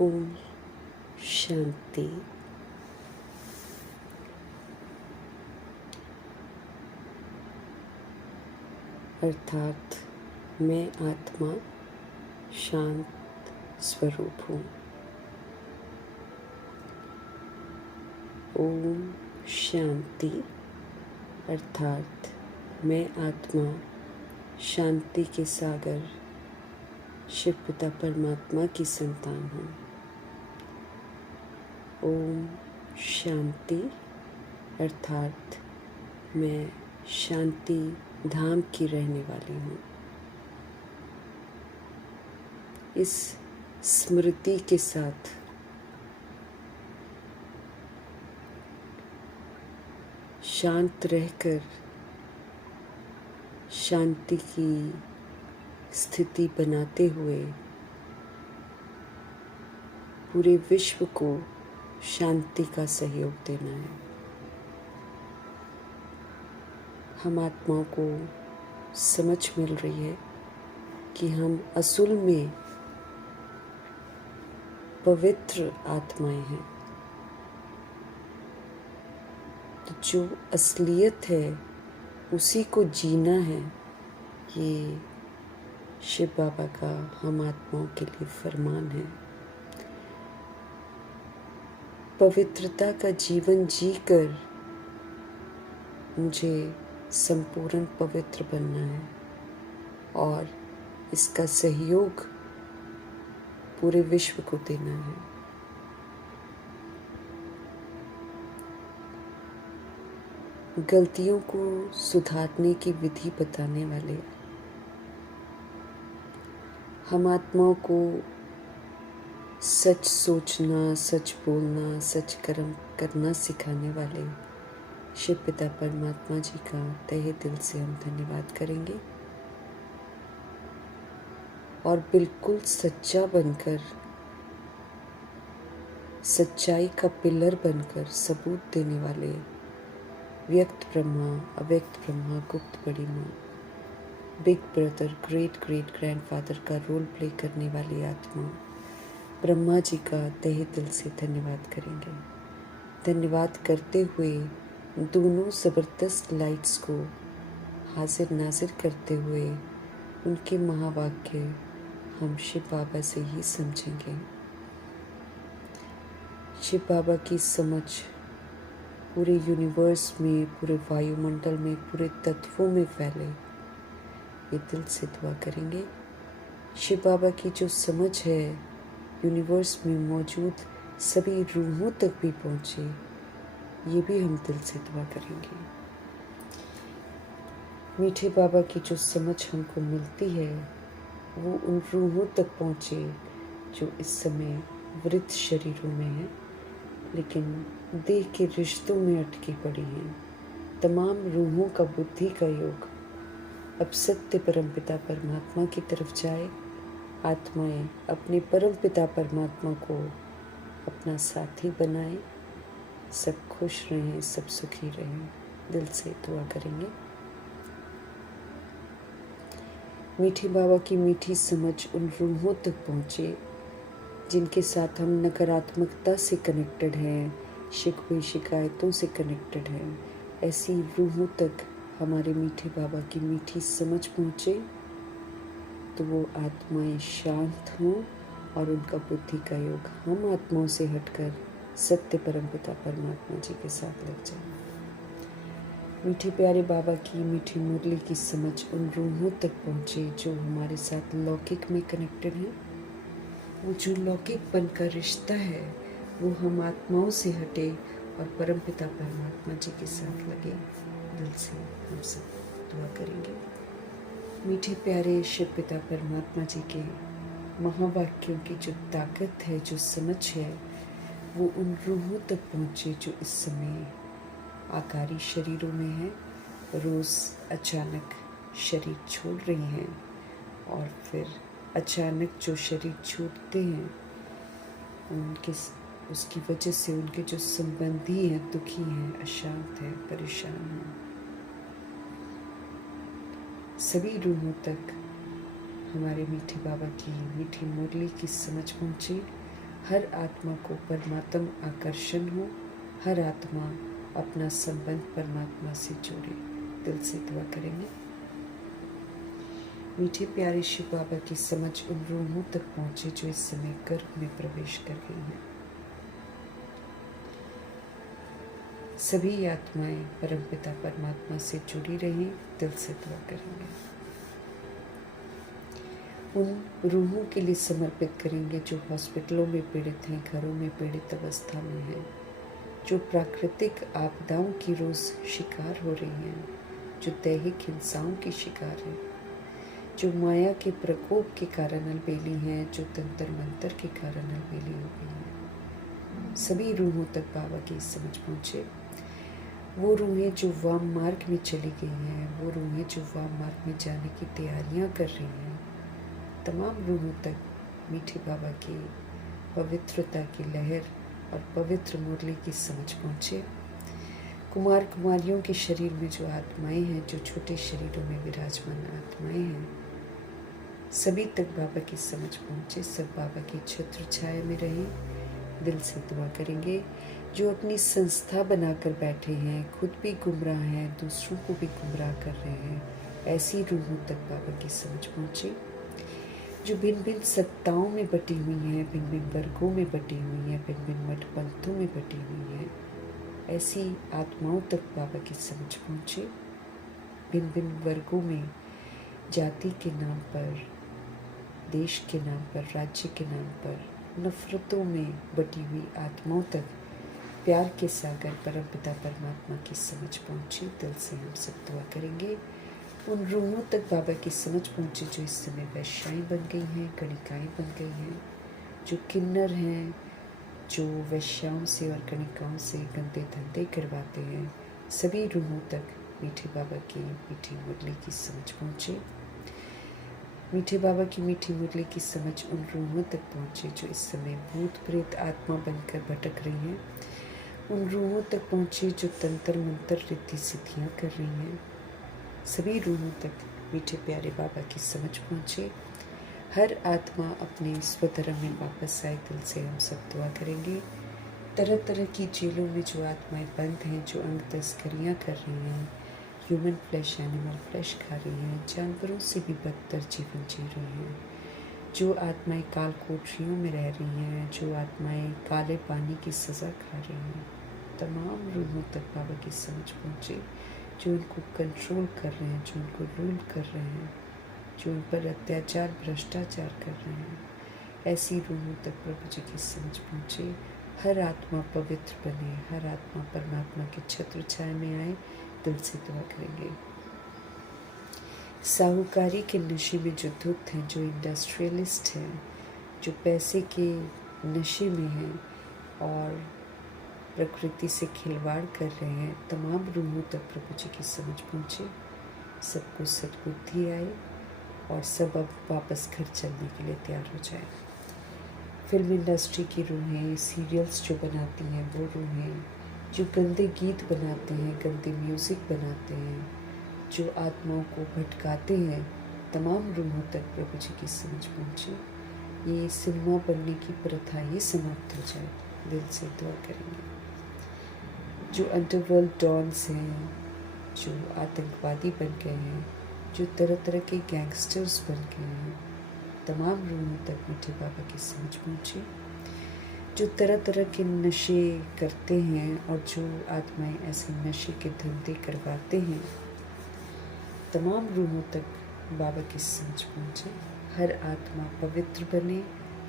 ओम शांति। अर्थात मैं आत्मा शांत स्वरूप हूँ। ओम शांति अर्थात मैं आत्मा शांति के सागर शिव पिता परमात्मा की संतान हूँ। ओम शांति अर्थात मैं शांति धाम की रहने वाली हूँ। इस स्मृति के साथ शांत रहकर शांति की स्थिति बनाते हुए पूरे विश्व को शांति का सहयोग देना है। हम आत्माओं को समझ मिल रही है कि हम असल में पवित्र आत्माएं हैं। तो जो असलियत है उसी को जीना है। ये शिव बाबा का हम आत्माओं के लिए फरमान है। पवित्रता का जीवन जीकर मुझे संपूर्ण पवित्र बनना है और इसका सहयोग पूरे विश्व को देना है। गलतियों को सुधारने की विधि बताने वाले हम आत्माओं को सच सोचना, सच बोलना, सच कर्म करना सिखाने वाले शिव पिता परमात्मा जी का तहे दिल से हम धन्यवाद करेंगे और बिल्कुल सच्चा बनकर, सच्चाई का पिलर बनकर सबूत देने वाले व्यक्त ब्रह्मा, अव्यक्त ब्रह्मा, गुप्त बड़ी माँ, big brother, great great grandfather का रोल प्ले करने वाली आत्मा ब्रह्मा जी का तहे दिल से धन्यवाद करेंगे। धन्यवाद करते हुए दोनों ज़बरदस्त लाइट्स को हाजिर नाजिर करते हुए उनके महावाक्य हम शिव बाबा से ही समझेंगे। शिव बाबा की समझ पूरे यूनिवर्स में, पूरे वायुमंडल में, पूरे तत्वों में फैले, ये दिल से दुआ करेंगे। शिव बाबा की जो समझ है यूनिवर्स में मौजूद सभी रूहों तक भी पहुँचे, ये भी हम दिल से दुआ करेंगे। मीठे बाबा की जो समझ हमको मिलती है वो उन रूहों तक पहुँचे जो इस समय वृद्ध शरीरों में हैं, लेकिन देह के रिश्तों में अटकी पड़ी हैं। तमाम रूहों का बुद्धि का योग अब सत्य परमपिता परमात्मा की तरफ जाए। आत्माएं अपने परमपिता परमात्मा को अपना साथी बनाएं। सब खुश रहें, सब सुखी रहें। दिल से दुआ करेंगे। मीठे बाबा की मीठी समझ उन रूहों तक पहुँचे जिनके साथ हम नकारात्मकता से कनेक्टेड हैं, शिकवे शिकायतों से कनेक्टेड हैं। ऐसी रूहों तक हमारे मीठे बाबा की मीठी समझ पहुँचे तो वो आत्माएं शांत हों और उनका बुद्धि का योग हम आत्माओं से हटकर सत्य परमपिता परमात्मा जी के साथ लग जाए। मीठे प्यारे बाबा की मीठी मुरली की समझ उन रूहों तक पहुँचे जो हमारे साथ लौकिक में कनेक्टेड हैं। वो जो लौकिकपन का रिश्ता है वो हम आत्माओं से हटे और परमपिता परमात्मा जी के साथ लगे। दिल से हम सब दुआ करेंगे। मीठे प्यारे शिव पिता परमात्मा जी के महावाक्यों की जो ताकत है, जो समझ है, वो उन रूहों तक पहुँचे जो इस समय आकारी शरीरों में है। रोज़ अचानक शरीर छोड़ रही हैं और फिर अचानक जो शरीर छूटते हैं उनके उसकी वजह से उनके जो संबंधी हैं दुखी हैं, अशांत हैं, परेशान हैं। सभी रूहों तक हमारे मीठे बाबा की मीठी मुरली की समझ पहुँचे हर आत्मा को परमात्म आकर्षण हो, हर आत्मा अपना संबंध परमात्मा से जोड़े। दिल से दुआ करेंगे। मीठे प्यारे शिव बाबा की समझ उन रूहों तक पहुँचे जो इस समय गर्भ में प्रवेश कर गई हैं। सभी आत्माएं परमपिता परमात्मा से जुड़ी रही। दिल से दुआ करेंगे। उन रूहों के लिए समर्पित करेंगे जो हॉस्पिटलों में पीड़ित हैं, घरों में पीड़ित अवस्था में हैं, जो प्राकृतिक आपदाओं की रोज शिकार हो रही हैं, जो दैहिक हिंसाओं की शिकार हैं, जो माया के प्रकोप के कारण अलबेली हैं, जो तंत्र मंत्र के कारण अलबेली हो गई हैं। सभी रूहों तक बाबा की समझ पहुँचे। वो रूहें जो वाम मार्ग में चली गई हैं, वो रूहें जो वाम मार्ग में जाने की तैयारियां कर रही हैं, तमाम रूहों तक मीठे बाबा की पवित्रता की लहर और पवित्र मुरली की समझ पहुँचे। कुमार कुमारियों के शरीर में जो आत्माएं हैं, जो छोटे शरीरों में विराजमान आत्माएं हैं, सभी तक बाबा की समझ पहुँचे। सब बाबा की छत्र छाया में रहें। दिल से दुआ करेंगे। जो अपनी संस्था बनाकर बैठे हैं, खुद भी गुमराह हैं, दूसरों को भी गुमराह कर रहे हैं, ऐसी रूहों तक बाबा की समझ पहुँचे। जो भिन्न भिन्न सत्ताओं में बटी हुई हैं, भिन्न भिन्न वर्गों में बटी हुई हैं, भिन्न भिन्न मठ पंथों में बटी हुई हैं, ऐसी आत्माओं तक बाबा की समझ पहुँचे। भिन्न भिन्न वर्गों में जाति के नाम पर, देश के नाम पर, राज्य के नाम पर नफरतों में बटी हुई आत्माओं तक प्यार के सागर परमपिता परमात्मा की समझ पहुँची। दिल से हम सब दुआ करेंगे। उन रूहों तक बाबा की समझ पहुँची जो इस समय वैश्याएँ बन गई हैं, गणिकाएँ बन गई हैं, जो किन्नर हैं, जो वैश्याओं से और गणिकाओं से गंदे धंधे करवाते हैं, सभी रूहों तक मीठे बाबा की मीठी मुरली की समझ पहुँचे। मीठे बाबा की मीठी मुरली की समझ उन रूहों तक पहुँचे जो इस समय भूत प्रेत आत्मा बनकर भटक रही हैं। उन रूहों तक पहुँचे जो तंत्र मंत्र रिद्धि सिद्धियाँ कर रही हैं। सभी रूहों तक मीठे प्यारे बाबा की समझ पहुँचे। हर आत्मा अपने स्वधर्म में वापस आए। दिल से हम सब दुआ करेंगे। तरह तरह की जेलों में जो आत्माएं बंद हैं, जो अंग तस्करियाँ कर रही हैं, ह्यूमन फ्लैश एनिमल फ्लैश खा रही हैं, जानवरों से भी बदतर जीवन जी रही हैं, जो आत्माएं काल कोठरियों में रह रही हैं, जो आत्माएं काले पानी की सज़ा खा रही हैं, तमाम रूहों तक बाबा की समझ पहुँचे। जो उनको कंट्रोल कर रहे हैं, जो उनको रूल कर रहे हैं, जो उन पर अत्याचार भ्रष्टाचार कर रहे हैं, ऐसी रूहों तक प्रभु जी की समझ पहुँचे। हर आत्मा पवित्र बने, हर आत्मा परमात्मा के छत्र छाया में आए। दिल से दुआ करेंगे। साहूकारी के नशे में जो धुत हैं, जो इंडस्ट्रियलिस्ट हैं, जो पैसे के नशे में हैं और प्रकृति से खिलवाड़ कर रहे हैं, तमाम रूहों तक प्रभु जी की समझ पहुँचे। सबको सद्बुद्धि आए और सब अब वापस घर चलने के लिए तैयार हो जाए। फिल्म इंडस्ट्री की रूहें, सीरियल्स जो बनाती हैं वो रूहें, जो गंदे गीत बनाते हैं, गंदे म्यूज़िक बनाते हैं, जो आत्माओं को भटकाते हैं, तमाम रूहों तक प्रभु जी की समझ पहुँचे। ये सिनेमा बनने की प्रथा ये समाप्त हो जाए। दिल से दुआ करेंगे। जो अंडरवर्ल्ड डॉन्स हैं, जो आतंकवादी बन गए हैं, जो तरह तरह के गैंगस्टर्स बन गए हैं, तमाम रूहों तक मीठे बाबा की समझ पहुँचे। जो तरह तरह के नशे करते हैं और जो आत्माएं ऐसे नशे के धंधे करवाते हैं, तमाम रूहों तक बाबा की समझ पहुँचे। हर आत्मा पवित्र बने,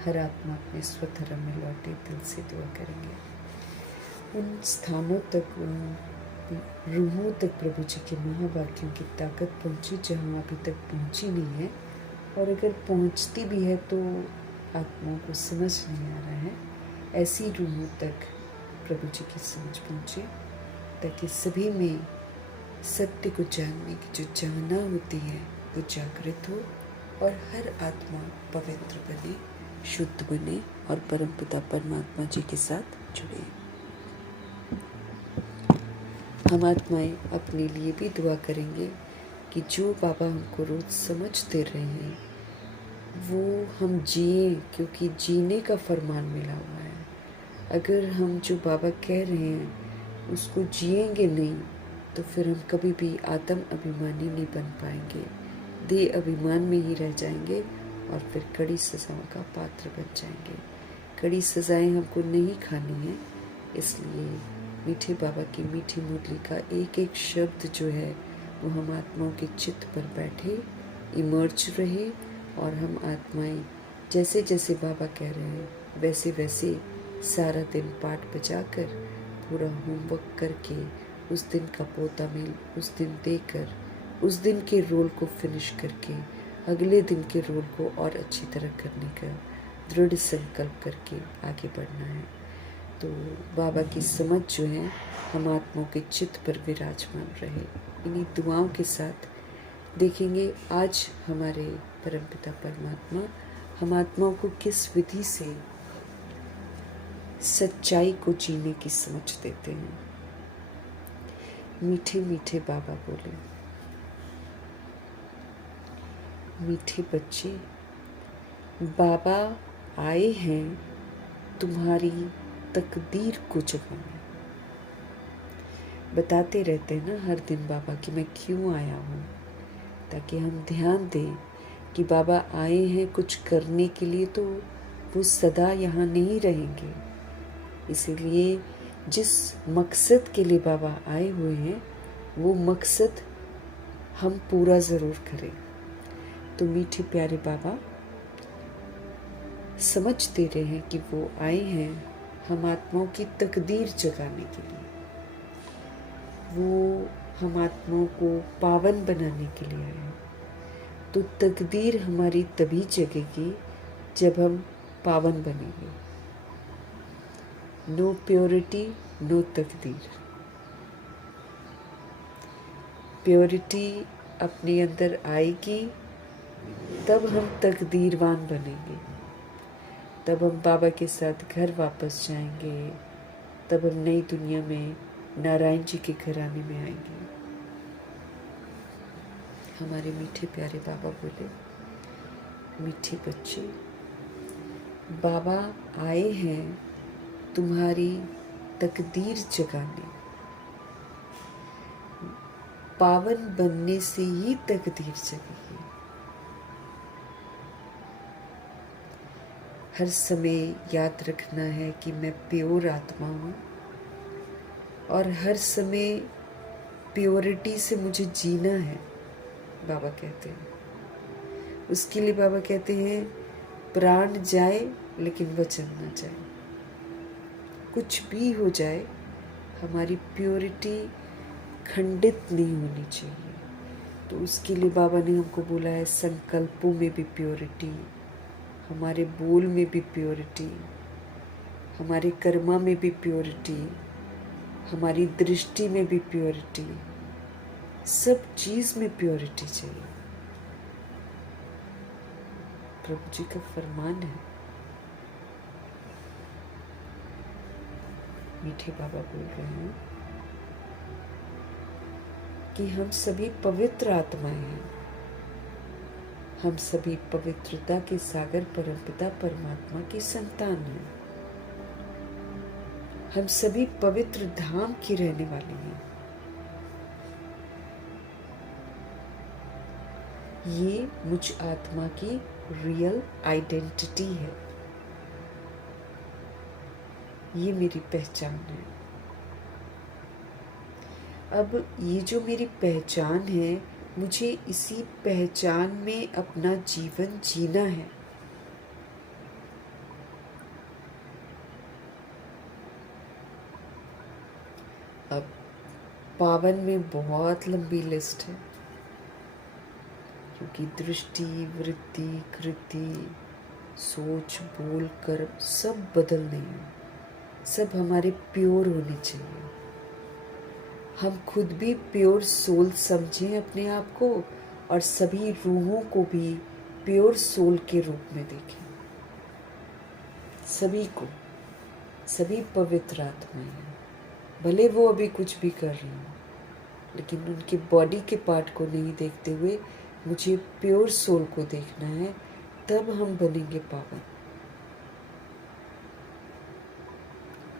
हर आत्मा अपने स्वधर्म में लौटे। दिल से दुआ करेंगे। उन स्थानों तक, उन रूहों तक प्रभु जी के महावाक्यों की ताकत पहुँची जहाँ अभी तक पहुँची नहीं है, और अगर पहुँचती भी है तो आत्माओं को समझ नहीं आ रहा है। ऐसी रूहों तक प्रभु जी की समझ पहुँचे ताकि सभी में सत्य को जानने की जो चाहना होती है वो जागृत हो और हर आत्मा पवित्र बने, शुद्ध बने और परमपिता परमात्मा जी के साथ जुड़े। हम आत्माएं अपने लिए भी दुआ करेंगे कि जो बाबा हमको रोज समझ दे रहे हैं, वो हम जिए, क्योंकि जीने का फरमान मिला हुआ है। अगर हम जो बाबा कह रहे हैं उसको जिएंगे नहीं तो फिर हम कभी भी आत्म अभिमानी नहीं बन पाएंगे, देह अभिमान में ही रह जाएंगे और फिर कड़ी सजाओं का पात्र बन जाएंगे। कड़ी सजाएं हमको नहीं खानी है, इसलिए मीठे बाबा की मीठी मुरली का एक एक शब्द जो है वो हम आत्माओं के चित्त पर बैठे इमर्ज रहे, और हम आत्माएं जैसे जैसे बाबा कह रहे हैं वैसे वैसे सारा दिन पाठ बजाकर पूरा होमवर्क करके उस दिन का पोता मेल उस दिन देकर उस दिन के रोल को फिनिश करके अगले दिन के रोल को और अच्छी तरह करने का दृढ़ संकल्प करके आगे बढ़ना है। तो बाबा की समझ जो है हम आत्माओं के चित्त पर विराजमान रहे। इन्हीं दुआओं के साथ देखेंगे आज हमारे परमपिता परमात्मा हम आत्माओं को किस विधि से सच्चाई को जीने की समझ देते हैं। मीठे मीठे बाबा बोले, मीठे बच्चे, बाबा आए हैं तुम्हारी तकदीर को जगाने। बताते रहते हैं ना हर दिन बाबा कि मैं क्यों आया हूँ, ताकि हम ध्यान दें कि बाबा आए हैं कुछ करने के लिए, तो वो सदा यहाँ नहीं रहेंगे। इसीलिए जिस मकसद के लिए बाबा आए हुए हैं वो मकसद हम पूरा ज़रूर करें। तो मीठे प्यारे बाबा समझ दे रहे हैं कि वो आए हैं हम आत्माओं की तकदीर जगाने के लिए, वो हम आत्माओं को पावन बनाने के लिए आए हैं। तो तकदीर हमारी तभी जगेगी जब हम पावन बनेंगे। नो प्योरिटी नो तकदीर। प्योरिटी अपने अंदर आएगी तब हम तकदीरवान बनेंगे, तब हम बाबा के साथ घर वापस जाएंगे, तब हम नई दुनिया में नारायण जी के घराने में आएंगे। हमारे मीठे प्यारे बाबा बोले, मीठे बच्चे, बाबा आए हैं तुम्हारी तकदीर जगाने। पावन बनने से ही तकदीर जगेगी। हर समय याद रखना है कि मैं प्योर आत्मा हूँ और हर समय प्योरिटी से मुझे जीना है, बाबा कहते हैं। उसके लिए बाबा कहते हैं प्राण जाए लेकिन वचन ना जाए। कुछ भी हो जाए हमारी प्योरिटी खंडित नहीं होनी चाहिए। तो उसके लिए बाबा ने हमको बोला है संकल्पों में भी प्योरिटी, हमारे बोल में भी प्योरिटी, हमारे कर्मा में भी प्योरिटी, हमारी दृष्टि में भी प्योरिटी, सब चीज़ में प्योरिटी चाहिए। प्रभु जी का फरमान है। मीठे बाबा बोल रहे हैं कि हम सभी पवित्र आत्माएं हैं, हम सभी पवित्रता के सागर परमपिता परमात्मा की संतान हैं, हम सभी पवित्र धाम की रहने वाले हैं। ये मुझ आत्मा की रियल आइडेंटिटी है, ये मेरी पहचान है। अब ये जो मेरी पहचान है, मुझे इसी पहचान में अपना जीवन जीना है। अब पावन में बहुत लंबी लिस्ट है, क्योंकि दृष्टि, वृत्ति, कृति, सोच, बोल, कर्म सब बदलने हैं, सब हमारे प्योर होने चाहिए। हम खुद भी प्योर सोल समझें अपने आप को और सभी रूहों को भी प्योर सोल के रूप में देखें। सभी को, सभी पवित्र आत्माएं हैं, भले वो अभी कुछ भी कर रही हों, लेकिन उनके बॉडी के पार्ट को नहीं देखते हुए मुझे प्योर सोल को देखना है। तब हम बनेंगे पावन।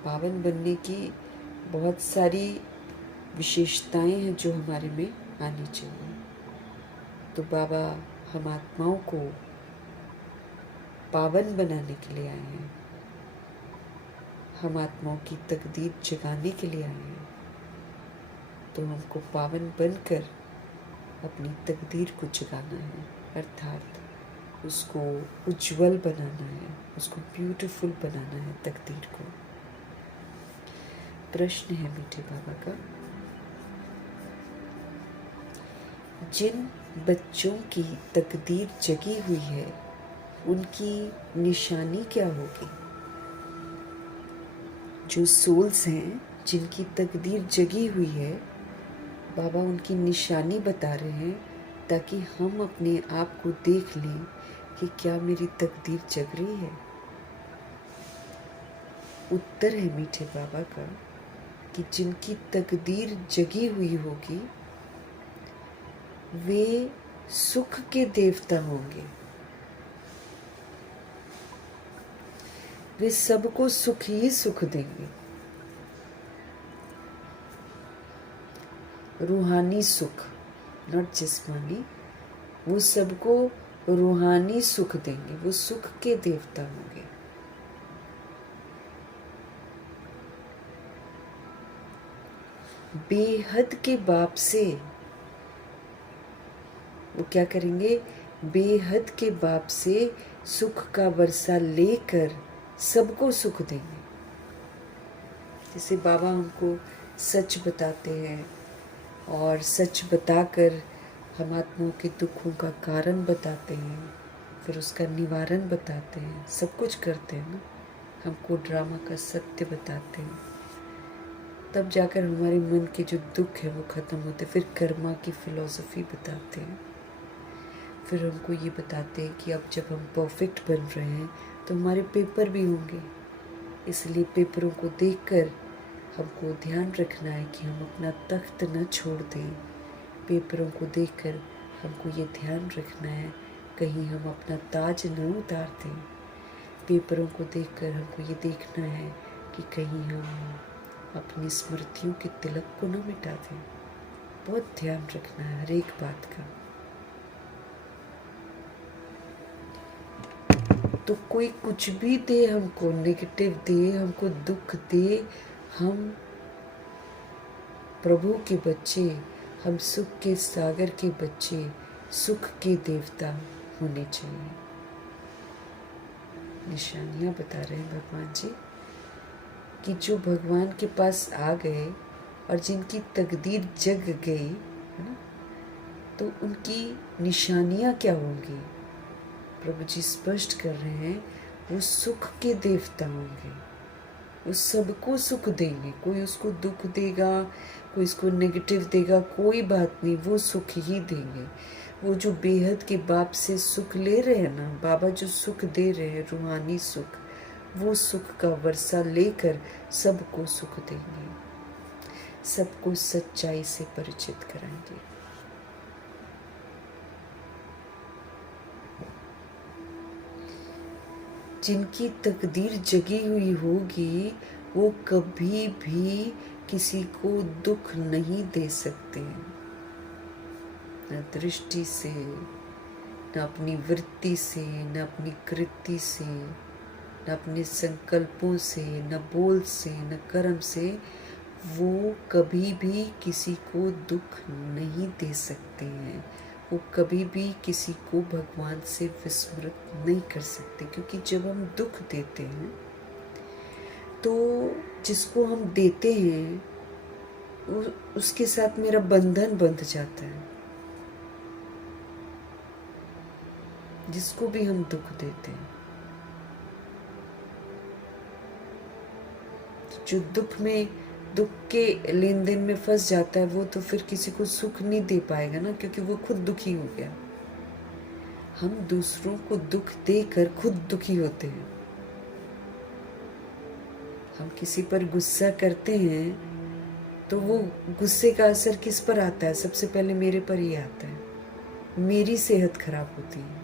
पावन बनने की बहुत सारी विशेषताएं हैं जो हमारे में आनी चाहिए। तो बाबा हम आत्माओं को पावन बनाने के लिए आए हैं, हम आत्माओं की तकदीर जगाने के लिए आए हैं। तो हमको पावन बनकर अपनी तकदीर को जगाना है, अर्थात उसको उज्जवल बनाना है, उसको ब्यूटीफुल बनाना है तकदीर को। प्रश्न है मीठे बाबा का, जिन बच्चों की तकदीर जगी हुई है उनकी निशानी क्या होगी? जो सोल्स हैं जिनकी तकदीर जगी हुई है, बाबा उनकी निशानी बता रहे हैं ताकि हम अपने आप को देख लें कि क्या मेरी तकदीर जग रही है। उत्तर है मीठे बाबा का कि जिनकी तकदीर जगी हुई होगी वे सुख के देवता होंगे। वे सबको सुख ही सुख देंगे, रूहानी सुख, नॉट जिस्मानी। वो सबको रूहानी सुख देंगे, वो सुख के देवता होंगे। बेहद के बाप से वो क्या करेंगे? बेहद के बाप से सुख का वर्षा लेकर सबको सुख देंगे। जैसे बाबा हमको सच बताते हैं और सच बताकर हम आत्माओं के दुखों का कारण बताते हैं, फिर उसका निवारण बताते हैं, सब कुछ करते हैं ना। हमको ड्रामा का सत्य बताते हैं, तब जाकर हमारे मन के जो दुख है वो ख़त्म होते। फिर कर्मा की फिलॉसफी बताते हैं, फिर हमको ये बताते हैं कि अब जब हम परफेक्ट बन रहे हैं तो हमारे पेपर भी होंगे, इसलिए पेपरों को देखकर हमको ध्यान रखना है कि हम अपना तख्त न छोड़ दें। पेपरों को देखकर हमको ये ध्यान रखना है कहीं हम अपना ताज न उतार दें। पेपरों को देखकर हमको ये देखना है कि कहीं हम अपनी स्मृतियों के तिलक को न मिटा दें। बहुत ध्यान रखना है हर एक बात का। तो कोई कुछ भी दे हमको, नेगेटिव दे, हमको दुख दे, हम प्रभु के बच्चे, हम सुख के सागर के बच्चे, सुख के देवता होने चाहिए। निशानियाँ बता रहे हैं भगवान जी कि जो भगवान के पास आ गए और जिनकी तकदीर जग गई है ना, तो उनकी निशानियाँ क्या होंगी? प्रभु जी स्पष्ट कर रहे हैं, वो सुख के देवता होंगे, वो सबको सुख देंगे। कोई उसको दुख देगा, कोई इसको नेगेटिव देगा, कोई बात नहीं, वो सुख ही देंगे। वो जो बेहद के बाप से सुख ले रहे हैं ना, बाबा जो सुख दे रहे हैं, रूहानी सुख, वो सुख का वर्षा लेकर सबको सुख देंगे, सबको सच्चाई से परिचित कराएंगे। जिनकी तकदीर जगी हुई होगी वो कभी भी किसी को दुख नहीं दे सकते, न दृष्टि से, न अपनी वृत्ति से, न अपनी कृति से, न अपने संकल्पों से, न बोल से, न कर्म से। वो कभी भी किसी को दुख नहीं दे सकते हैं। वो कभी भी किसी को भगवान से विस्मृत नहीं कर सकते, क्योंकि जब हम दुख देते हैं तो जिसको हम देते हैं उसके साथ मेरा बंधन बंध जाता है। जिसको भी हम दुख देते हैं, जो दुख के लेन देन में फंस जाता है वो तो फिर किसी को सुख नहीं दे पाएगा ना, क्योंकि वो खुद दुखी हो गया। हम दूसरों को दुख देकर खुद दुखी होते हैं। हम किसी पर गुस्सा करते हैं तो वो गुस्से का असर किस पर आता है? सबसे पहले मेरे पर ही आता है, मेरी सेहत खराब होती है।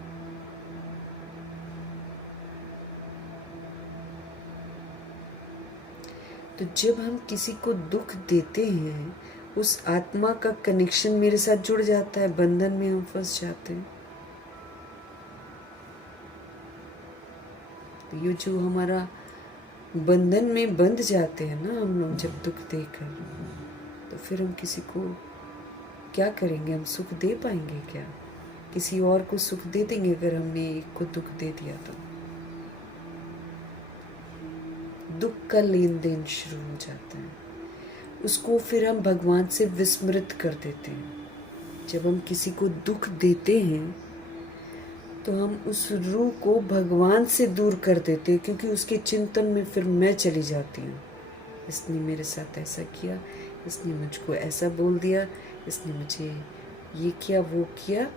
तो जब हम किसी को दुख देते हैं, उस आत्मा का कनेक्शन मेरे साथ जुड़ जाता है, बंधन में हम फंस जाते हैं। तो ये जो हमारा बंधन में बंध जाते हैं ना हम लोग, जब दुख देकर, तो फिर हम किसी को क्या करेंगे? हम सुख दे पाएंगे क्या? किसी और को सुख दे देंगे अगर हमने एक को दुख दे दिया तो? दुख का लेन देन शुरू हो जाता है। उसको फिर हम भगवान से विस्मृत कर देते हैं। जब हम किसी को दुख देते हैं तो हम उस रूह को भगवान से दूर कर देते हैं, क्योंकि उसके चिंतन में फिर मैं चली जाती हूँ। इसने मेरे साथ ऐसा किया, इसने मुझको ऐसा बोल दिया, इसने मुझे ये किया, वो किया।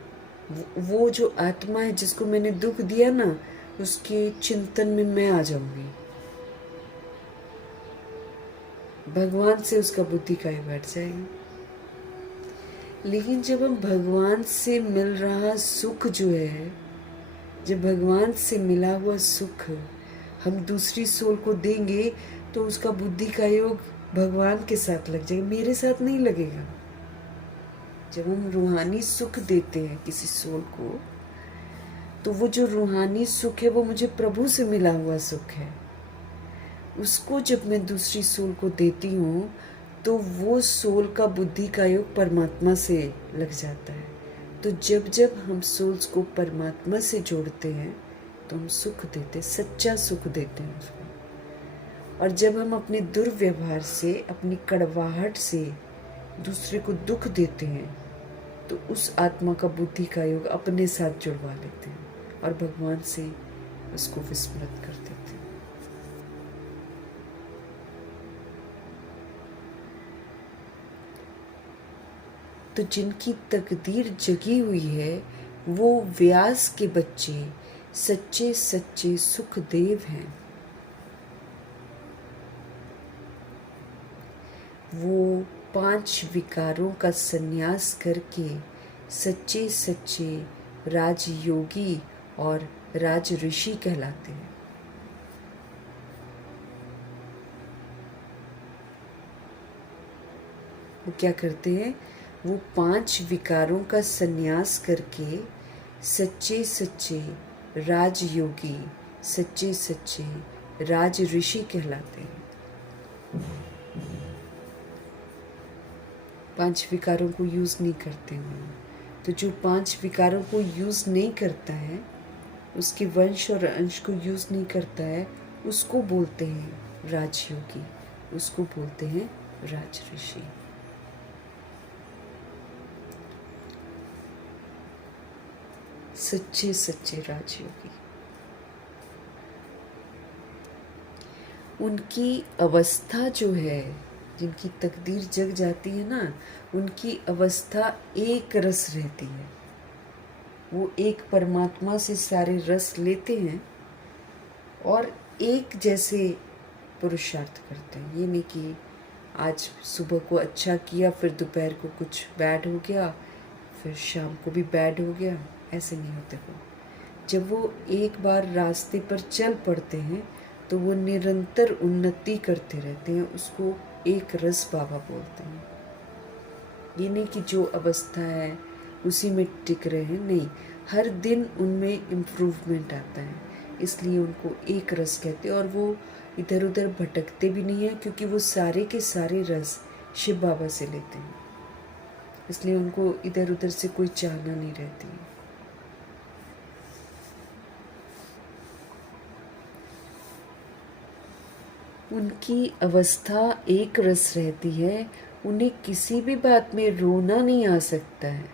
वो जो आत्मा है जिसको मैंने दुख दिया ना, उसके चिंतन में मैं आ जाऊंगी। भगवान से उसका बुद्धि का ही बैठ जाएगी। लेकिन जब हम भगवान से मिल रहा सुख जो है, जब भगवान से मिला हुआ सुख हम दूसरी सोल को देंगे, तो उसका बुद्धि का योग भगवान के साथ लग जाएगा, मेरे साथ नहीं लगेगा। जब हम रूहानी सुख देते हैं किसी सोल को, तो वो जो रूहानी सुख है वो मुझे प्रभु से मिला हुआ सुख है। उसको जब मैं दूसरी सोल को देती हूँ, तो वो सोल का बुद्धि का योग परमात्मा से लग जाता है। तो जब जब हम सोल्स को परमात्मा से जोड़ते हैं, तो हम सुख देते, सच्चा सुख देते हैं उसको। और जब हम अपने दुर्व्यवहार से, अपनी कड़वाहट से दूसरे को दुख देते हैं, तो उस आत्मा का बुद्धि का योग अपने साथ जुड़वा लेते हैं और भगवान से उसको विस्मृत कर देते हैं। तो जिनकी तकदीर जगी हुई है, वो व्यास के बच्चे सच्चे सच्चे सुखदेव हैं। वो 5 विकारों का संन्यास करके सच्चे सच्चे राजयोगी और राज ऋषि कहलाते हैं। वो क्या करते हैं? वो 5 विकारों का संन्यास करके सच्चे सच्चे राजयोगी, सच्चे सच्चे राज ऋषि कहलाते हैं। 5 विकारों को यूज नहीं करते हैं। तो जो 5 विकारों को यूज नहीं करता है, उसके वंश और अंश को यूज नहीं करता है, उसको बोलते हैं राजयोगी, उसको बोलते हैं राज ऋषि। सच्चे सच्चे राजयोगी। उनकी अवस्था जो है, जिनकी तकदीर जग जाती है ना, उनकी अवस्था एक रस रहती है। वो एक परमात्मा से सारे रस लेते हैं और एक जैसे पुरुषार्थ करते हैं। ये नहीं कि आज सुबह को अच्छा किया, फिर दोपहर को कुछ बैड हो गया, फिर शाम को भी बैड हो गया, ऐसे नहीं होते वो। जब वो एक बार रास्ते पर चल पड़ते हैं, तो वो निरंतर उन्नति करते रहते हैं। उसको एक रस बाबा बोलते हैं। ये नहीं कि जो अवस्था है उसी में टिक रहे हैं, नहीं, हर दिन उनमें इम्प्रूवमेंट आता है, इसलिए उनको एक रस कहते हैं। और वो इधर उधर भटकते भी नहीं हैं, क्योंकि वो सारे के सारे रस शिव बाबा से लेते हैं, इसलिए उनको इधर उधर से कोई चाहना नहीं रहती है। उनकी अवस्था एक रस रहती है। उन्हें किसी भी बात में रोना नहीं आ सकता है,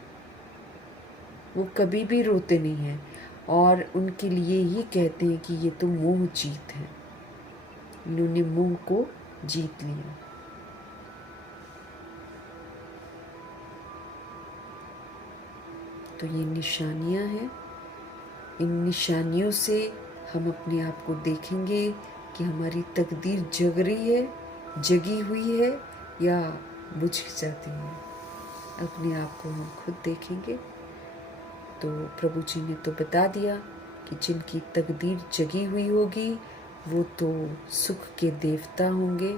वो कभी भी रोते नहीं हैं। और उनके लिए ही कहते हैं कि ये तो मोह जीत है, इन्होंने मोह को जीत लिया। तो ये निशानियां हैं। इन निशानियों से हम अपने आप को देखेंगे कि हमारी तकदीर जग रही है, जगी हुई है या बुझ जाती है। अपने आप को हम खुद देखेंगे। तो प्रभु जी ने तो बता दिया कि जिनकी तकदीर जगी हुई होगी वो तो सुख के देवता होंगे,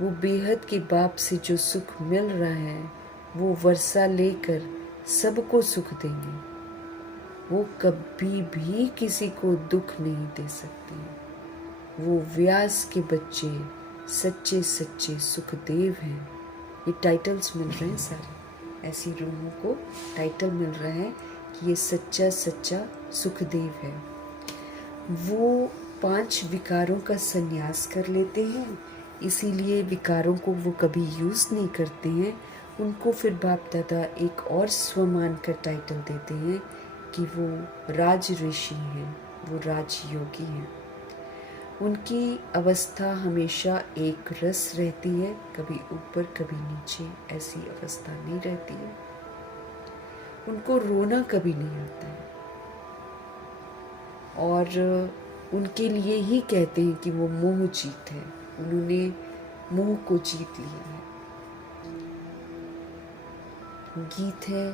वो बेहद के बाप से जो सुख मिल रहा है वो वर्षा लेकर सबको सुख देंगे। वो कभी भी किसी को दुख नहीं दे सकते। वो व्यास के बच्चे सच्चे सच्चे सुखदेव हैं। ये टाइटल्स मिल रहे हैं सारे, ऐसी रूहों को टाइटल मिल रहा है कि ये सच्चा सच्चा सुखदेव है। वो 5 विकारों का संन्यास कर लेते हैं, इसीलिए विकारों को वो कभी यूज़ नहीं करते हैं। उनको फिर बाप दादा एक और स्वमान का टाइटल देते हैं कि वो राज ऋषि हैं, वो राजयोगी हैं। उनकी अवस्था हमेशा एक रस रहती है, कभी ऊपर कभी नीचे, ऐसी अवस्था नहीं रहती है। उनको रोना कभी नहीं आता है और उनके लिए ही कहते हैं कि वो मोह जीत है। उन्होंने मोह को जीत लिया है। गीत है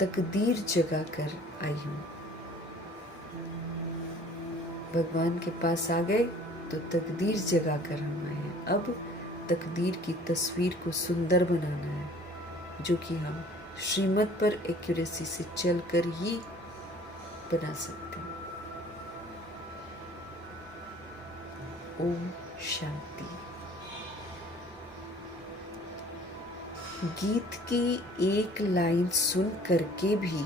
तकदीर जगा कर आई हूँ। भगवान के पास आ गए तो तकदीर जगा कर हम आए हैं। अब तकदीर की तस्वीर को सुंदर बनाना है, जो कि हम श्रीमत पर एक्यूरेसी से चलकर ही बना सकते हैं। ओम शांति। गीत की एक लाइन सुन करके भी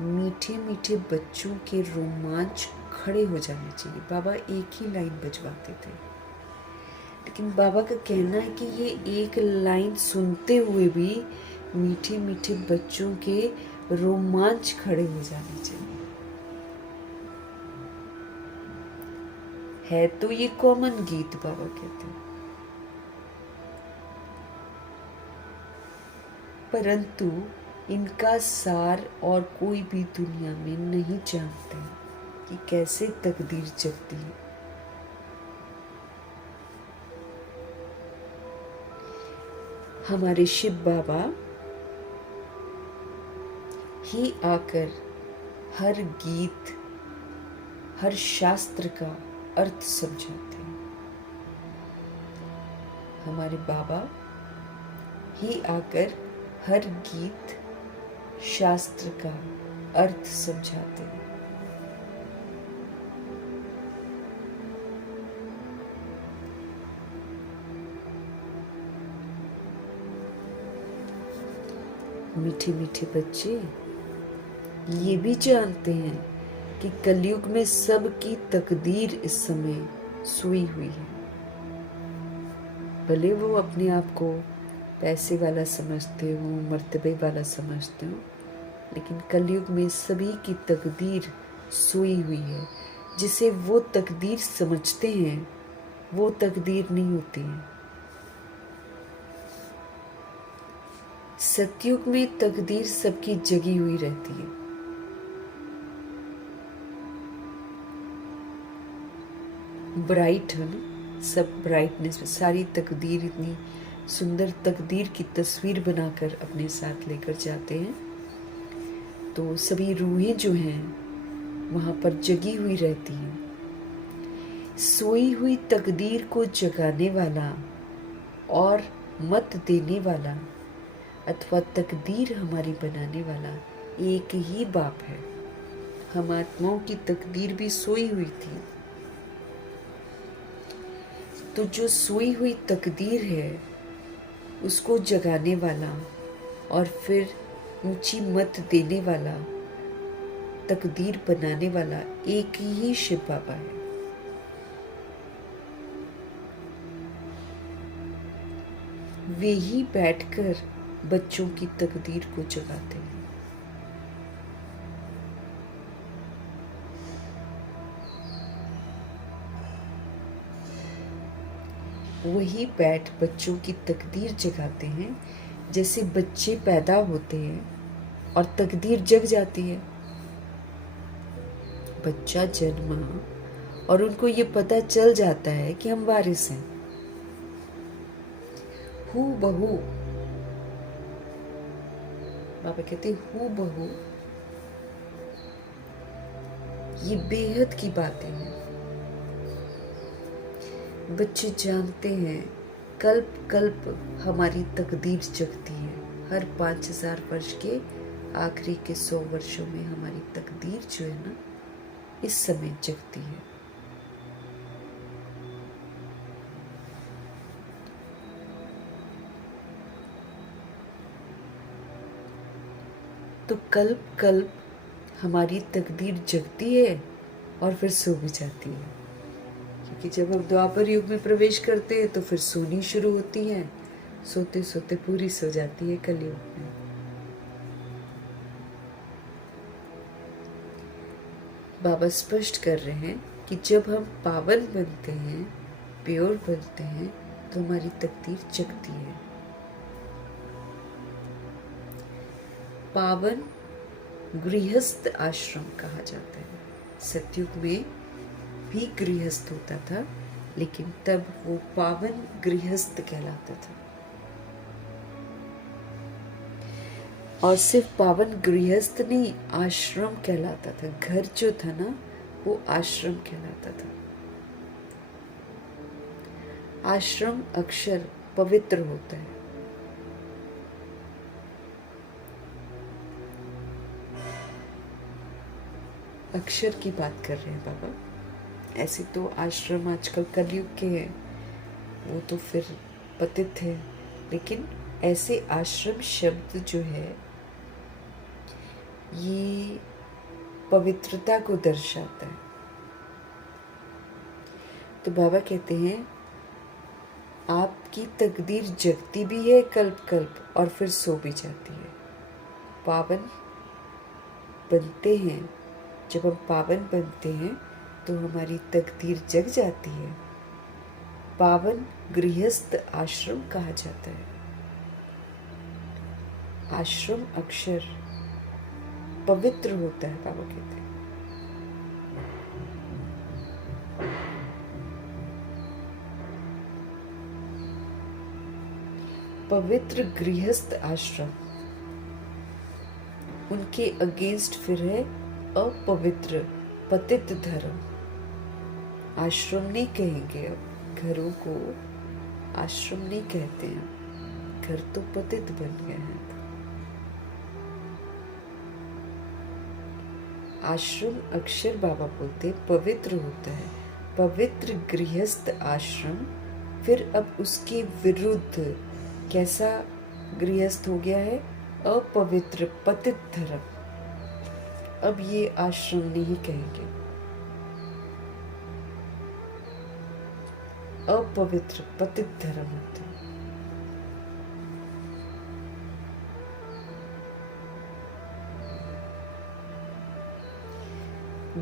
मीठे मीठे बच्चों के रोमांच खड़े हो जाने चाहिए। बाबा एक ही लाइन बजवाते थे, लेकिन बाबा का कहना है कि ये एक लाइन सुनते हुए भी मीठे मीठे बच्चों के रोमांच खड़े हो जाने चाहिए। है तो ये कॉमन गीत, बाबा कहते हैं, परंतु इनका सार और कोई भी दुनिया में नहीं जानते कि कैसे तकदीर जगती है। हमारे शिव बाबा ही आकर हर गीत, हर शास्त्र का अर्थ समझाते हैं। हमारे बाबा ही आकर हर गीत, शास्त्र का अर्थ समझाते हैं। मीठे मीठे बच्चे ये भी जानते हैं कि कलयुग में सबकी तकदीर इस समय सोई हुई है। भले वो अपने आप को पैसे वाला समझते हो, मर्तबे वाला समझते हो, लेकिन कलयुग में सभी की तकदीर सोई हुई है। जिसे वो तकदीर समझते हैं वो तकदीर नहीं होती है। सतयुग में तकदीर सबकी जगी हुई रहती है। ब्राइट है ना, सब ब्राइटनेस में सारी तकदीर, इतनी सुंदर तकदीर की तस्वीर बनाकर अपने साथ लेकर जाते हैं। तो सभी रूहें जो हैं वहाँ पर जगी हुई रहती हैं। सोई हुई तकदीर को जगाने वाला और मत देने वाला अथवा तकदीर हमारी बनाने वाला एक ही बाप है। हम आत्माओं की तकदीर भी सोई हुई थी। तो जो सोई हुई तकदीर है उसको जगाने वाला और फिर ऊंची मत देने वाला, तकदीर बनाने वाला एक ही शिव बाबा है। वे ही बैठकर बच्चों की तकदीर को जगाते हैं। वही बैठ बच्चों की तकदीर जगाते हैं। जैसे बच्चे पैदा होते हैं और तकदीर जग जाती है। बच्चा जन्मा और उनको ये पता चल जाता है कि हम वारिस हैं। हू बहू, बाबा कहते हू बहू, ये बेहद की बातें हैं। बच्चे जानते हैं कल्प कल्प हमारी तकदीर जगती है। हर 5000 वर्ष के आखिरी के 100 वर्षों में हमारी तकदीर जो है ना, इस समय जगती है। तो कल्प कल्प हमारी तकदीर जगती है और फिर सो भी जाती है, क्योंकि जब हम द्वापर युग में प्रवेश करते हैं तो फिर सोनी शुरू होती है, सोते सोते पूरी सो जाती है कलयुग में। बाबा स्पष्ट कर रहे हैं कि जब हम पावन बनते हैं, प्योर बनते हैं, तो हमारी तकदीर जगती है। पावन गृहस्थ आश्रम कहा जाता है। सतयुग में भी गृहस्थ होता था, लेकिन तब वो पावन गृहस्थ कहलाता था। और सिर्फ पावन गृहस्थ नहीं, आश्रम कहलाता था। घर जो था ना, वो आश्रम कहलाता था। आश्रम अक्षर पवित्र होता है। अक्षर की बात कर रहे हैं बाबा। ऐसे तो आश्रम आजकल कलयुग के हैं, वो तो फिर पतित है, लेकिन ऐसे आश्रम शब्द जो है ये पवित्रता को दर्शाता है। तो बाबा कहते हैं आपकी तकदीर जगती भी है कल्प कल्प और फिर सो भी जाती है। पावन बनते हैं, जब हम पावन बनते हैं तो हमारी तकदीर जग जाती है। पावन गृहस्थ आश्रम कहा जाता है। आश्रम अक्षर पवित्र होता है, बाबा कहते हैं। पवित्र गृहस्थ आश्रम, उनके अगेंस्ट फिर है अपवित्र पतित धर्म। आश्रम नहीं कहेंगे, अब घरों को आश्रम नहीं कहते हैं, घर तो पतित बन गए हैं। आश्रम अक्षर बाबा बोलते पवित्र होता है। पवित्र गृहस्थ आश्रम, फिर अब उसके विरुद्ध कैसा गृहस्थ हो गया है? अपवित्र पतित धर्म। अब ये आश्रम नहीं कहेंगे, अपवित्र पतित धर्म होते हैं।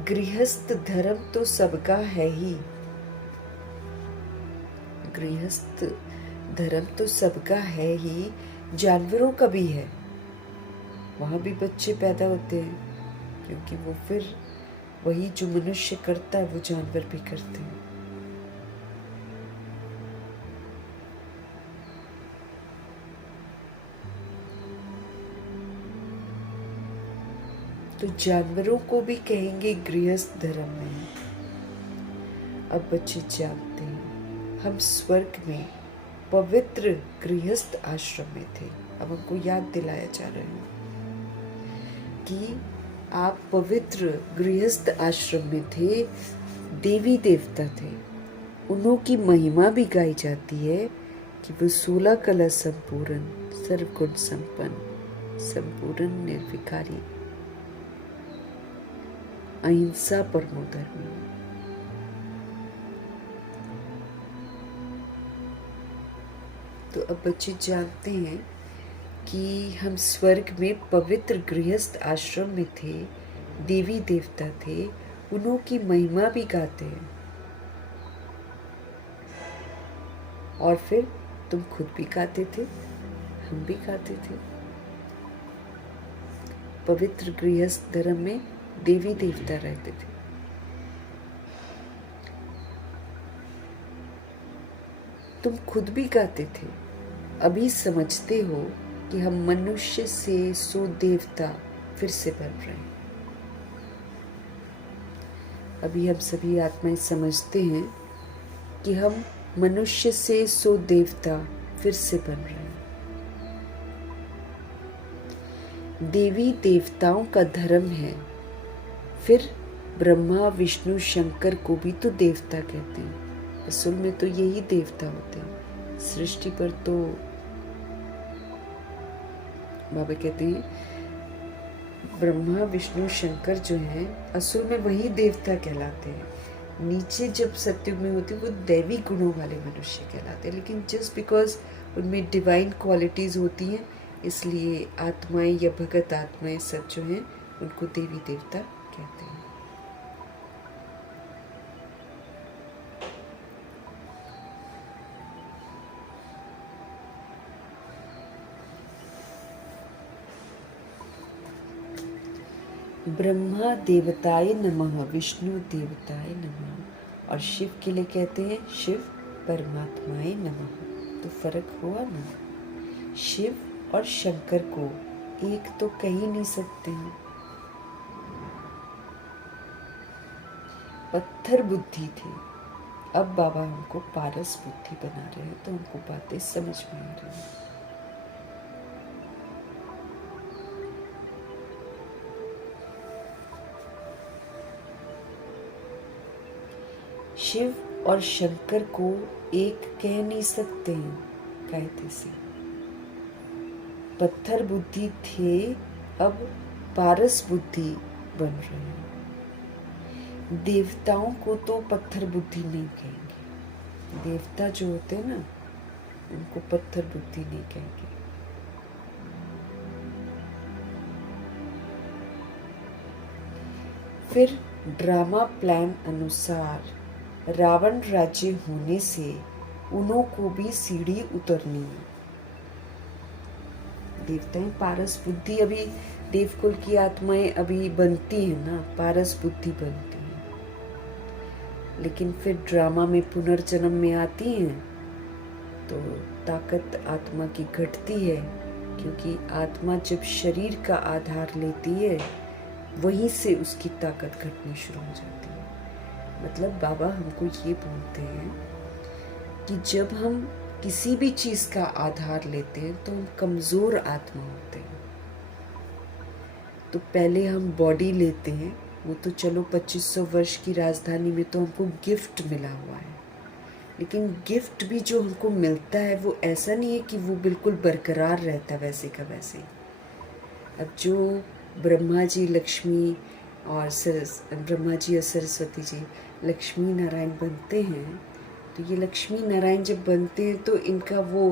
गृहस्थ धर्म तो सबका है ही, गृहस्थ धर्म तो सबका है ही, जानवरों का भी है। वहां भी बच्चे पैदा होते हैं, क्योंकि वो फिर वही जो मनुष्य करता है वो जानवर भी करते हैं। तो जानवरों को भी कहेंगे गृहस्थ धर्म में। अब बच्चे जानते हैं हम स्वर्ग में पवित्र गृहस्थ आश्रम में थे। अब हमको याद दिलाया जा रहा है कि आप पवित्र गृहस्थ आश्रम में थे, देवी देवता थे। उन्हों की महिमा भी गाई जाती है कि वो 16 कला संपूर्ण, सर्वगुण संपन्न, संपूर्ण निर्विकारी, अहिंसा परमो धर्मी। तो अब बच्चे जानते हैं कि हम स्वर्ग में पवित्र गृहस्थ आश्रम में थे, देवी देवता थे, उन्हों की महिमा भी गाते हैं। और फिर तुम खुद भी गाते थे, हम भी गाते थे। पवित्र गृहस्थ धर्म में देवी देवता रहते थे। तुम खुद भी गाते थे। अभी समझते हो कि हम मनुष्य से सो देवता फिर से बन रहे हैं। अभी हम सभी आत्माएं समझते हैं कि हम मनुष्य से सो देवता फिर से बन रहे हैं। देवी देवताओं का धर्म है, फिर ब्रह्मा विष्णु शंकर को भी तो देवता कहते हैं। असल में तो यही देवता होते हैं। सृष्टि पर तो बाबा कहते हैं ब्रह्मा विष्णु शंकर जो हैं असल में वही देवता कहलाते हैं। नीचे जब सत्युग में होते वो दैवी गुणों वाले मनुष्य कहलाते हैं, लेकिन जस्ट बिकॉज उनमें डिवाइन क्वालिटीज होती हैं इसलिए आत्माएं या भगत आत्माएं सब जो हैं उनको देवी देवता कहते हैं। ब्रह्मा देवताय नमः, विष्णु देवताय नमः, और शिव के लिए कहते हैं शिव परमात्माय नमः। तो फर्क हुआ ना। शिव और शंकर को एक तो कह ही नहीं सकते हैं। पत्थर बुद्धि थे, अब बाबा हमको पारस बुद्धि बना रहे हैं, तो हमको बातें समझ में आ रही हैं। शिव और शंकर को एक कह नहीं सकते हैं कहते से। पत्थर बुद्धि थे, अब पारस बुद्धि बन रहे हैं। देवताओं को तो पत्थर बुद्धि नहीं कहेंगे। देवता जो होते हैं ना उनको पत्थर बुद्धि नहीं कहेंगे। फिर ड्रामा प्लान अनुसार रावण राज्य होने से उन्हों को भी सीढ़ी उतरनी है। देवताएं पारस बुद्धि, अभी देवकुल की आत्माएं अभी बनती हैं ना, पारस बुद्धि बनती हैं, लेकिन फिर ड्रामा में पुनर्जन्म में आती हैं तो ताकत आत्मा की घटती है, क्योंकि आत्मा जब शरीर का आधार लेती है वहीं से उसकी ताकत घटनी शुरू हो जाती है। मतलब बाबा हमको ये बोलते हैं कि जब हम किसी भी चीज का आधार लेते हैं तो हम कमजोर आत्मा होते हैं। तो पहले हम बॉडी लेते हैं, वो तो चलो 2500 वर्ष की राजधानी में तो हमको गिफ्ट मिला हुआ है, लेकिन गिफ्ट भी जो हमको मिलता है वो ऐसा नहीं है कि वो बिल्कुल बरकरार रहता वैसे का वैसे। अब जो ब्रह्मा जी लक्ष्मी और ब्रह्मा जी और सरस्वती जी लक्ष्मी नारायण बनते हैं, तो ये लक्ष्मी नारायण जब बनते हैं तो इनका वो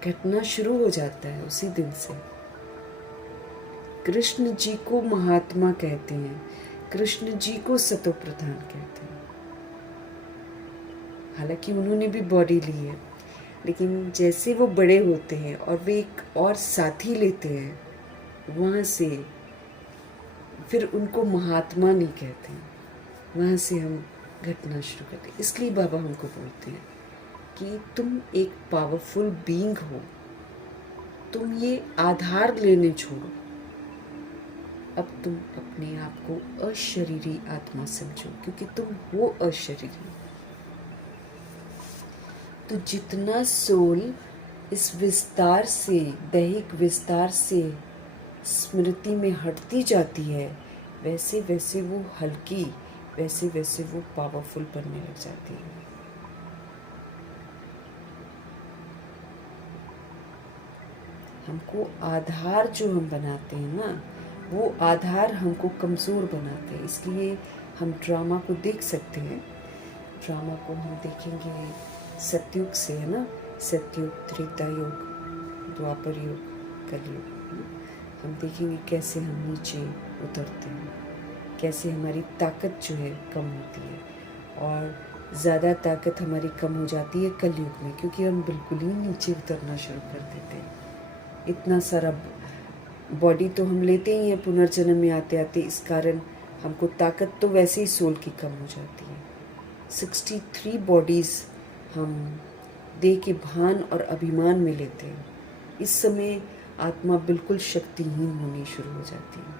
घटना शुरू हो जाता है उसी दिन से। कृष्ण जी को महात्मा कहते हैं, कृष्ण जी को सतो प्रधान कहते हैं। हालांकि उन्होंने भी बॉडी ली है, लेकिन जैसे वो बड़े होते हैं और वे एक और साथी लेते हैं, वहाँ से फिर उनको महात्मा नहीं कहते हैं, वहाँ से हम घटना शुरू करते हैं। इसलिए बाबा हमको बोलते हैं कि तुम एक पावरफुल बीइंग हो, तुम ये आधार लेने छोड़ो, अब तुम अपने आप को अशरीरी आत्मा समझो, क्योंकि तुम हो अशरीरी। तो जितना सोल इस विस्तार से, दैहिक विस्तार से स्मृति में हटती जाती है, वैसे वैसे वो हल्की, वैसे वैसे वो पावरफुल बनने लग जाती है। हमको आधार जो हम बनाते हैं ना, वो आधार हमको कमज़ोर बनाते हैं। इसलिए हम ड्रामा को देख सकते हैं। ड्रामा को हम देखेंगे सतयुग से, है ना, सतयुग, त्रेता युग, द्वापर युग, कलयुग। हम देखेंगे कैसे हम नीचे उतरते हैं, कैसे हमारी ताकत जो है कम होती है, और ज़्यादा ताकत हमारी कम हो जाती है कलयुग में, क्योंकि हम बिल्कुल ही नीचे उतरना शुरू कर देते हैं। इतना सारा बॉडी तो हम लेते ही हैं पुनर्जन्म में आते आते, इस कारण हमको ताकत तो वैसे ही सोल की कम हो जाती है। 63 बॉडीज़ हम देह के भान और अभिमान में लेते हैं। इस समय आत्मा बिल्कुल शक्तिहीन होनी शुरू हो जाती है।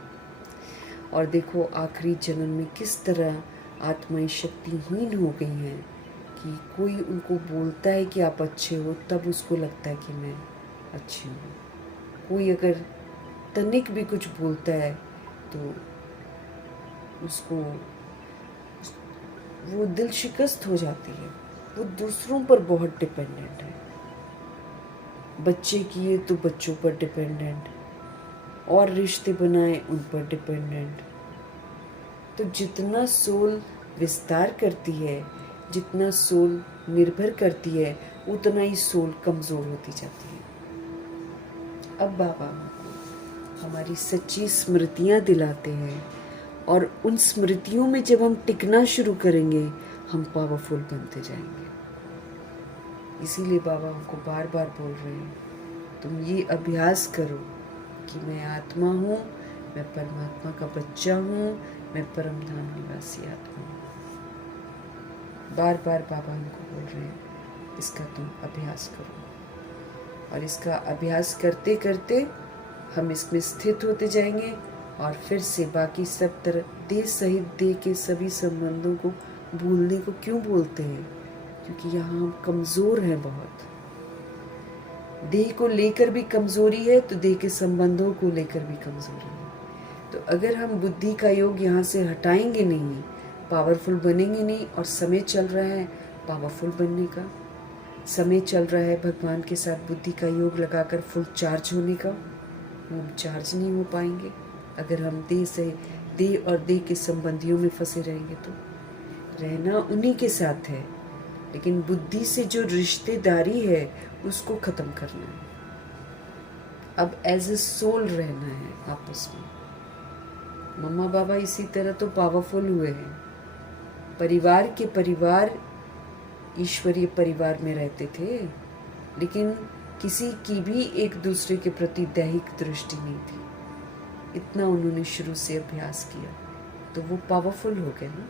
और देखो आखिरी जन्म में किस तरह आत्माएं शक्तिहीन हो गई हैं, कि कोई उनको बोलता है कि आप अच्छे हो, तब उसको लगता है कि मैं अच्छी हूँ। कोई अगर तनिक भी कुछ बोलता है तो उसको वो दिल शिकस्त हो जाती है। वो दूसरों पर बहुत डिपेंडेंट है। बच्चे किए तो बच्चों पर डिपेंडेंट, और रिश्ते बनाए उन पर डिपेंडेंट। तो जितना सोल विस्तार करती है, जितना सोल निर्भर करती है, उतना ही सोल कमज़ोर होती जाती है। अब बाबा हमको हमारी सच्ची स्मृतियाँ दिलाते हैं, और उन स्मृतियों में जब हम टिकना शुरू करेंगे, हम पावरफुल बनते जाएंगे। इसीलिए बाबा हमको बार बार बोल रहे हैं, तुम ये अभ्यास करो कि मैं आत्मा हूँ, मैं परमात्मा का बच्चा हूँ, मैं परम धाम निवासी आत्मा हूँ। बार बार बाबा हमको बोल रहे हैं, इसका तुम अभ्यास करो। और इसका अभ्यास करते करते हम इसमें स्थित होते जाएंगे, और फिर से बाकी सब तरह देह सहित देह के सभी संबंधों को भूलने को क्यों बोलते हैं? क्योंकि यहाँ हम कमज़ोर हैं बहुत। देह को लेकर भी कमज़ोरी है, तो देह के संबंधों को लेकर भी कमज़ोरी है। तो अगर हम बुद्धि का योग यहाँ से हटाएंगे नहीं, पावरफुल बनेंगे नहीं। और समय चल रहा है पावरफुल बनने का, समय चल रहा है भगवान के साथ बुद्धि का योग लगाकर फुल चार्ज होने का। हम चार्ज नहीं हो पाएंगे अगर हम देह और देह के संबंधियों में फंसे रहेंगे। तो रहना उन्हीं के साथ है, लेकिन बुद्धि से जो रिश्तेदारी है उसको ख़त्म करना है। अब एज ए सोल रहना है आपस में। मम्मा बाबा इसी तरह तो पावरफुल हुए हैं। परिवार के परिवार ईश्वरीय परिवार में रहते थे, लेकिन किसी की भी एक दूसरे के प्रति दैहिक दृष्टि नहीं थी। इतना उन्होंने शुरू से अभ्यास किया, तो वो पावरफुल हो गए ना।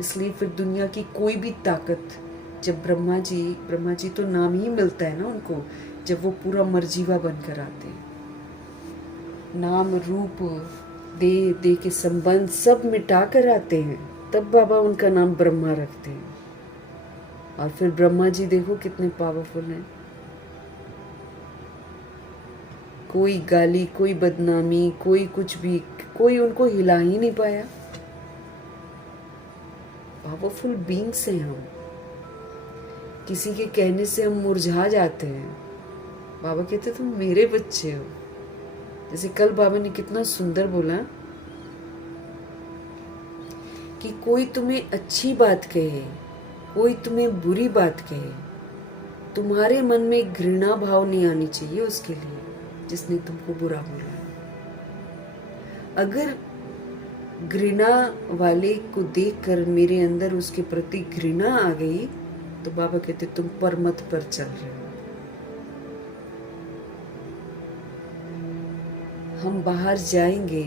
इसलिए फिर दुनिया की कोई भी ताकत, जब ब्रह्मा जी तो नाम ही मिलता है ना उनको, जब वो पूरा मर्जीवा बनकर आते हैं, नाम रूप देह के संबंध सब मिटा कर आते हैं, तब बाबा उनका नाम ब्रह्मा रखते हैं। और फिर ब्रह्मा जी देखो कितने पावरफुल हैं। कोई गाली, कोई बदनामी, कोई कुछ भी, कोई उनको हिला ही नहीं पाया। पावरफुल बीइंग्स हैं हम। किसी के कहने से हम मुरझा जाते हैं। बाबा कहते तुम मेरे बच्चे हो। जैसे कल बाबा ने कितना सुंदर बोला कि कोई तुम्हें अच्छी बात कहे, कोई तुम्हें बुरी बात कहे, तुम्हारे मन में घृणा भाव नहीं आनी चाहिए उसके लिए जिसने तुमको बुरा बोला है। अगर घृणा वाले को देखकर मेरे अंदर उसके प्रति घृणा आ गई, तो बाबा कहते तुम परमत पर चल रहे हो। हम बाहर जाएंगे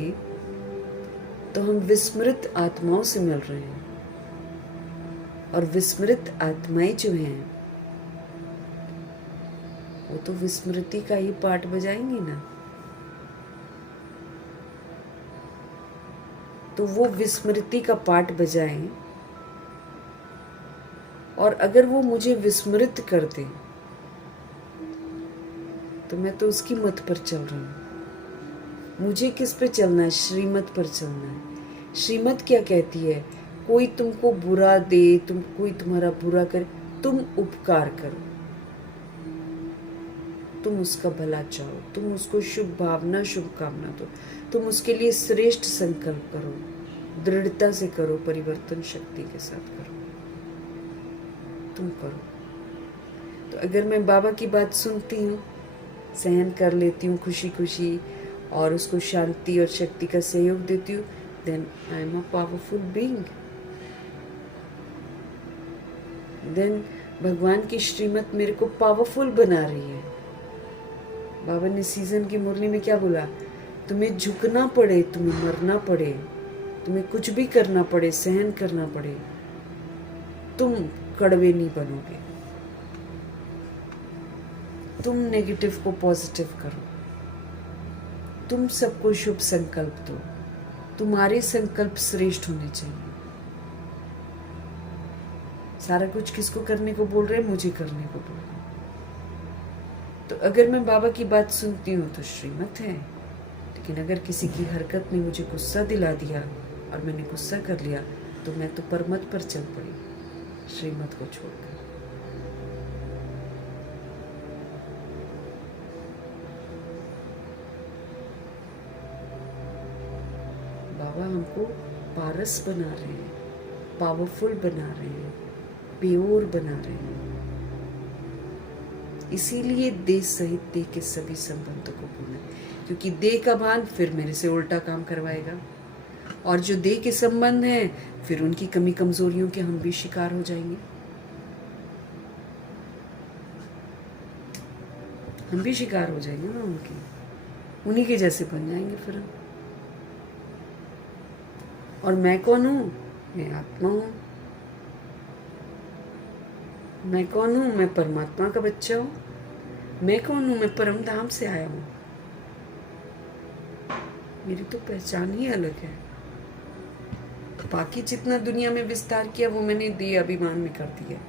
तो हम विस्मृत आत्माओं से मिल रहे हैं, और विस्मृत आत्माएं जो हैं वो तो विस्मृति का ही पार्ट बजाएंगी ना। तो वो विस्मृति का पार्ट बजाएं, और अगर वो मुझे विस्मृत कर दे तो मैं तो उसकी मत पर चल रही हूँ। मुझे किस पे चलना है? श्रीमत पर चलना है। श्रीमत क्या कहती है? कोई तुमको बुरा दे, कोई तुम्हारा बुरा करे, तुम उपकार करो, तुम उसका भला चाहो, तुम उसको शुभ भावना शुभकामना दो, तुम उसके लिए श्रेष्ठ संकल्प करो, दृढ़ता से करो, परिवर्तन शक्ति के साथ करो, तुम करो। तो अगर मैं बाबा की बात सुनती हूँ, सहन कर लेती हूँ खुशी खुशी, और उसको शांति और शक्ति का सहयोग देती हूँ, then I am a powerful being. देन भगवान की श्रीमत मेरे को पावरफुल बना रही है। बाबा ने सीजन की मुरली में क्या बोला? तुम्हें झुकना पड़े, तुम्हें मरना पड़े, तुम्हें कुछ भी करना पड़े, सहन करना पड़े, तुम कड़वे नहीं बनोगे। तुम नेगेटिव को पॉजिटिव करो, तुम सबको शुभ संकल्प दो, तुम्हारे संकल्प श्रेष्ठ होने चाहिए। सारा कुछ किसको करने को बोल रहे हैं? मुझे करने को बोल रहे हैं। तो अगर मैं बाबा की बात सुनती हूँ तो श्रीमत है, लेकिन अगर किसी की हरकत ने मुझे गुस्सा दिला दिया और मैंने गुस्सा कर लिया तो मैं तो परमत पर चल पड़ी, श्रीमत को छोड़कर। बाबा हमको पारस बना रहे हैं, पावरफुल बना रहे हैं, प्योर बना रहे हैं। इसीलिए देह सहित देह के सभी संबंधों को भूलना, क्योंकि देह का भान फिर मेरे से उल्टा काम करवाएगा, और जो देह के संबंध हैं फिर उनकी कमी कमजोरियों के हम भी शिकार हो जाएंगे। हम भी शिकार हो जाएंगे ना उनके, उन्हीं के जैसे बन जाएंगे फिर हम। और मैं कौन हूं? मैं आत्मा हूं। मैं कौन हूं? मैं परमात्मा का बच्चा हूं। मैं कौन हूं? मैं परम धाम से आया हूं। मेरी तो पहचान ही अलग है। बाकी जितना दुनिया में विस्तार किया वो मैंने देह अभिमान में कर दिया।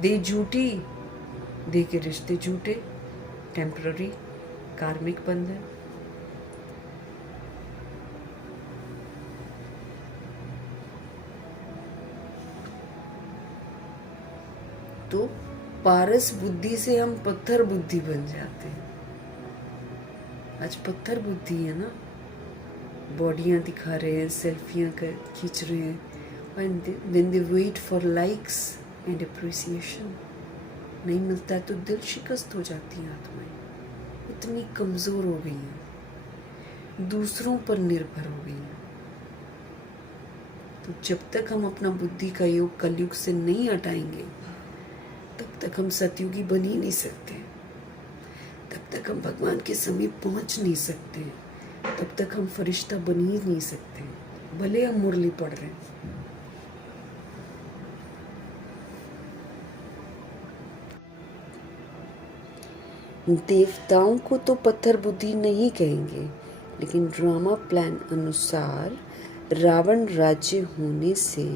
देह झूठी, देह के रिश्ते झूठे, टेम्पररी, कार्मिक बंधन। तो पारस बुद्धि से हम पत्थर बुद्धि बन जाते हैं। आज पत्थर बुद्धि है ना, बॉडियां दिखा रहे हैं, सेल्फियां खींच रहे हैं, and then they wait for likes and appreciation। नहीं मिलता है तो दिल शिकस्त हो जाती है आत्माएं, इतनी कमजोर हो गई हैं, दूसरों पर निर्भर हो गई हैं। तो जब तक हम अपना बुद्धि का योग कलयुग से नहीं हटाएंगे तब तक हम सतयुगी बन ही नहीं सकते, तब तक हम भगवान के समीप पहुंच नहीं सकते, तब तक हम फरिश्ता बन ही नहीं सकते, भले हम मुरली पढ़ रहे हैं। देवताओं को तो पत्थर बुद्धि नहीं कहेंगे, लेकिन ड्रामा प्लान अनुसार रावण राज्य होने से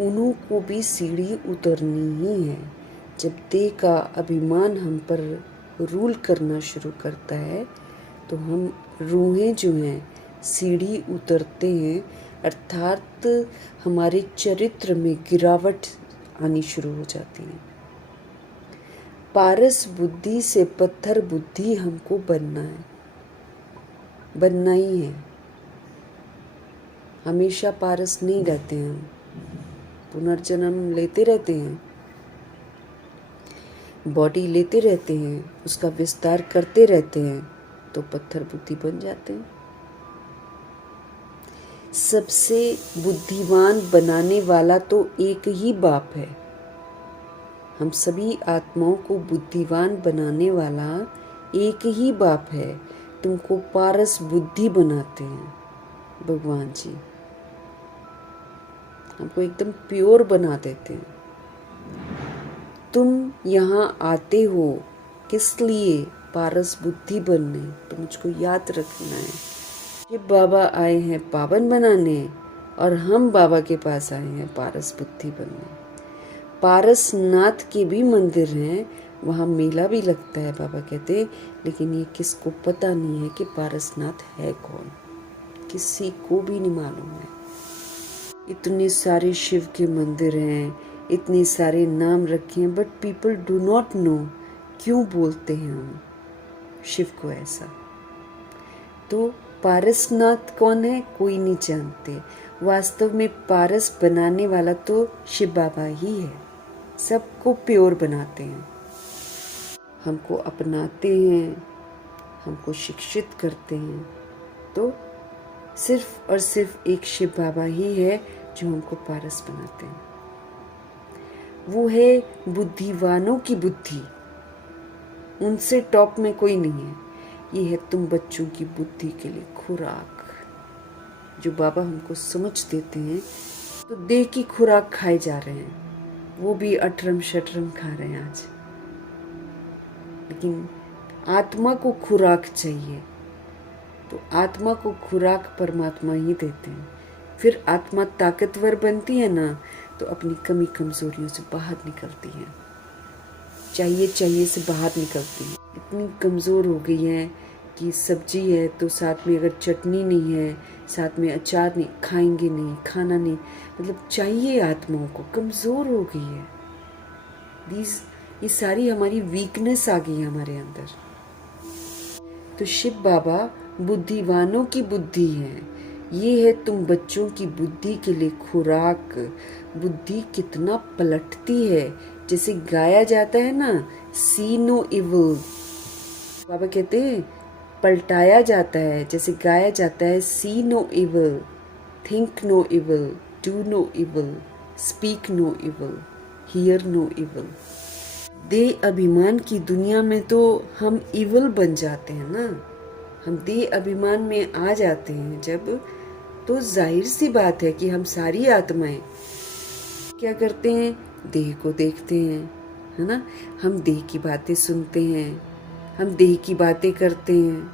उन्हों को भी सीढ़ी उतरनी ही है। जब देह का अभिमान हम पर रूल करना शुरू करता है तो हम रूहें जो हैं सीढ़ी उतरते हैं, अर्थात हमारे चरित्र में गिरावट आनी शुरू हो जाती है। पारस बुद्धि से पत्थर बुद्धि हमको बनना है, बनना ही है। हमेशा पारस नहीं रहते हैं, हम पुनर्जन्म लेते रहते हैं, बॉडी लेते रहते हैं, उसका विस्तार करते रहते हैं, तो पत्थर बुद्धि बन जाते हैं। सबसे बुद्धिमान बनाने वाला तो एक ही बाप है। हम सभी आत्माओं को बुद्धिवान बनाने वाला एक ही बाप है। तुमको पारस बुद्धि बनाते हैं भगवान जी, हमको एकदम प्योर बना देते हैं। तुम यहाँ आते हो किस लिए? पारस बुद्धि बनने। तो मुझको याद रखना है, ये बाबा आए हैं पावन बनाने और हम बाबा के पास आए हैं पारस बुद्धि बनने। पारसनाथ के भी मंदिर हैं, वहाँ मेला भी लगता है बाबा कहते हैं, लेकिन ये किसको पता नहीं है कि पारसनाथ है कौन, किसी को भी नहीं मालूम है। इतने सारे शिव के मंदिर हैं, इतने सारे नाम रखे हैं, but people do not know. क्यों बोलते हैं हम शिव को ऐसा? तो पारसनाथ कौन है कोई नहीं जानते। वास्तव में पारस बनाने वाला तो शिव बाबा ही है, सबको प्योर बनाते हैं, हमको अपनाते हैं, हमको शिक्षित करते हैं। तो सिर्फ और सिर्फ एक शिव बाबा ही है जो हमको पारस बनाते हैं। वो है बुद्धिवानों की बुद्धि, उनसे टॉप में कोई नहीं है। ये है तुम बच्चों की बुद्धि के लिए खुराक, जो बाबा हमको समझ देते हैं। तो देह की खुराक खाए जा रहे हैं, वो भी अठरम शटरम खा रहे हैं आज, लेकिन आत्मा को खुराक चाहिए। तो आत्मा को खुराक परमात्मा ही देते हैं। फिर आत्मा ताकतवर बनती है ना, तो अपनी कमी कमज़ोरियों से बाहर निकलती हैं, चाहिए से बाहर निकलती हैं। इतनी कमज़ोर हो गई हैं कि सब्जी है तो साथ में अगर चटनी नहीं है, साथ में अचार नहीं, खाएंगे नहीं, खाना नहीं, मतलब चाहिए आत्माओं को, कमज़ोर हो गई है। ये सारी हमारी वीकनेस आ गई है हमारे अंदर। तो शिव बाबा बुद्धिवानों की बुद्धि है, ये है तुम बच्चों की बुद्धि के लिए खुराक। बुद्धि कितना पलटती है, जैसे गाया जाता है ना, सी नो इविल। बाबा कहते हैं पलटाया जाता है, जैसे गाया जाता है, see no evil, think no evil, do no evil, speak no evil, hear no evil. देह अभिमान की दुनिया में तो हम इविल बन जाते हैं ना, हम देह अभिमान में आ जाते हैं जब, तो जाहिर सी बात है कि हम सारी आत्माएं क्या करते हैं, देह को देखते हैं, है ना। हम देह की बातें सुनते हैं, हम देह की बातें करते हैं,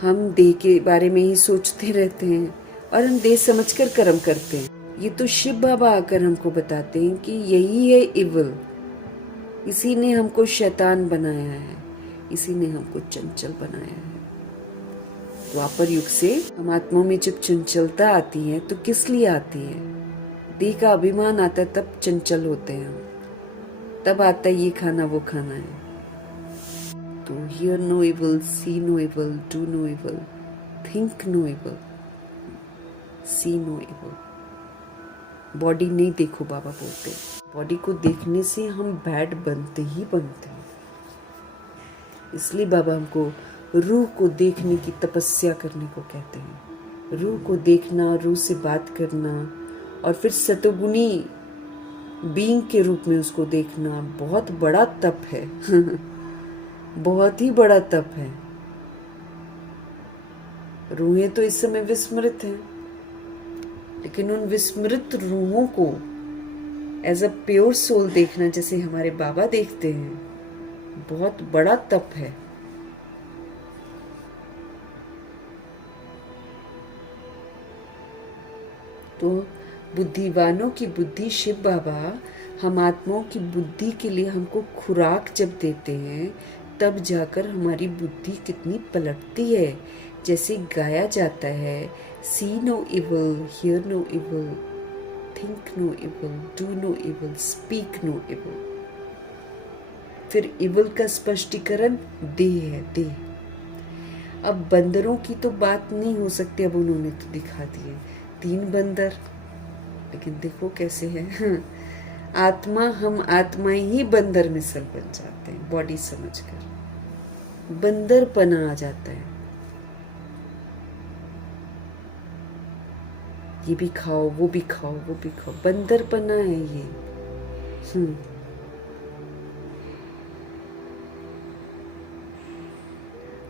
हम देह के बारे में ही सोचते रहते हैं और हम देह समझकर कर्म करते हैं। ये तो शिव बाबा आकर हमको बताते हैं कि यही है इविल। इसी ने हमको शैतान बनाया है, इसी ने हमको चंचल बनाया है। द्वापर युग से हम आत्माओं में जब चंचलता आती है तो किस लिए आती है? देह का अभिमान आता है तब चंचल होते हैं हम, तब आता है ये खाना वो खाना है। तो hear no evil, see no evil, do no evil, think no evil, see no evil. Body नहीं देखो बाबा बोलते, बॉडी को देखने से हम बैड बनते ही बनते हैं। इसलिए बाबा हमको रूह को देखने की तपस्या करने को कहते हैं। रूह को देखना, रूह से बात करना और फिर सतोगुणी बीइंग के रूप में उसको देखना बहुत बड़ा तप है बहुत ही बड़ा तप है। रूहें तो इस समय विस्मृत हैं, लेकिन उन विस्मृत रूहों को एज अ प्योर सोल देखना, जैसे हमारे बाबा देखते हैं, बहुत बड़ा तप है। तो बुद्धिवानों की बुद्धि शिव बाबा हम आत्माओं की बुद्धि के लिए हमको खुराक जब देते हैं, तब जाकर हमारी बुद्धि कितनी पलटती है। जैसे गाया जाता है, see no evil, hear no evil, think no evil, do no evil, speak no evil. फिर इविल का स्पष्टीकरण देह है, देह। अब बंदरों की तो बात नहीं हो सकती, अब उन्होंने तो दिखा दिए 3 बंदर, लेकिन देखो कैसे है आत्मा, हम आत्माएं ही बंदर मिसल बन जाते हैं। बॉडी समझकर बंदरपना आ जाता है, ये भी खाओ, वो भी खाओ, वो भी खाओ, बंदरपना है ये।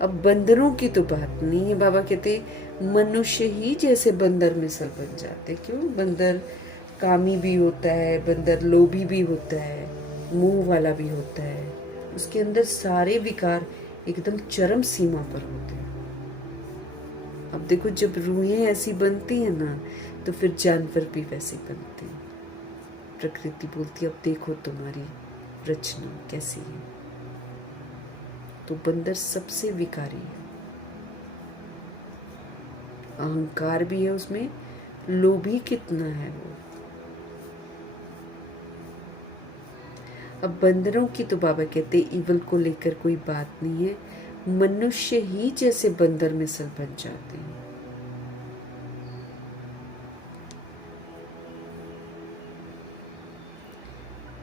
अब बंदरों की तो बात नहीं है, बाबा कहते मनुष्य ही जैसे बंदर मिसल बन जाते। क्यों? बंदर कामी भी होता है, बंदर लोभी भी होता है, मुंह वाला भी होता है, उसके अंदर सारे विकार एकदम चरम सीमा पर होते हैं। अब देखो जब रूहें ऐसी बनती हैं ना, तो फिर जानवर भी वैसे बनते हैं। प्रकृति बोलती है अब देखो तुम्हारी रचना कैसी है। तो बंदर सबसे विकारी है, अहंकार भी है उसमें, लोभी कितना है वो। अब बंदरों की तो बाबा कहते इवल को लेकर कोई बात नहीं है, मनुष्य ही जैसे बंदर मिसल बन जाते हैं।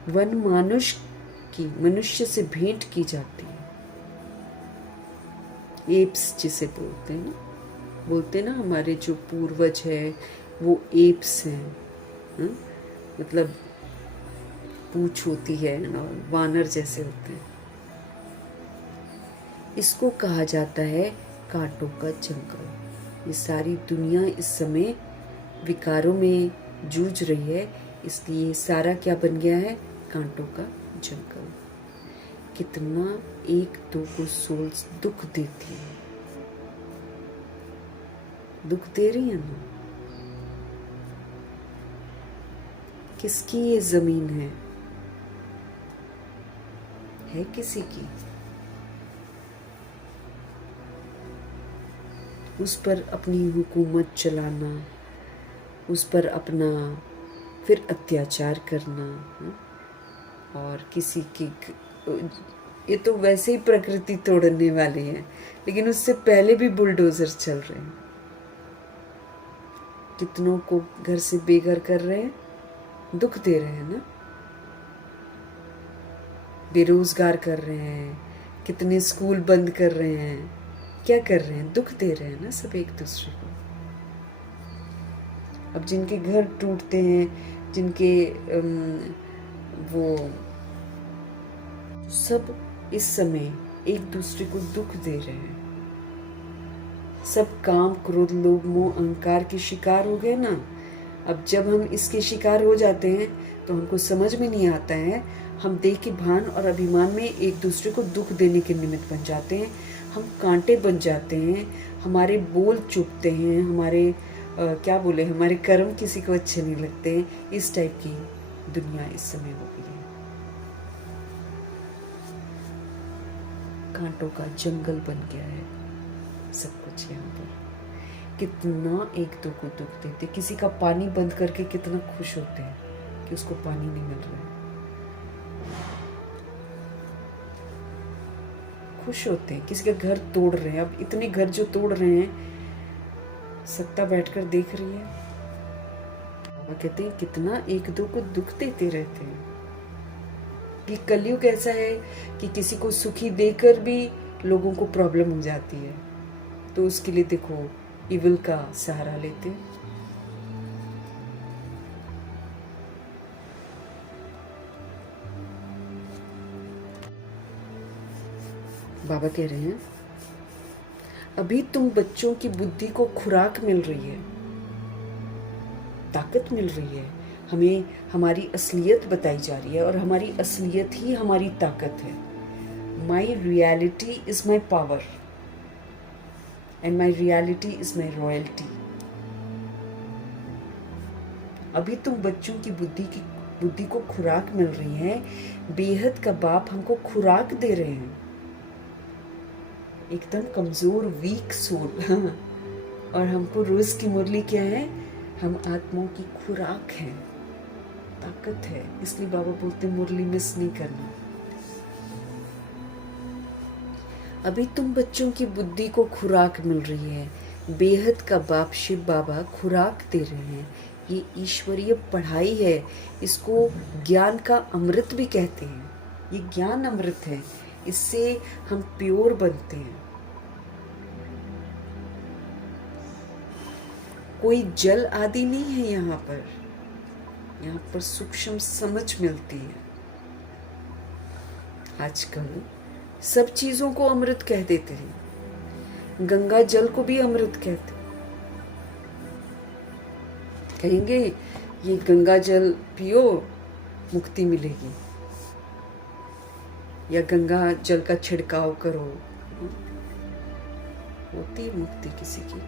वन मनुष्य से भेंट की जाती है। एप्स जिसे बोलते हैं ना, हमारे जो पूर्वज है वो एप्स हैं, मतलब पूंछ होती है और वानर जैसे होते हैं। इसको कहा जाता है कांटों का जंगल। ये सारी दुनिया इस समय विकारों में जूझ रही है, इसलिए सारा क्या बन गया है? कांटों का जंगल। कितना एक दो को सोल्स दुख देती है, दुख दे रही है ना। किसकी ये जमीन है किसी की? उस पर अपनी हुकूमत चलाना, उस पर अपना फिर अत्याचार करना, और किसी की ये तो वैसे ही प्रकृति तोड़ने वाले हैं, लेकिन उससे पहले भी बुलडोजर चल रहे हैं। कितनों को घर से बेघर कर रहे हैं, दुख दे रहे हैं ना, बेरोजगार कर रहे हैं, कितने स्कूल बंद कर रहे हैं, क्या कर रहे हैं, दुख दे रहे हैं ना सब एक दूसरे को। अब जिनके घर टूटते हैं, जिनके वो सब इस समय एक दूसरे को दुख दे रहे हैं। सब काम, क्रोध, लोभ, मोह, अहंकार के शिकार हो गए ना। अब जब हम इसके शिकार हो जाते हैं तो हमको समझ में नहीं आता है, हम देह के भान और अभिमान में एक दूसरे को दुख देने के निमित्त बन जाते हैं, हम कांटे बन जाते हैं, हमारे बोल चुभते हैं, हमारे क्या बोले, हमारे कर्म किसी को अच्छे नहीं लगते हैं। इस टाइप की दुनिया इस समय हो गई है। कांटों का जंगल बन गया है सब कुछ यहाँ पर। कितना एक दो को दुख देते, किसी का पानी बंद करके कितना खुश होते हैं कि उसको पानी नहीं मिल रहा है, खुश होते हैं। किसी का घर तोड़ रहे हैं, अब इतने घर जो तोड़ रहे हैं, सत्ता बैठकर देख रही है। बाबा कहते हैं कितना एक दो को दुख देते रहते हैं। कि कलयुग ऐसा है कि किसी को सुखी देकर भी लोगों को प्रॉब्लम हो जाती है, तो उसके लिए देखो इविल का सहारा लेते हैं। बाबा कह रहे हैं अभी तुम बच्चों की बुद्धि को खुराक मिल रही है, ताकत मिल रही है, हमें हमारी असलियत बताई जा रही है, और हमारी असलियत ही हमारी ताकत है। My reality is my power and my reality is my royalty. अभी तुम बच्चों की बुद्धि को खुराक मिल रही है। बेहद का बाप हमको खुराक दे रहे हैं, एकदम कमजोर वीक सोल और हमको रोज की मुरली क्या है, हम आत्माओं की खुराक है, ताकत है। इसलिए बाबा बोलते मुरली मिस नहीं करना। अभी तुम बच्चों की बुद्धि को खुराक मिल रही है। बेहद का बाप शिव बाबा खुराक दे रहे हैं। ये ईश्वरीय पढ़ाई है, इसको ज्ञान का अमृत भी कहते हैं। ये ज्ञान अमृत है, इससे हम प्योर बनते हैं। कोई जल आदि नहीं है यहाँ पर सूक्ष्म समझ मिलती है। आजकल सब चीजों को अमृत कह देते हैं, गंगा जल को भी अमृत कहते हैं। कहेंगे ये गंगा जल पियो मुक्ति मिलेगी, या गंगा जल का छिड़काव करो, होती है मुक्ति किसी की।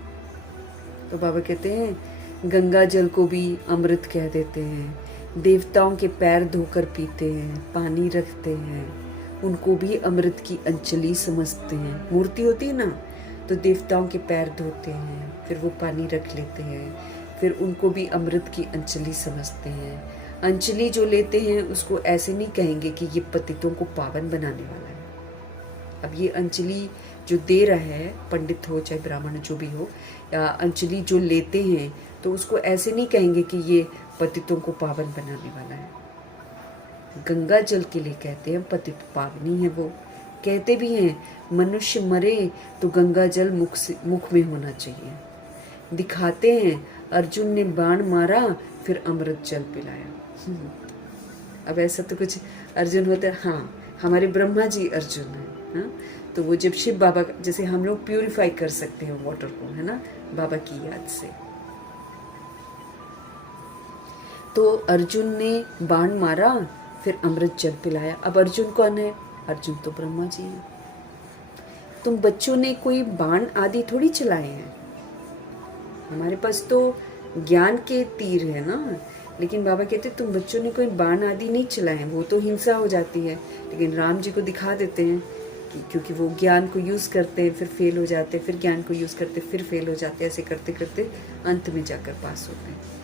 तो बाबा कहते हैं गंगा जल को भी अमृत कह देते हैं। देवताओं के पैर धोकर पीते हैं, पानी रखते हैं, उनको भी अमृत की अंजलि समझते हैं। मूर्ति होती है ना, तो देवताओं के पैर धोते हैं, फिर वो पानी रख लेते हैं, फिर उनको भी अमृत की अंजलि समझते हैं। अंजलि जो लेते हैं उसको ऐसे नहीं कहेंगे कि ये पतितों को पावन बनाने वाला है। अब ये अंजलि जो दे रहा है, पंडित हो चाहे ब्राह्मण जो भी हो, या अंजलि जो लेते हैं, तो उसको ऐसे नहीं कहेंगे कि ये पतितों को पावन बनाने वाला है। गंगा जल के लिए कहते हैं पतित पावनी है। वो कहते भी हैं मनुष्य मरे तो गंगा जल मुख में होना चाहिए। दिखाते हैं अर्जुन ने बाण मारा फिर अमृत जल पिलाया। अब ऐसा तो कुछ अर्जुन होता है, हाँ हमारे ब्रह्मा जी अर्जुन है, हाँ? तो वो जब शिव बाबा, जैसे हम लोग प्यूरिफाई कर सकते हैं वाटर को, है ना, बाबा की याद से, तो अर्जुन ने बाण मारा फिर अमृत जल पिलाया। अब अर्जुन कौन है? अर्जुन तो ब्रह्मा जी हैं। तुम बच्चों ने कोई बाण आदि थोड़ी चलाए हैं, हमारे पास तो ज्ञान के तीर है ना, लेकिन बाबा कहते तुम बच्चों ने कोई बाण आदि नहीं चलाए, वो तो हिंसा हो जाती है। लेकिन राम जी को दिखा देते हैं कि क्योंकि वो ज्ञान को यूज़ करते हैं, फिर फेल हो जाते हैं, फिर ज्ञान को यूज़ करते फिर फेल हो जाते हैं, ऐसे करते करते अंत में जाकर पास होते हैं।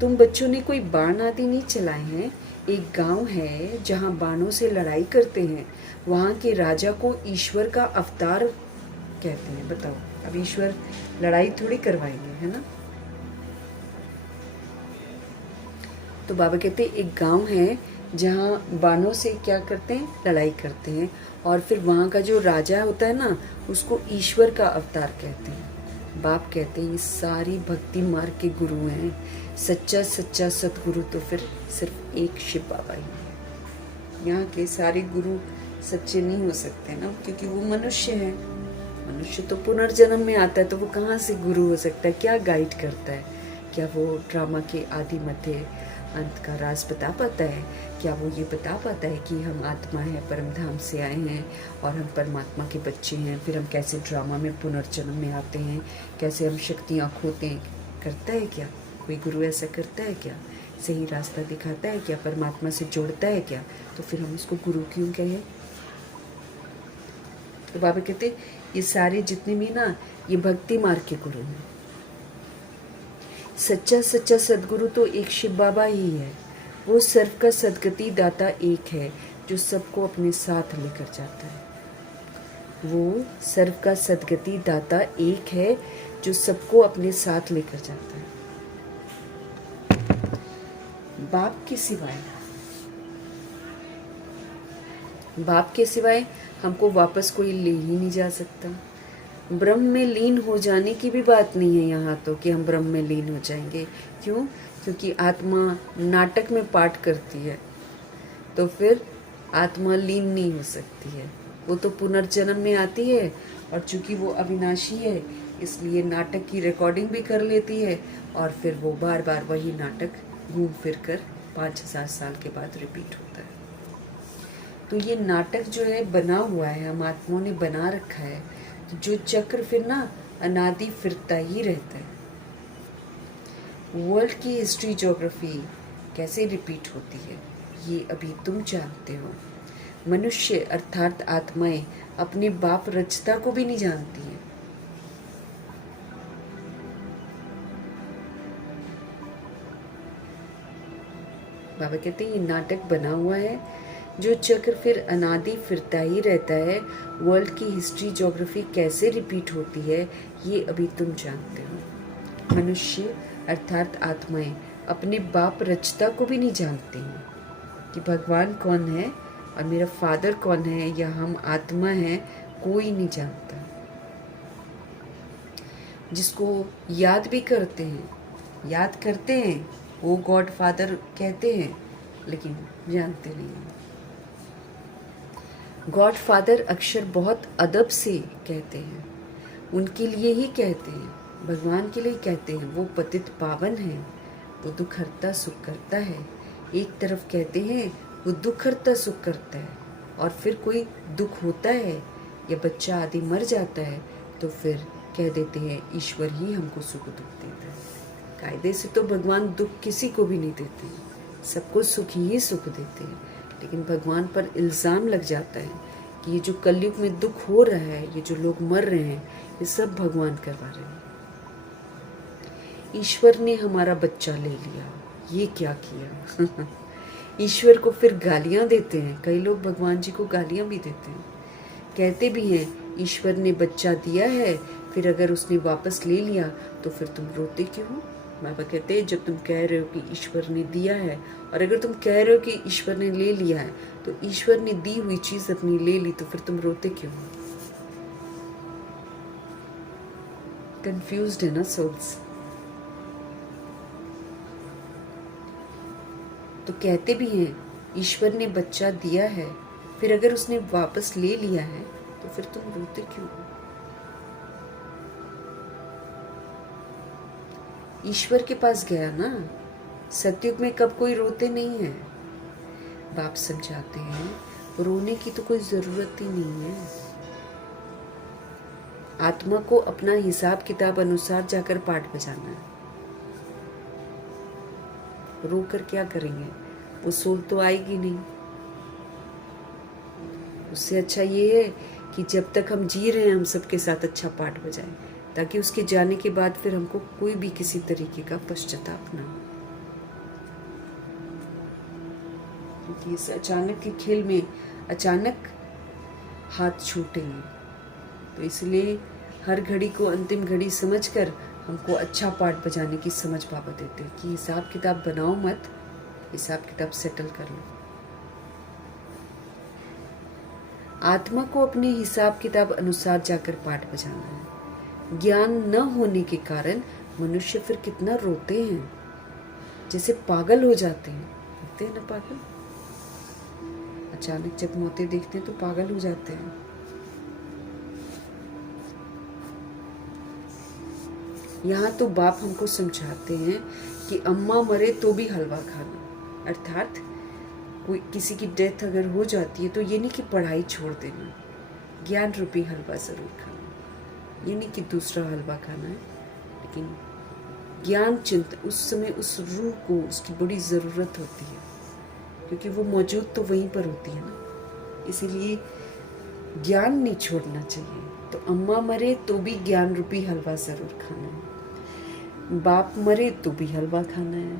तुम बच्चों ने कोई बाण आदि नहीं चलाए हैं। एक गांव है जहां बाणों से लड़ाई करते हैं, वहां के राजा को ईश्वर का अवतार कहते हैं। बताओ, अब ईश्वर लड़ाई थोड़ी करवाएंगे, है ना। तो बाबा कहते हैं एक गांव है जहाँ बाणों से क्या करते हैं, लड़ाई करते हैं, और फिर वहाँ का जो राजा होता है ना, उसको ईश्वर का अवतार कहते हैं। बाप कहते हैं ये सारी भक्ति मार्ग के गुरु हैं, सच्चा सच्चा सतगुरु तो फिर सिर्फ एक शिव बाबा ही है। यहाँ के सारे गुरु सच्चे नहीं हो सकते ना, क्योंकि वो मनुष्य है। मनुष्य तो पुनर्जन्म में आता है, तो वो कहाँ से गुरु हो सकता है? क्या गाइड करता है? क्या वो ड्रामा के आदि मध्य अंत का राज बता पाता है? क्या वो ये बता पाता है कि हम आत्मा है, परम धाम से आए हैं और हम परमात्मा के बच्चे हैं, फिर हम कैसे ड्रामा में पुनर्जन्म में आते हैं, कैसे हम शक्तियाँ खोते हैं? करता है क्या कोई गुरु? ऐसा करता है क्या? सही रास्ता दिखाता है क्या? परमात्मा से जोड़ता है क्या? तो फिर हम उसको गुरु क्यों कहें? तो बाबा कहते ये सारे जितने भी ना, ये भक्ति मार्ग के गुरु हैं। सच्चा सच्चा सदगुरु तो एक शिव बाबा ही है। वो सर्व का सदगति दाता एक है, जो सबको अपने साथ लेकर जाता है। वो सर्व का सदगति दाता एक है, जो सबको अपने साथ लेकर जाता है। बाप के सिवाय, बाप के सिवाय हमको वापस कोई ले ही नहीं जा सकता। ब्रह्म में लीन हो जाने की भी बात नहीं है यहाँ तो, कि हम ब्रह्म में लीन हो जाएंगे। क्यों? क्योंकि आत्मा नाटक में पाठ करती है, तो फिर आत्मा लीन नहीं हो सकती है। वो तो पुनर्जन्म में आती है, और चूंकि वो अविनाशी है, इसलिए नाटक की रिकॉर्डिंग भी कर लेती है, और फिर वो बार बार वही नाटक घूम फिर कर 5000 साल के बाद रिपीट होता है। तो ये नाटक जो है बना हुआ है, हम आत्माओं ने बना रखा है, जो चक्र फिर ना अनादि फिरता ही रहता है। वर्ल्ड की हिस्ट्री ज्योग्राफी कैसे रिपीट होती है, ये अभी तुम जानते हो। मनुष्य अर्थात आत्माएं अपने बाप रचता को भी नहीं जानती हैं। बाबा कहते हैं ये नाटक बना हुआ है, जो चक्र फिर अनादि फिरता ही रहता है। वर्ल्ड की हिस्ट्री ज्योग्राफी कैसे रिपीट होती है, ये अभी तुम जानते हो। मनुष्य अर्थात आत्माएं अपने बाप रचता को भी नहीं जानती हैं, कि भगवान कौन है और मेरा फादर कौन है, या हम आत्मा हैं, कोई नहीं जानता। जिसको याद भी करते हैं, वो गॉड फादर कहते हैं, लेकिन जानते नहीं हैं। गॉड फादर अक्षर बहुत अदब से कहते हैं, उनके लिए ही कहते हैं, भगवान के लिए कहते हैं। वो पतित पावन है, वो दुख हरता सुख करता है। एक तरफ कहते हैं वो दुख हरता सुख करता है, और फिर कोई दुख होता है या बच्चा आदि मर जाता है, तो फिर कह देते हैं ईश्वर ही हमको सुख दुख देता है। कायदे से तो भगवान दुख किसी को भी नहीं देते हैं, सबको सुख ही सुख देते हैं। लेकिन भगवान पर इल्ज़ाम लग जाता है कि ये जो कलयुग में दुख हो रहा है, ये जो लोग मर रहे हैं, ये सब भगवान करवा रहे हैं। ईश्वर ने हमारा बच्चा ले लिया, ये क्या किया? ईश्वर को फिर गालियां देते हैं। कई लोग भगवान जी को गालियां भी देते हैं, कहते भी हैं ईश्वर ने बच्चा दिया है, फिर अगर उसने वापस ले लिया तो फिर तुम रोते क्यों हो? बाबा कहते हैं जब तुम कह रहे हो कि ईश्वर ने दिया है, और अगर तुम कह रहे हो कि ईश्वर ने ले लिया है, तो ईश्वर ने दी हुई चीज अपनी ले ली, तो फिर तुम रोते क्यों हो? कंफ्यूज्ड है ना सोल्स। तो कहते भी हैं ईश्वर ने बच्चा दिया है, फिर अगर उसने वापस ले लिया है, तो फिर तुम रोते क्यों हो? ईश्वर के पास गया ना। सतयुग में कब कोई रोते नहीं है। बाप समझाते हैं रोने की तो कोई जरूरत ही नहीं है। आत्मा को अपना हिसाब किताब अनुसार जाकर पाठ बजाना है। रो कर क्या करेंगे, वो सोल तो आएगी नहीं। उससे अच्छा ये है कि जब तक हम जी रहे हैं हम सबके साथ अच्छा पाठ बजाएं, ताकि उसके जाने के बाद फिर हमको कोई भी किसी तरीके का पश्चाताप ना हो। क्योंकि इस अचानक के खेल में अचानक हाथ छूटेंगे, तो इसलिए हर घड़ी को अंतिम घड़ी समझकर हमको अच्छा पाठ बजाने की समझ बाबा देते हैं कि हिसाब किताब बनाओ मत, हिसाब किताब सेटल कर लो। आत्मा को अपने हिसाब किताब अनुसार जाकर पाठ बजाना है। ज्ञान न होने के कारण मनुष्य फिर कितना रोते हैं, जैसे पागल हो जाते हैं। होते हैं ना पागल, अचानक जब मौतें देखते हैं तो पागल हो जाते हैं। यहाँ तो बाप हमको समझाते हैं कि अम्मा मरे तो भी हलवा खाना, अर्थात कोई किसी की डेथ अगर हो जाती है तो ये नहीं कि पढ़ाई छोड़ देना, ज्ञान रूपी हलवा ज़रूर खाना। ये नहीं कि दूसरा हलवा खाना है, लेकिन ज्ञान चिंतन उस समय उस रूह को उसकी बड़ी ज़रूरत होती है, क्योंकि वो मौजूद तो वहीं पर होती है ना। इसीलिए ज्ञान नहीं छोड़ना चाहिए। तो अम्मा मरे तो भी ज्ञान रूपी हलवा ज़रूर खाना है, बाप मरे तो भी हलवा खाना है।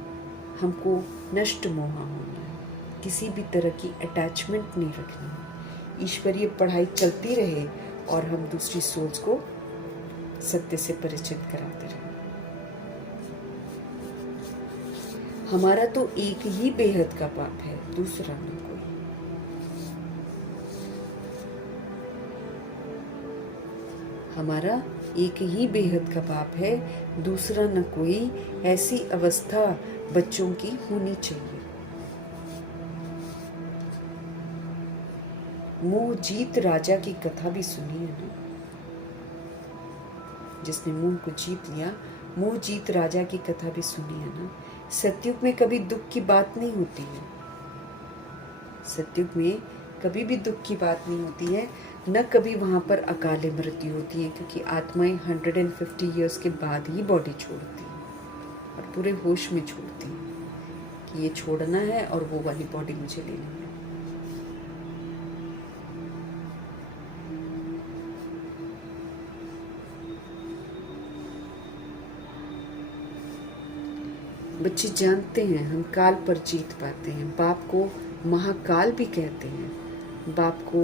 हमको नष्ट मोहा होना है, किसी भी तरह की अटैचमेंट नहीं रखनी है। ईश्वरीय पढ़ाई चलती रहे और हम दूसरी सोच को सत्य से परिचित कराते रहे। हमारा तो एक ही बेहद का बाप है, दूसरा न कोई। हमारा एक ही बेहद का बाप है, दूसरा न कोई। ऐसी अवस्था बच्चों की होनी चाहिए। मोह जीत राजा की कथा भी सुनी है ना, जिसने मोह को जीत लिया। मोह जीत राजा की कथा भी सुनी है ना। सतयुग में कभी दुख की बात नहीं होती है, सतयुग में कभी भी दुख की बात नहीं होती है, न कभी वहाँ पर अकाले मृत्यु होती है, क्योंकि आत्माएं 150 ईयर्स के बाद ही बॉडी छोड़ती हैं और पूरे होश में छोड़ती हैं कि ये छोड़ना है और वो वाली बॉडी मुझे लेनी है। बच्चे जानते हैं हम काल पर जीत पाते हैं। बाप को महाकाल भी कहते हैं, बाप को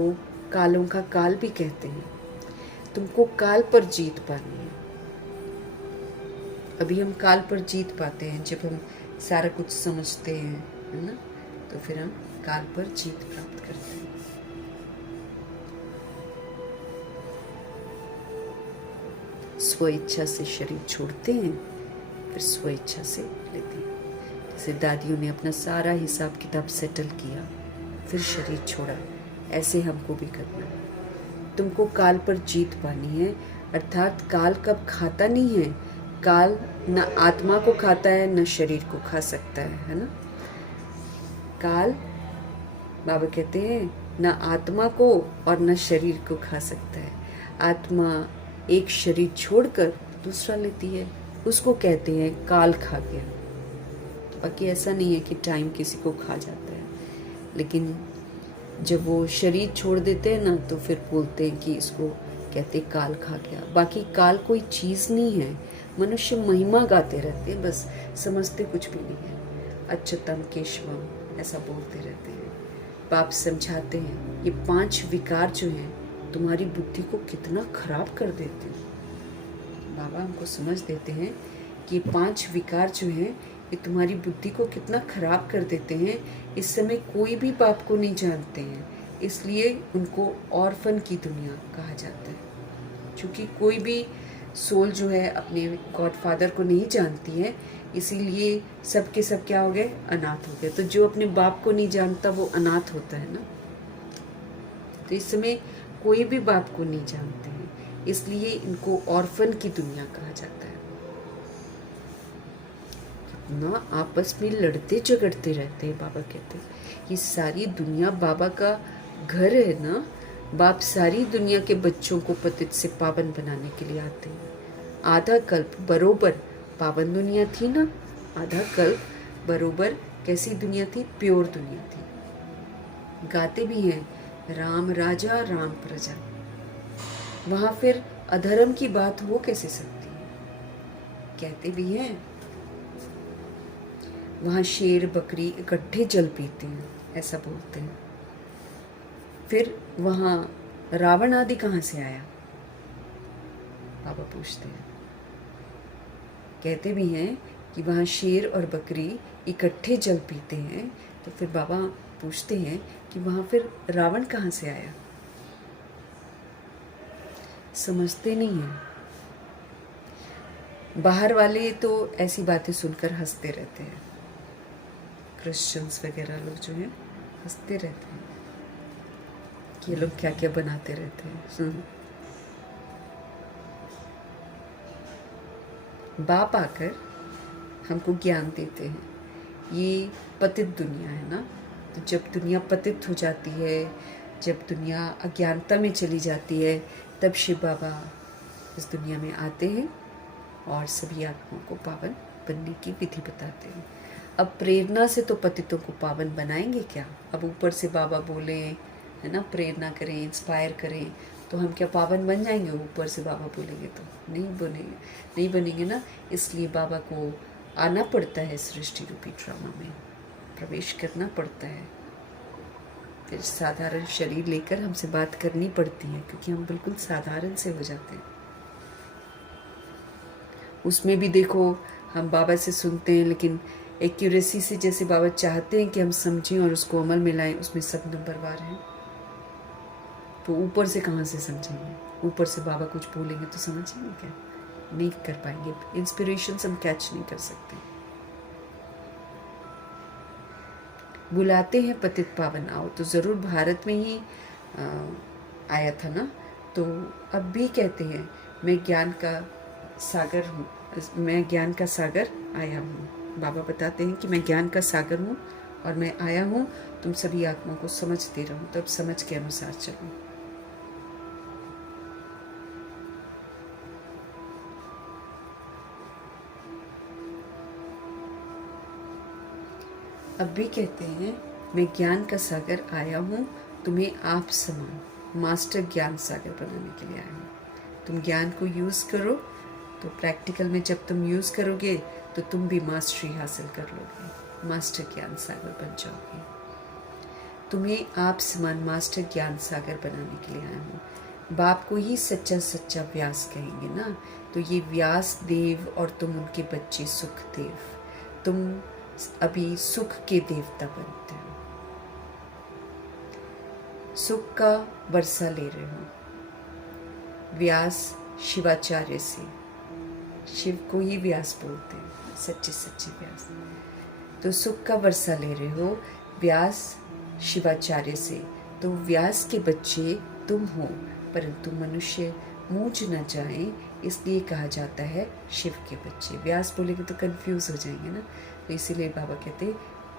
कालों का काल भी कहते हैं। तुमको काल पर जीत पानी है। अभी हम काल पर जीत पाते हैं जब हम सारा कुछ समझते हैं, है ना, तो फिर हम काल पर जीत प्राप्त करते हैं। स्व इच्छा से शरीर छोड़ते हैं, फिर स्व इच्छा से लेते हैं। जैसे दादियों ने अपना सारा हिसाब किताब सेटल किया, फिर शरीर छोड़ा, ऐसे हमको भी करना है। तुमको काल पर जीत पानी है, अर्थात काल कब खाता नहीं है। काल न आत्मा को खाता है न शरीर को खा सकता है ना। काल बाबा कहते हैं न आत्मा को और न शरीर को खा सकता है। आत्मा एक शरीर छोड़कर दूसरा लेती है, उसको कहते हैं काल खा गया। बाकी ऐसा नहीं है कि टाइम किसी को खा जाता है, लेकिन जब वो शरीर छोड़ देते हैं ना तो फिर बोलते हैं कि इसको कहते काल खा गया। बाकी काल कोई चीज़ नहीं है, मनुष्य महिमा गाते रहते हैं, बस समझते कुछ भी नहीं है। अच्युतम केशवम ऐसा बोलते रहते हैं। बाप समझाते हैं ये 5 विकार जो हैं तुम्हारी बुद्धि को कितना खराब कर देते हैं। बाबा हमको समझ देते हैं कि 5 विकार जो हैं ये तुम्हारी बुद्धि को कितना खराब कर देते हैं। इस समय कोई भी बाप को नहीं जानते हैं, इसलिए उनको ऑर्फन की दुनिया कहा जाता है। क्योंकि कोई भी सोल जो है अपने गॉडफादर को नहीं जानती है, इसीलिए सब के सब क्या हो गए, अनाथ हो गए। तो जो अपने बाप को नहीं जानता वो अनाथ होता है ना। तो इस समय कोई भी बाप को नहीं जानते हैं, इसलिए इनको ऑर्फन की दुनिया कहा जाता है। ना आपस में लड़ते झगड़ते रहते हैं। बाबा कहते हैं ये सारी दुनिया बाबा का घर है ना। बाप सारी दुनिया के बच्चों को पतित से पावन बनाने के लिए आते हैं। आधा कल्प बरोबर पावन दुनिया थी ना, आधा कल्प बरोबर कैसी दुनिया थी? प्योर दुनिया थी। गाते भी हैं राम राजा राम प्रजा। वहां फिर अधर्म की बात हो कैसे सकती है? कहते भी हैं वहां शेर बकरी इकट्ठे जल पीते हैं, ऐसा बोलते हैं। फिर वहां रावण आदि कहाँ से आया? बाबा पूछते हैं। कहते भी हैं कि वहाँ शेर और बकरी इकट्ठे जल पीते हैं, तो फिर बाबा पूछते हैं कि वहाँ फिर रावण कहाँ से आया? समझते नहीं हैं। बाहर वाले तो ऐसी बातें सुनकर हंसते रहते हैं, क्रिश्चियंस वगैरह लोग जो हैं हंसते रहते हैं कि ये लोग क्या क्या बनाते रहते हैं। बाप आकर हमको ज्ञान देते हैं। ये पतित दुनिया है ना, तो जब दुनिया पतित हो जाती है, जब दुनिया अज्ञानता में चली जाती है, तब शिव बाबा इस दुनिया में आते हैं और सभी आत्माओं को पावन बनने की विधि बताते हैं। अब प्रेरणा से तो पतितों को पावन बनाएंगे क्या? अब ऊपर से बाबा बोले है ना, प्रेरणा करें, इंस्पायर करें, तो हम क्या पावन बन जाएंगे? ऊपर से बाबा बोलेंगे तो नहीं बनेंगे ना। इसलिए बाबा को आना पड़ता है सृष्टि रूपी ड्रामा में, प्रवेश करना पड़ता है। फिर साधारण शरीर लेकर हमसे बात करनी पड़ती है, क्योंकि हम बिल्कुल साधारण से हो जाते हैं। उसमें भी देखो हम बाबा से सुनते हैं, लेकिन एक्यूरेसी से जैसे बाबा चाहते हैं कि हम समझें और उसको अमल में लाएं, उसमें सब नंबरवार हैं। तो ऊपर से कहाँ से समझेंगे? ऊपर से बाबा कुछ बोलेंगे तो समझेंगे क्या? नहीं कर पाएंगे। इंस्पिरेशन हम कैच नहीं कर सकते। बुलाते हैं पतित पावन आओ, तो ज़रूर भारत में ही आया था ना। तो अब भी कहते हैं मैं ज्ञान का सागर हूँ, मैं ज्ञान का सागर आया हूँ। बाबा बताते हैं कि मैं ज्ञान का सागर हूँ और मैं आया हूँ तुम सभी आत्माओं को समझते रहो, तो अब समझ के अनुसार चलो। अब भी कहते हैं मैं ज्ञान का सागर आया हूँ, तुम्हें आप समान मास्टर ज्ञान सागर बनाने के लिए आया हूँ। तुम ज्ञान को यूज़ करो, तो प्रैक्टिकल में जब तुम यूज़ करोगे तो तुम भी मास्टरी हासिल कर लोगे, मास्टर ज्ञान सागर बन जाओगे। तुम्हें आप समान मास्टर ज्ञान सागर बनाने के लिए आया हूँ। बाप को ही सच्चा सच्चा व्यास कहेंगे ना, तो ये व्यास देव और तुम उनके बच्चे सुख देव, तुम अभी सुख के देवता बनते हो। सुख का वर्षा ले रहे हो। व्यास शिवाचार्य से, शिव को ही व्यास बोलते हैं, सच्चे सच्चे व्यास। तो सुख का वर्षा ले रहे हो व्यास शिवाचार्य से, तो व्यास के बच्चे तुम हो, परंतु मनुष्य मूझ न जाए इसलिए कहा जाता है शिव के बच्चे। व्यास बोलेंगे तो कंफ्यूज हो जाएंगे ना, तो इसीलिए बाबा कहते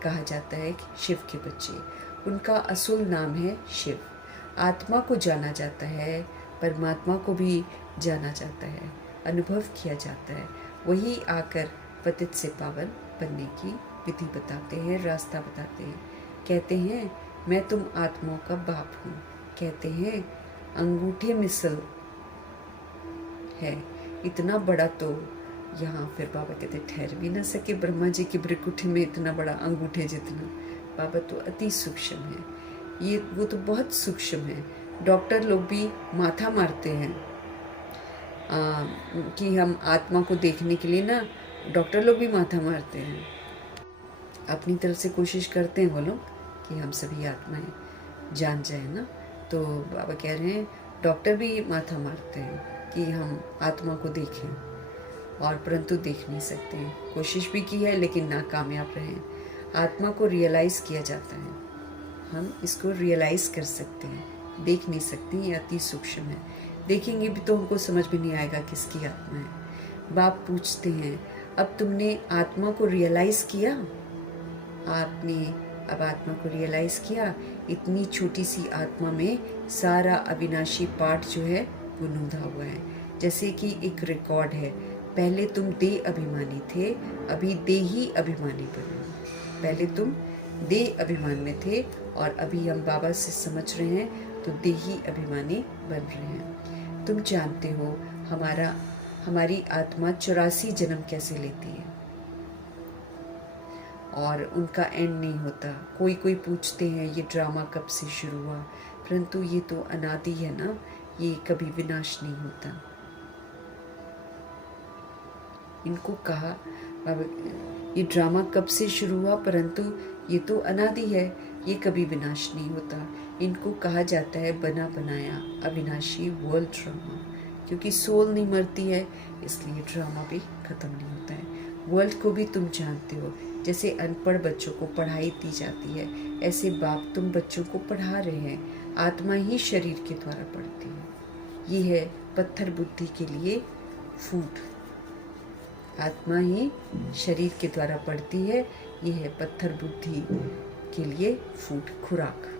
कहा जाता है कि शिव के बच्चे। उनका असुल नाम है शिव। आत्मा को जाना जाता है, परमात्मा को भी जाना जाता है, अनुभव किया जाता है। वही आकर पतित से पावन बनने की विधि बताते हैं, रास्ता बताते हैं। कहते हैं मैं तुम आत्माओं का बाप हूँ। कहते हैं अंगूठे मिसल है इतना बड़ा, तो यहाँ फिर बाबा कहते ठहर भी ना सके ब्रह्मा जी के भ्रिकुटी में इतना बड़ा अंगूठे जितना। बाबा तो अति सूक्ष्म है, ये वो तो बहुत सूक्ष्म है। डॉक्टर लोग भी माथा मारते हैं कि हम आत्मा को देखने के लिए ना, डॉक्टर लोग भी माथा मारते हैं, अपनी तरफ से कोशिश करते हैं वो लोग कि हम सभी आत्माएं जान जाए ना। तो बाबा कह रहे हैं डॉक्टर भी माथा मारते हैं कि हम आत्मा को देखें, और परंतु देख नहीं सकते हैं। कोशिश भी की है लेकिन नाकामयाब रहे। आत्मा को रियलाइज़ किया जाता है, हम इसको रियलाइज़ कर सकते हैं, देख नहीं सकते, ये अति सूक्ष्म है। देखेंगे भी तो हमको समझ भी नहीं आएगा किसकी आत्मा है। बाप पूछते हैं अब तुमने आत्मा को रियलाइज़ किया? आपने अब आत्मा को रियलाइज़ किया? इतनी छोटी सी आत्मा में सारा अविनाशी पार्ट जो है वो नूंधा हुआ है, जैसे कि एक रिकॉर्ड है। पहले तुम देह अभिमानी थे, अभी देही अभिमानी बनो। पहले तुम देह अभिमान में थे और अभी हम बाबा से समझ रहे हैं तो देही अभिमानी बन रहे हैं। तुम जानते हो हमारी आत्मा 84 जन्म कैसे लेती है और उनका एंड नहीं होता। कोई पूछते हैं ये ड्रामा कब से शुरू हुआ, परंतु ये तो अनादि है ना, ये कभी विनाश नहीं होता। इनको कहा ये ड्रामा कब से शुरू हुआ, परंतु ये तो अनादि है, ये कभी विनाश नहीं होता। इनको कहा जाता है बना बनाया अविनाशी वर्ल्ड ड्रामा, क्योंकि सोल नहीं मरती है इसलिए ड्रामा भी खत्म नहीं होता है। वर्ल्ड को भी तुम जानते हो, जैसे अनपढ़ बच्चों को पढ़ाई दी जाती है, ऐसे बाप तुम बच्चों को पढ़ा रहे हैं। आत्मा ही शरीर के द्वारा पढ़ती है। ये है पत्थर बुद्धि के लिए फूड। आत्मा ही शरीर के द्वारा पढ़ती है, ये है पत्थर बुद्धि के लिए फूड, खुराक।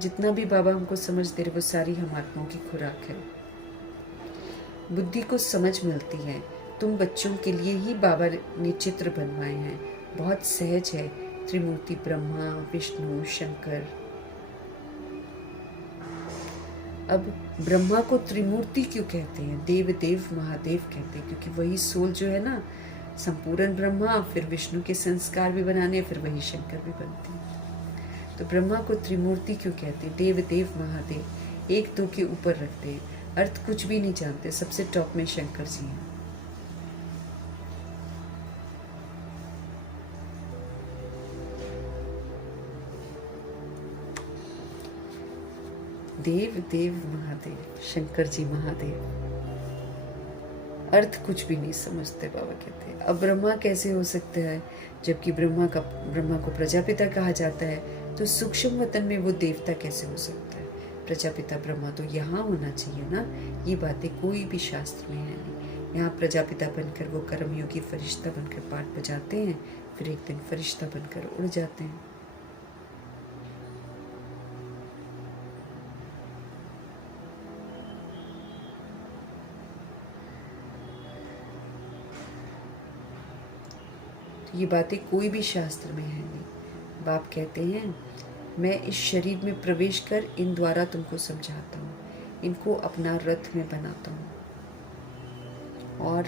जितना भी बाबा हमको समझ दे रहे वो सारी हम आत्माओं की खुराक है। बुद्धि को समझ मिलती है। तुम बच्चों के लिए ही बाबा ने चित्र बनवाए हैं, बहुत सहज है। त्रिमूर्ति ब्रह्मा, विष्णु, शंकर। अब ब्रह्मा को त्रिमूर्ति क्यों कहते हैं? देव देव महादेव कहते हैं, क्योंकि वही सोल जो है ना, संपूर्ण ब्रह्मा, फिर विष्णु के संस्कार भी बनाने, फिर वही शंकर भी बनते हैं। तो ब्रह्मा को त्रिमूर्ति क्यों कहते हैं? देव देव महादेव, एक दो के ऊपर रखते हैं, अर्थ कुछ भी नहीं जानते। सबसे टॉप में शंकर जी हैं। देव देव महादेव, शंकर जी महादेव, अर्थ कुछ भी नहीं समझते। बाबा कहते हैं अब ब्रह्मा कैसे हो सकता है, जबकि ब्रह्मा को प्रजापिता कहा जाता है, तो सूक्ष्म वतन में वो देवता कैसे हो सकता है? प्रजापिता ब्रह्मा तो यहाँ होना चाहिए ना। ये बातें कोई भी शास्त्र में है नहीं। यहाँ प्रजापिता बनकर वो कर्मयोगी फरिश्ता बनकर पाठ बजाते हैं, फिर एक दिन फरिश्ता बनकर उड़ जाते हैं। ये बातें कोई भी शास्त्र में है नहीं। बाप कहते हैं मैं इस शरीर में प्रवेश कर इन द्वारा तुमको समझाता हूँ, इनको अपना रथ में बनाता हूँ, और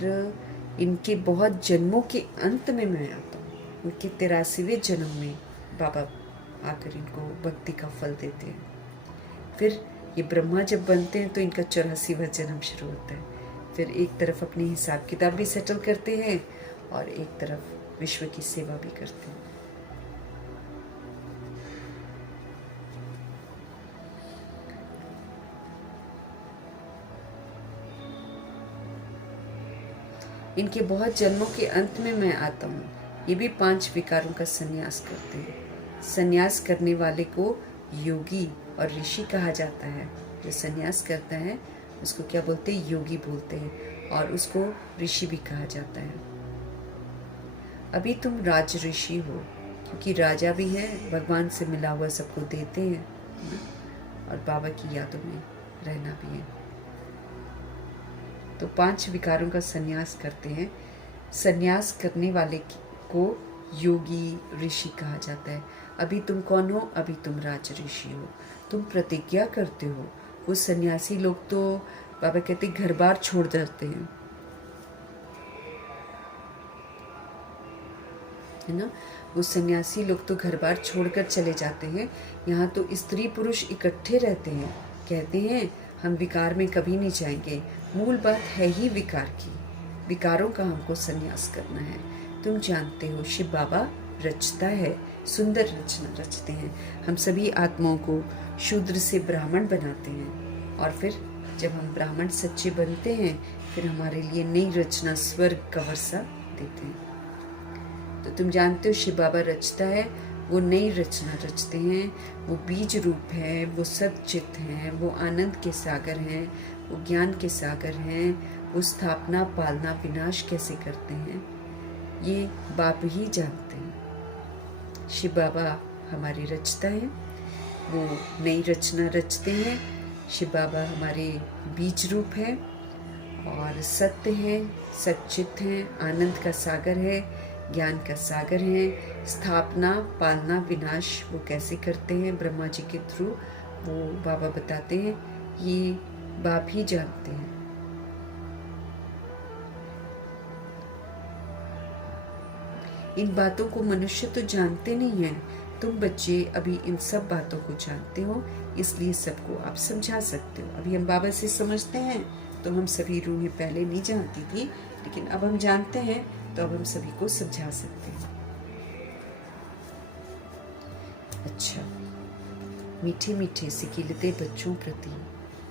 इनके बहुत जन्मों के अंत में मैं आता हूँ। उनके 83वें जन्म में बाबा आकर इनको भक्ति का फल देते हैं। फिर ये ब्रह्मा जब बनते हैं तो इनका 84वां जन्म शुरू होता है। फिर एक तरफ अपनी हिसाब किताब भी सेटल करते हैं और एक तरफ विश्व की सेवा भी करते हैं। इनके बहुत जन्मों के अंत में मैं आता हूँ। ये भी 5 विकारों का संन्यास करते हैं। संन्यास करने वाले को योगी और ऋषि कहा जाता है। जो संन्यास करता है उसको क्या बोलते हैं? योगी बोलते हैं, और उसको ऋषि भी कहा जाता है। अभी तुम राज ऋषि हो, क्योंकि राजा भी है, भगवान से मिला हुआ सबको देते हैं, और बाबा की यादों में रहना भी है। तो 5 विकारों का संन्यास करते हैं। संन्यास करने वाले को योगी ऋषि कहा जाता है। अभी तुम कौन हो? अभी तुम राज ऋषि हो। तुम प्रतिज्ञा करते हो। वो सन्यासी लोग तो बाबा कहते घर बार छोड़ जाते हैं, है ना। वो सन्यासी लोग तो घर बार छोड़कर चले जाते हैं। यहाँ तो स्त्री पुरुष इकट्ठे रहते हैं, कहते हैं हम विकार में कभी नहीं जाएंगे। मूल बात है ही विकार की। विकारों का हमको संन्यास करना है। तुम जानते हो शिव बाबा रचता है, सुंदर रचना रचते हैं। हम सभी आत्माओं को शूद्र से ब्राह्मण बनाते हैं, और फिर जब हम ब्राह्मण सच्चे बनते हैं फिर हमारे लिए नई रचना स्वर्ग का वर्षा देते हैं। तो तुम जानते हो शिव बाबा रचता है, वो नई रचना रचते हैं। वो बीज रूप है, वो सच्चित हैं, वो आनंद के सागर हैं, वो ज्ञान के सागर हैं। वो स्थापना पालना विनाश कैसे करते हैं ये बाप ही जानते हैं। शिव बाबा हमारी रचता है, वो नई रचना रचते हैं। शिव बाबा हमारे बीज रूप है, और सत्य है, सच्चित है, आनंद का सागर है, ज्ञान का सागर है। स्थापना, पालना, विनाश वो कैसे करते हैं ब्रह्मा जी के थ्रू, वो बाबा बताते हैं, ये बाप ही जानते हैं। इन बातों को मनुष्य तो जानते नहीं हैं, तुम बच्चे अभी इन सब बातों को जानते हो, इसलिए सबको आप समझा सकते हो। अभी हम बाबा से समझते हैं, तो हम सभी रूहें पहले नहीं जानती थी, लेकिन अब हम जानते हैं, तो अब हम सभी को समझा सकते हैं। अच्छा, मीठे मीठे सिकीलते बच्चों प्रति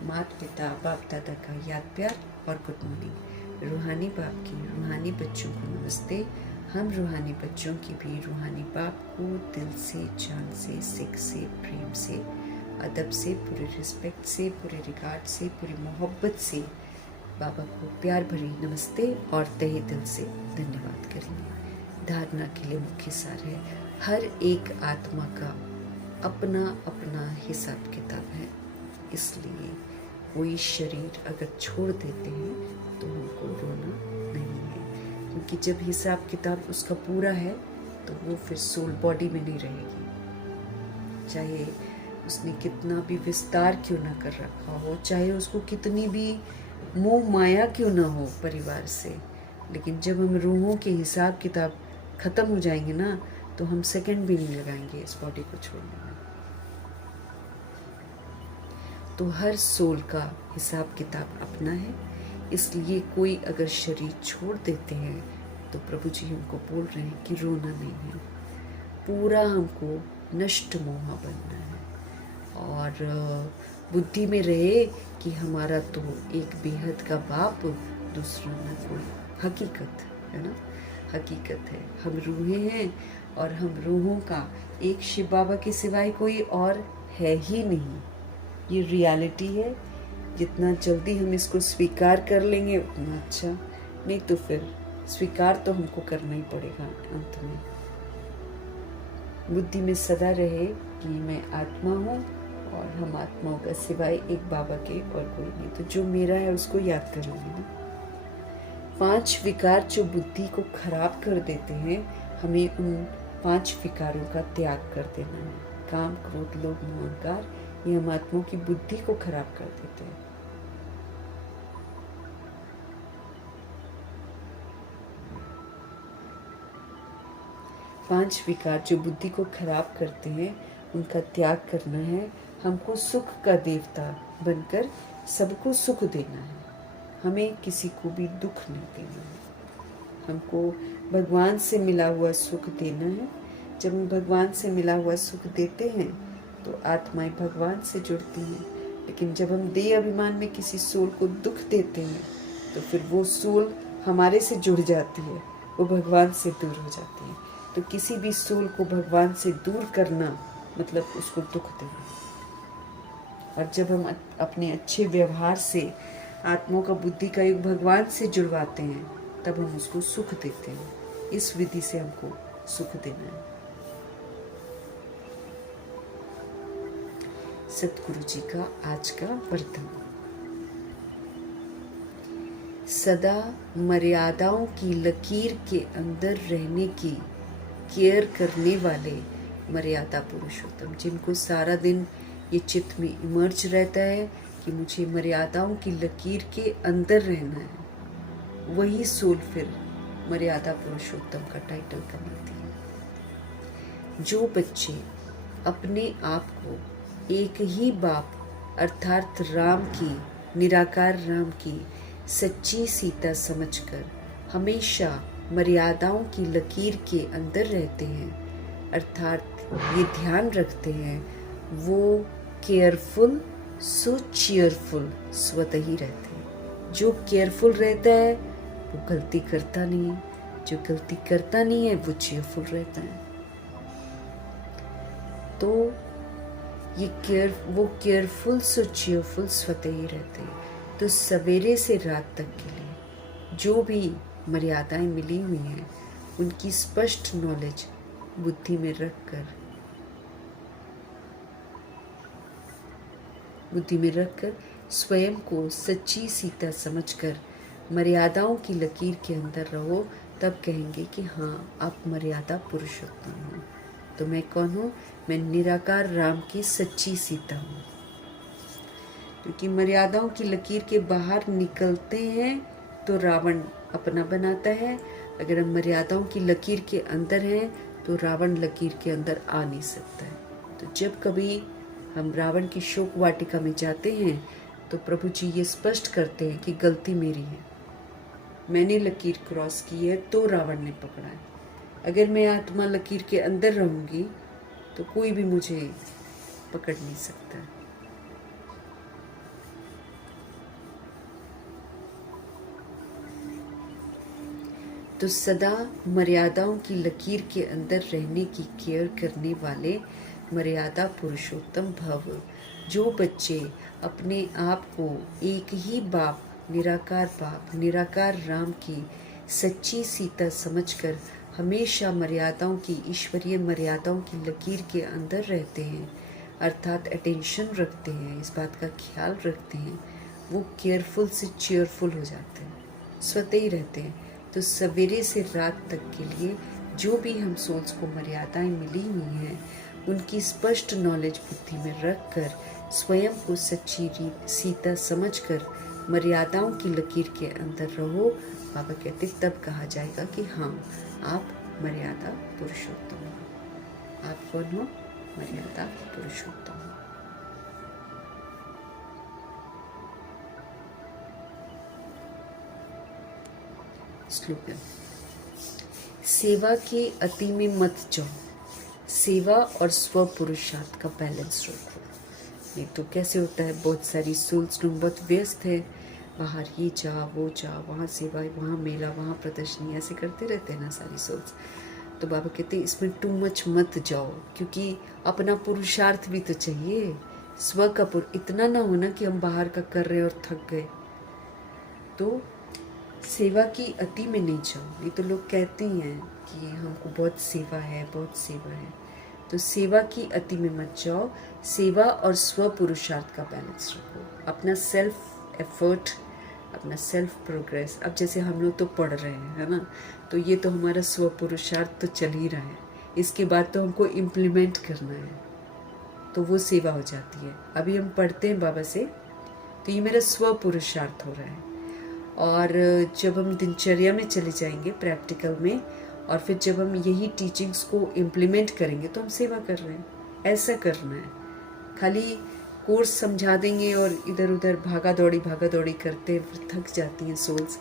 माता पिता बाप दादा का याद प्यार और गुड मॉर्निंग। रूहानी बाप की रूहानी बच्चों को नमस्ते। हम रूहानी बच्चों की भी रूहानी बाप को दिल से, जान से, सिक से, प्रेम से, अदब से, पूरे रिस्पेक्ट से, पूरे रिगार्ड से, पूरी मोहब्बत से बाबा को प्यार भरी नमस्ते और तहे दिल से धन्यवाद करेंगे। धारणा के लिए मुख्य सार है, हर एक आत्मा का अपना अपना हिसाब किताब है, इसलिए कोई शरीर अगर छोड़ देते हैं तो हमको रोना नहीं है, क्योंकि जब हिसाब किताब उसका पूरा है तो वो फिर सोल बॉडी में नहीं रहेगी। चाहे उसने कितना भी विस्तार क्यों ना कर रखा हो, चाहे उसको कितनी भी मोह माया क्यों ना हो परिवार से, लेकिन जब हम रूहों के हिसाब किताब ख़त्म हो जाएंगे ना, तो हम सेकंड भी नहीं लगाएंगे इस बॉडी को छोड़ने में। तो हर सोल का हिसाब किताब अपना है, इसलिए कोई अगर शरीर छोड़ देते हैं तो प्रभु जी हमको बोल रहे हैं कि रोना नहीं है, पूरा हमको नष्ट मोहा बनना है और बुद्धि में रहे कि हमारा तो एक बेहद का बाप, दूसरा ना कोई। हकीकत है ना, हकीकत है, हम रूहें हैं और हम रूहों का एक शिव बाबा के सिवाय कोई और है ही नहीं। ये रियलिटी है, जितना जल्दी हम इसको स्वीकार कर लेंगे उतना अच्छा, नहीं तो फिर स्वीकार तो हमको करना ही पड़ेगा अंत में। बुद्धि में सदा रहे कि मैं आत्मा हूँ और हम आत्माओं का सिवाय एक बाबा के और कोई नहीं, तो जो मेरा है उसको याद कर लेंगे ना। 5 विकार जो बुद्धि को खराब कर देते हैं, हमें उन 5 विकारों का त्याग कर देना है। काम, क्रोध, लोभ, मोह, अहंकार, ये हम आत्माओं की बुद्धि को खराब कर देते हैं। पांच विकार जो बुद्धि को खराब करते हैं, उनका त्याग करना है। हमको सुख का देवता बनकर सबको सुख देना है, हमें किसी को भी दुख नहीं देना है। हमको भगवान से मिला हुआ सुख देना है। जब हम भगवान से मिला हुआ सुख देते हैं तो आत्माएं भगवान से जुड़ती हैं, लेकिन जब हम देह अभिमान में किसी सोल को दुख देते हैं तो फिर वो सोल हमारे से जुड़ जाती है, वो भगवान से दूर हो जाती है। तो किसी भी सोल को भगवान से दूर करना मतलब उसको दुख देना। और जब हम अपने अच्छे व्यवहार से आत्माओं का बुद्धि का योग भगवान से जुड़वाते हैं, तब हम उसको सुख देते हैं। इस विधि से हमको सुख देना है। सतगुरु जी का आज का वरदान, सदा मर्यादाओं की लकीर के अंदर रहने की केयर करने वाले मर्यादा पुरुषोत्तम, जिनको सारा दिन ये चित्त में इमर्ज रहता है कि मुझे मर्यादाओं की लकीर के अंदर रहना है, वही सोल फिर मर्यादा पुरुषोत्तम का टाइटल कमाती है। जो बच्चे अपने आप को एक ही बाप अर्थात राम की, निराकार राम की सच्ची सीता समझकर हमेशा मर्यादाओं की लकीर के अंदर रहते हैं, अर्थात ये ध्यान रखते हैं वो केयरफुल सो चीयरफुल स्वतः ही रहते हैं। जो केयरफुल रहता है वो गलती करता नहीं है, जो गलती करता नहीं है वो चीयरफुल रहता है। तो ये वो केयरफुल सो चीयरफुल स्वतः ही रहते हैं। तो सवेरे से रात तक के लिए जो भी मर्यादाएं मिली हुई हैं, उनकी स्पष्ट नॉलेज बुद्धि में रखकर स्वयं को सच्ची सीता समझकर मर्यादाओं की लकीर के अंदर रहो, तब कहेंगे कि हाँ आप मर्यादा पुरुषोत्तम हो। तो मैं कौन हूँ? मैं निराकार राम की सच्ची सीता हूँ। क्योंकि मर्यादाओं की लकीर के बाहर निकलते हैं तो रावण अपना बनाता है, अगर हम मर्यादाओं की लकीर के अंदर हैं तो रावण लकीर के अंदर आ नहीं सकता है। तो जब कभी हम रावण की शोक वाटिका में जाते हैं तो प्रभु जी ये स्पष्ट करते हैं कि गलती मेरी है, मैंने लकीर क्रॉस की है तो रावण ने पकड़ा है। अगर मैं आत्मा लकीर के अंदर रहूंगी तो कोई भी मुझे पकड़ नहीं सकता। तो सदा मर्यादाओं की लकीर के अंदर रहने की केयर करने वाले मर्यादा पुरुषोत्तम भव। जो बच्चे अपने आप को एक ही बाप, निराकार राम की सच्ची सीता समझकर हमेशा मर्यादाओं की, ईश्वरीय मर्यादाओं की लकीर के अंदर रहते हैं, अर्थात अटेंशन रखते हैं, इस बात का ख्याल रखते हैं, वो केयरफुल से चेयरफुल हो जाते हैं, स्वतः ही रहते हैं। तो सवेरे से रात तक के लिए जो भी हम सोल्स को मर्यादाएं मिली हुई हैं, उनकी स्पष्ट नॉलेज बुद्धि में रखकर स्वयं को सच्ची सीता समझकर मर्यादाओं की लकीर के अंदर रहो। बाबा कहते तब कहा जाएगा कि हाँ आप मर्यादा पुरुषोत्तम हो। आप कौन हो? मर्यादा पुरुषोत्तम हो। स्लोगन: सेवा के अति में मत जाओ, सेवा और स्व पुरुषार्थ का बैलेंस रखो। नहीं तो कैसे होता है, बहुत सारी सोल्स लोग बहुत व्यस्त है, बाहर ये जा वो जा, वहाँ सेवा, वहाँ मेला, वहाँ प्रदर्शनी, ऐसे करते रहते हैं ना सारी सोल्स। तो बाबा कहते हैं इसमें टू मच मत जाओ, क्योंकि अपना पुरुषार्थ भी तो चाहिए। स्व का इतना ना होना कि हम बाहर का कर रहे और थक गए। तो सेवा की अति में नहीं जाओ। ये तो लोग कहते हैं कि हमको बहुत सेवा है, बहुत सेवा है। तो सेवा की अति में मत जाओ, सेवा और स्व पुरुषार्थ का बैलेंस रखो। अपना सेल्फ एफर्ट, अपना सेल्फ प्रोग्रेस। अब जैसे हम लोग तो पढ़ रहे हैं, है ना, तो ये तो हमारा स्व पुरुषार्थ तो चल ही रहा है, इसके बाद तो हमको इम्प्लीमेंट करना है, तो वो सेवा हो जाती है। अभी हम पढ़ते हैं बाबा से, तो ये मेरा स्व पुरुषार्थ हो रहा है। और जब हम दिनचर्या में चले जाएंगे प्रैक्टिकल में, और फिर जब हम यही टीचिंग्स को इम्प्लीमेंट करेंगे तो हम सेवा कर रहे हैं। ऐसा करना है। खाली कोर्स समझा देंगे और इधर उधर भागा दौड़ी करते फिर थक जाती हैं सोल्स,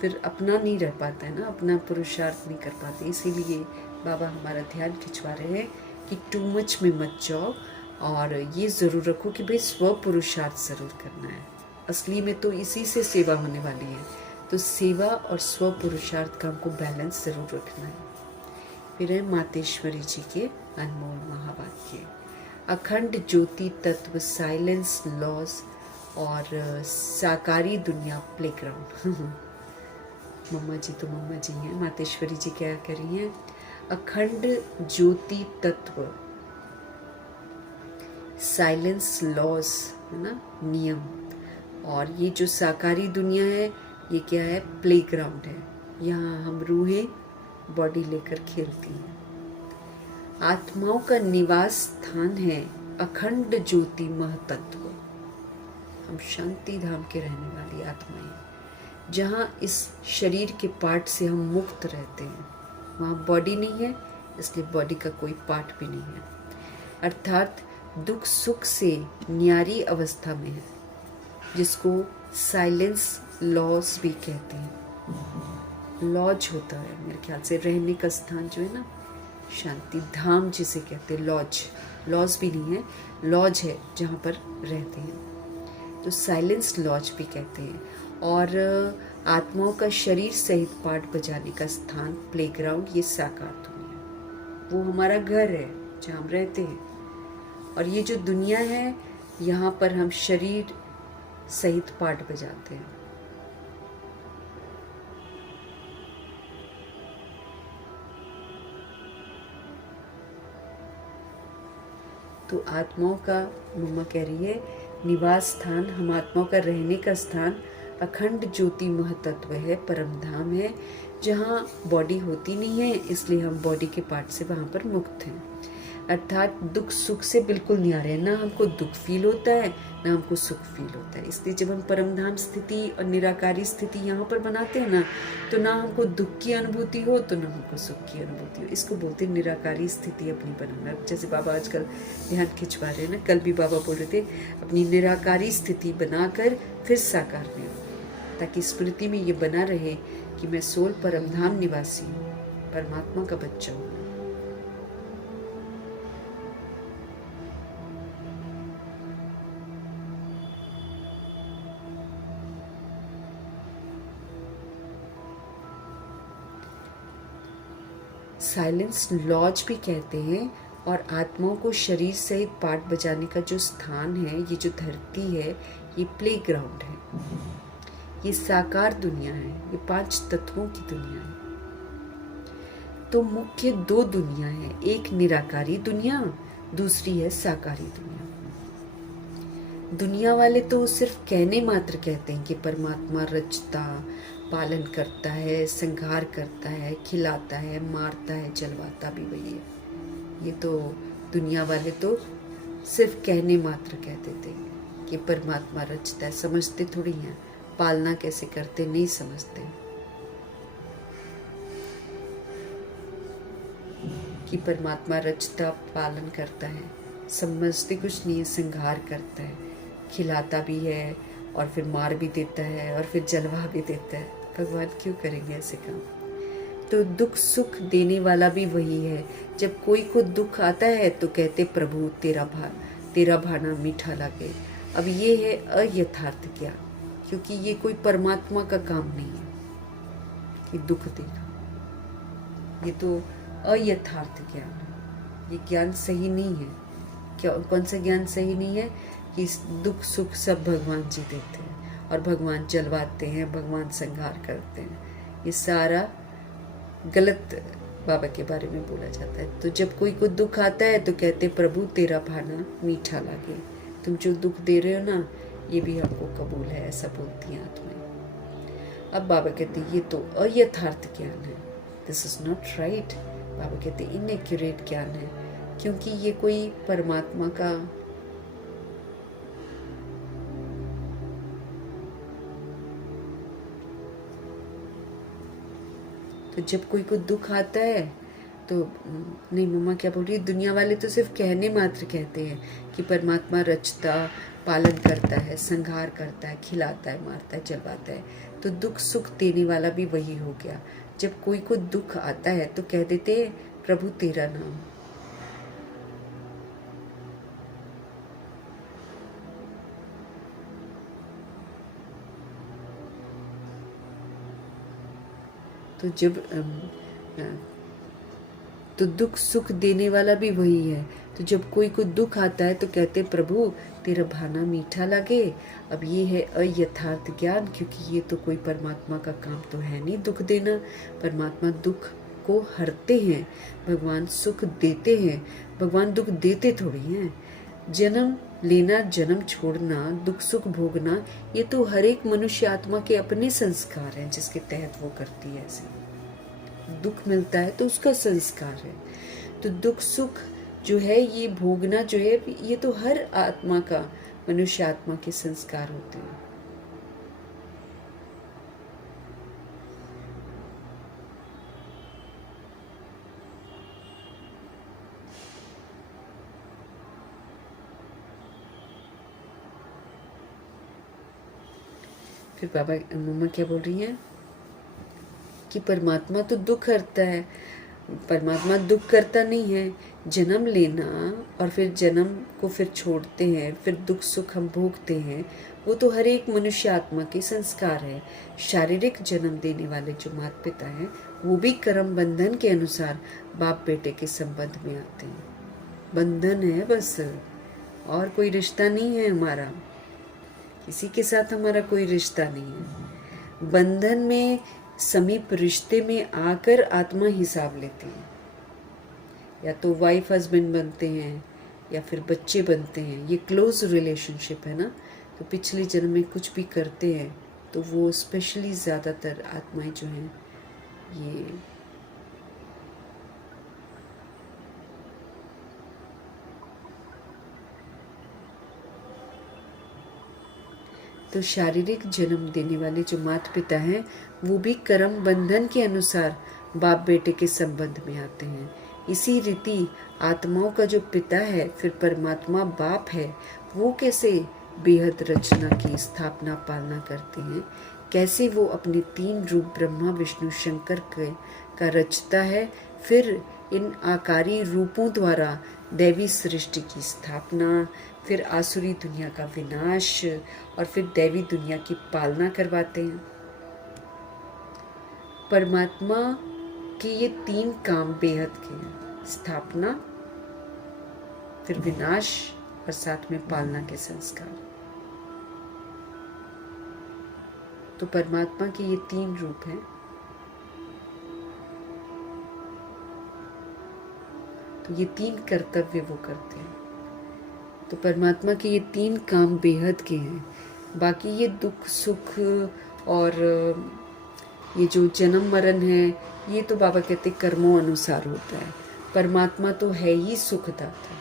फिर अपना नहीं रह पाता है ना, अपना पुरुषार्थ नहीं कर पाते। इसीलिए बाबा हमारा ध्यान खिंचवा रहे हैं कि टू मच में मत जाओ, और ये ज़रूर रखो कि भाई स्व पुरुषार्थ ज़रूर करना है। असली में तो इसी से सेवा होने वाली है। तो सेवा और स्व पुरुषार्थ का हमको बैलेंस ज़रूर रखना है। फिर है मातेश्वरी जी के अनमोल महावाक्य: अखंड ज्योति तत्व, साइलेंस लॉज और साकारी दुनिया प्लेग्राउंड। मम्मा जी तो मम्मा जी हैं, मातेश्वरी जी क्या कर रही हैं? अखंड ज्योति तत्व, साइलेंस लॉज, है ना, नियम, और ये जो साकारी दुनिया है ये क्या है? प्लेग्राउंड है। यहाँ हम रूहें बॉडी लेकर खेलती हैं। आत्माओं का निवास स्थान है अखंड ज्योति महतत्व। हम शांति धाम के रहने वाली आत्माएं, जहाँ इस शरीर के पार्ट से हम मुक्त रहते हैं। वहाँ बॉडी नहीं है, इसलिए बॉडी का कोई पार्ट भी नहीं है, अर्थात दुख सुख से न्यारी अवस्था में है, जिसको साइलेंस लॉज भी कहते हैं। लॉज होता है मेरे ख्याल से रहने का स्थान, जो है ना, शांति धाम जिसे कहते हैं। लॉज, लॉज भी नहीं है, लॉज है जहाँ पर रहते हैं, तो साइलेंस लॉज भी कहते हैं। और आत्माओं का शरीर सहित पाठ बजाने का स्थान, प्लेग्राउंड, ये साकार दुनिया, वो हमारा घर है जहाँ हम रहते हैं। और ये जो दुनिया है, यहाँ पर हम शरीर सहित पाठ बजाते हैं। तो आत्माओं का, मम्मा कह रही है, निवास स्थान, हम आत्माओं का रहने का स्थान अखंड ज्योति महतत्व है, परम धाम है, जहाँ बॉडी होती नहीं है, इसलिए हम बॉडी के पार्ट से वहाँ पर मुक्त हैं। अर्थात दुख सुख से बिल्कुल नहीं आ रहे हैं, ना हमको दुख फील होता है ना हमको सुख फील होता है। इसलिए जब हम परमधाम स्थिति और निराकारी स्थिति यहाँ पर बनाते हैं ना, तो ना हमको दुख की अनुभूति हो तो ना हमको सुख की अनुभूति हो। इसको बोलते हैं निराकारी स्थिति अपनी बनाना। जैसे बाबा आजकल ध्यान खिंचवा रहे हैं ना, कल भी बाबा बोल रहे थे अपनी निराकारी स्थिति बनाकर फिर साकार में हो, ताकि स्मृति में ये बना रहे कि मैं सोल परमधाम निवासी हूँ, परमात्मा का बच्चा हूँ। साइलेंस लॉज भी कहते हैं, और आत्माओं को शरीर सहित पाठ बजाने का जो स्थान है, ये जो धरती है, ये प्ले ग्राउंड है, ये साकार दुनिया है, ये 5 तत्वों की दुनिया है। तो मुख्य 2 दुनिया है, एक निराकारी दुनिया, दूसरी है साकारी दुनिया। दुनिया वाले तो सिर्फ कहने मात्र कहते हैं कि परमात्मा रचता, पालन करता है, संहार करता है, खिलाता है, मारता है, जलवाता भी वही है। ये तो दुनिया वाले तो सिर्फ कहने मात्र कहते थे कि परमात्मा रचता है, समझते थोड़ी हैं पालना कैसे करते, नहीं समझते कि परमात्मा रचता पालन करता है, समझते कुछ नहीं है, संहार करता है, खिलाता भी है और फिर मार भी देता है और फिर जलवा भी देता है। भगवान क्यों करेंगे ऐसे काम? तो दुख सुख देने वाला भी वही है। जब कोई को दुख आता है तो कहते प्रभु तेरा भाना मीठा लगे। अब ये है अयथार्थ ज्ञान, क्योंकि ये कोई परमात्मा का काम नहीं है कि दुख देगा। ये तो अयथार्थ ज्ञान है, ये ज्ञान सही नहीं है। क्या कौन सा ज्ञान सही नहीं है? कि दुख सुख सब भगवान जी देते हैं और भगवान जलवाते हैं, भगवान संहार करते हैं। ये सारा गलत बाबा के बारे में बोला जाता है। तो जब कोई को दुख आता है तो कहते प्रभु तेरा भाना मीठा लगे, तुम जो दुख दे रहे हो ना ये भी आपको कबूल है, ऐसा बोलती हैं आत्माएं। अब बाबा कहते ये तो अयथार्थ ज्ञान है, दिस इज नॉट राइट। बाबा कहते इनएक्यूरेट ज्ञान है, क्योंकि ये कोई परमात्मा का तो जब कोई को दुख आता है तो नहीं, मम्मा क्या बोल रही है, दुनिया वाले तो सिर्फ कहने मात्र कहते हैं कि परमात्मा रचता, पालन करता है, संहार करता है, खिलाता है, मारता है, जलवाता है। तो दुख सुख देने वाला भी वही हो गया। जब कोई को दुख आता है तो कह देते प्रभु तेरा नाम। तो जब तो दुख सुख देने वाला भी वही है। तो जब कोई को दुख आता है तो कहते प्रभु तेरा भाना मीठा लगे। अब ये है अयथार्थ ज्ञान, क्योंकि ये तो कोई परमात्मा का काम तो है नहीं दुख देना। परमात्मा दुख को हरते हैं, भगवान सुख देते हैं, भगवान दुख देते थोड़ी हैं। जन्म लेना, जन्म छोड़ना, दुख सुख भोगना, ये तो हर एक मनुष्य आत्मा के अपने संस्कार हैं जिसके तहत वो करती है। ऐसे दुख मिलता है तो उसका संस्कार है। तो दुख सुख जो है ये भोगना जो है ये तो हर आत्मा का, मनुष्य आत्मा के संस्कार होते हैं। फिर बाबा मम्मा क्या बोल रही हैं कि परमात्मा तो दुख करता है, परमात्मा दुख करता नहीं है। जन्म लेना और फिर जन्म को फिर छोड़ते हैं, फिर दुख सुख हम भोगते हैं, वो तो हर एक मनुष्य आत्मा के संस्कार है। शारीरिक जन्म देने वाले जो माता पिता हैं वो भी कर्म बंधन के अनुसार बाप बेटे के संबंध में आते हैं। बंधन है बस, और कोई रिश्ता नहीं है हमारा, किसी के साथ हमारा कोई रिश्ता नहीं है। बंधन में समीप रिश्ते में आकर आत्मा हिसाब लेती है, या तो वाइफ हस्बैंड बनते हैं या फिर बच्चे बनते हैं। ये क्लोज रिलेशनशिप है ना। तो पिछले जन्म में कुछ भी करते हैं तो वो स्पेशली ज़्यादातर आत्माएं जो हैं ये तो शारीरिक जन्म देने वाले जो माता पिता हैं वो भी कर्म बंधन के अनुसार बाप बेटे के संबंध में आते हैं। इसी रीति आत्माओं का जो पिता है फिर परमात्मा बाप है, वो कैसे बेहद रचना की स्थापना पालना करते हैं, कैसे वो अपने 3 रूप ब्रह्मा विष्णु शंकर का रचता है, फिर इन आकारी रूपों द्वारा दैवी सृष्टि की स्थापना, फिर आसुरी दुनिया का विनाश और फिर दैवी दुनिया की पालना करवाते हैं। परमात्मा के ये 3 काम बेहद के हैं, स्थापना, फिर विनाश और साथ में पालना के संस्कार। तो परमात्मा के ये 3 रूप हैं। तो ये 3 कर्तव्य वो करते हैं। तो परमात्मा के ये 3 काम बेहद के हैं। बाकी ये दुख सुख और ये जो जन्म मरण है ये तो बाबा कहते कर्मों अनुसार होता है। परमात्मा तो है ही सुखदाता,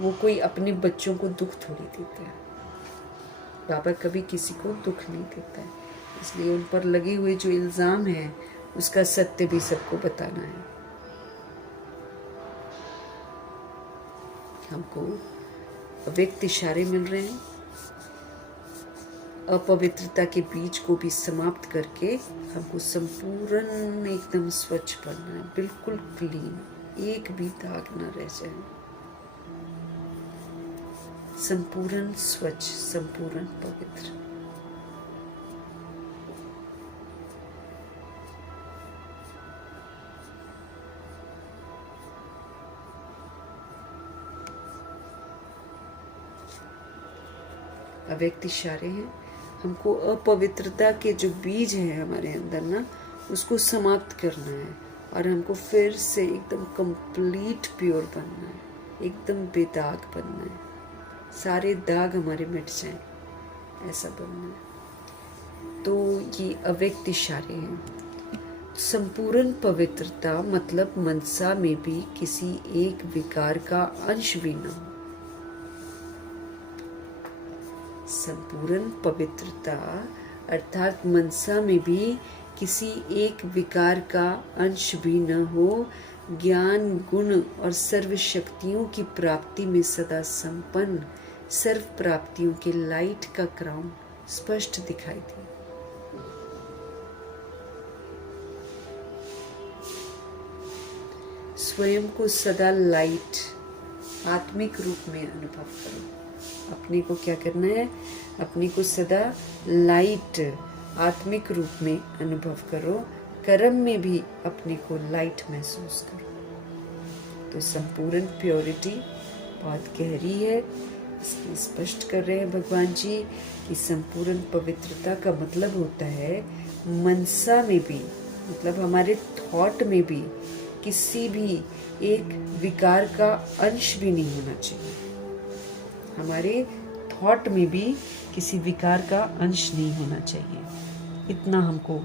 वो कोई अपने बच्चों को दुख थोड़ी देता है। बाबा कभी किसी को दुख नहीं देता है, इसलिए उन पर लगे हुए जो इल्ज़ाम है उसका सत्य भी सबको बताना है। हमको अव्यक्त इशारे मिल रहे हैं, अपवित्रता के बीज को भी समाप्त करके हमको संपूर्ण एकदम स्वच्छ बनना है, बिल्कुल क्लीन, एक भी दाग न रह जाए, संपूर्ण स्वच्छ, संपूर्ण पवित्र। अव्यक्त इशारे हैं, हमको अपवित्रता के जो बीज हैं हमारे अंदर ना उसको समाप्त करना है और हमको फिर से एकदम कंप्लीट प्योर बनना है, एकदम बेदाग बनना है, सारे दाग हमारे मिट जाएं, ऐसा बनना है। तो ये अव्यक्त इशारे हैं। संपूर्ण पवित्रता मतलब मनसा में भी किसी एक विकार का अंश भी न हो। संपूर्ण पवित्रता अर्थात मनसा में भी किसी एक विकार का अंश भी न हो, ज्ञान गुण और सर्व शक्तियों की प्राप्ति में सदा संपन्न, सर्व प्राप्तियों के लाइट का क्राउन स्पष्ट दिखाई दे। स्वयं को सदा लाइट आत्मिक रूप में अनुभव करो। अपने को क्या करना है, अपने को सदा लाइट आत्मिक रूप में अनुभव करो, कर्म में भी अपने को लाइट महसूस करो। तो संपूर्ण प्योरिटी बहुत गहरी है, इसलिए स्पष्ट कर रहे हैं भगवान जी कि संपूर्ण पवित्रता का मतलब होता है मनसा में भी, मतलब हमारे थॉट में भी किसी भी एक विकार का अंश भी नहीं होना चाहिए। हमारे थॉट में भी किसी विकार का अंश नहीं होना चाहिए, इतना हमको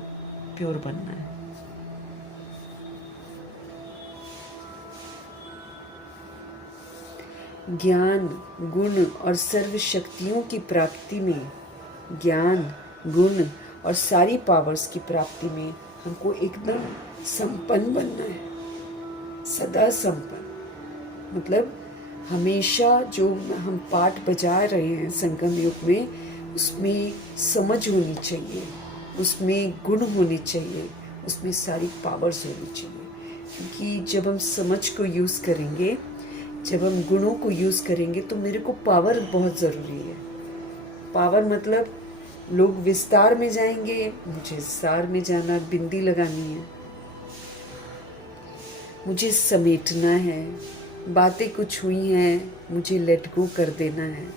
प्योर बनना है। ज्ञान गुण और सर्व शक्तियों की प्राप्ति में, ज्ञान गुण और सारी पावर्स की प्राप्ति में हमको एकदम संपन्न बनना है, सदा संपन्न। मतलब हमेशा जो हम पाठ बजा रहे हैं संगम युग में, उसमें समझ होनी चाहिए, उसमें गुण होने चाहिए, उसमें सारी पावर्स होनी चाहिए। क्योंकि जब हम समझ को यूज़ करेंगे, जब हम गुणों को यूज़ करेंगे तो मेरे को पावर बहुत ज़रूरी है। पावर मतलब लोग विस्तार में जाएंगे, मुझे सार में जाना, बिंदी लगानी है, मुझे समेटना है, बातें कुछ हुई हैं मुझे लेट गो कर देना है,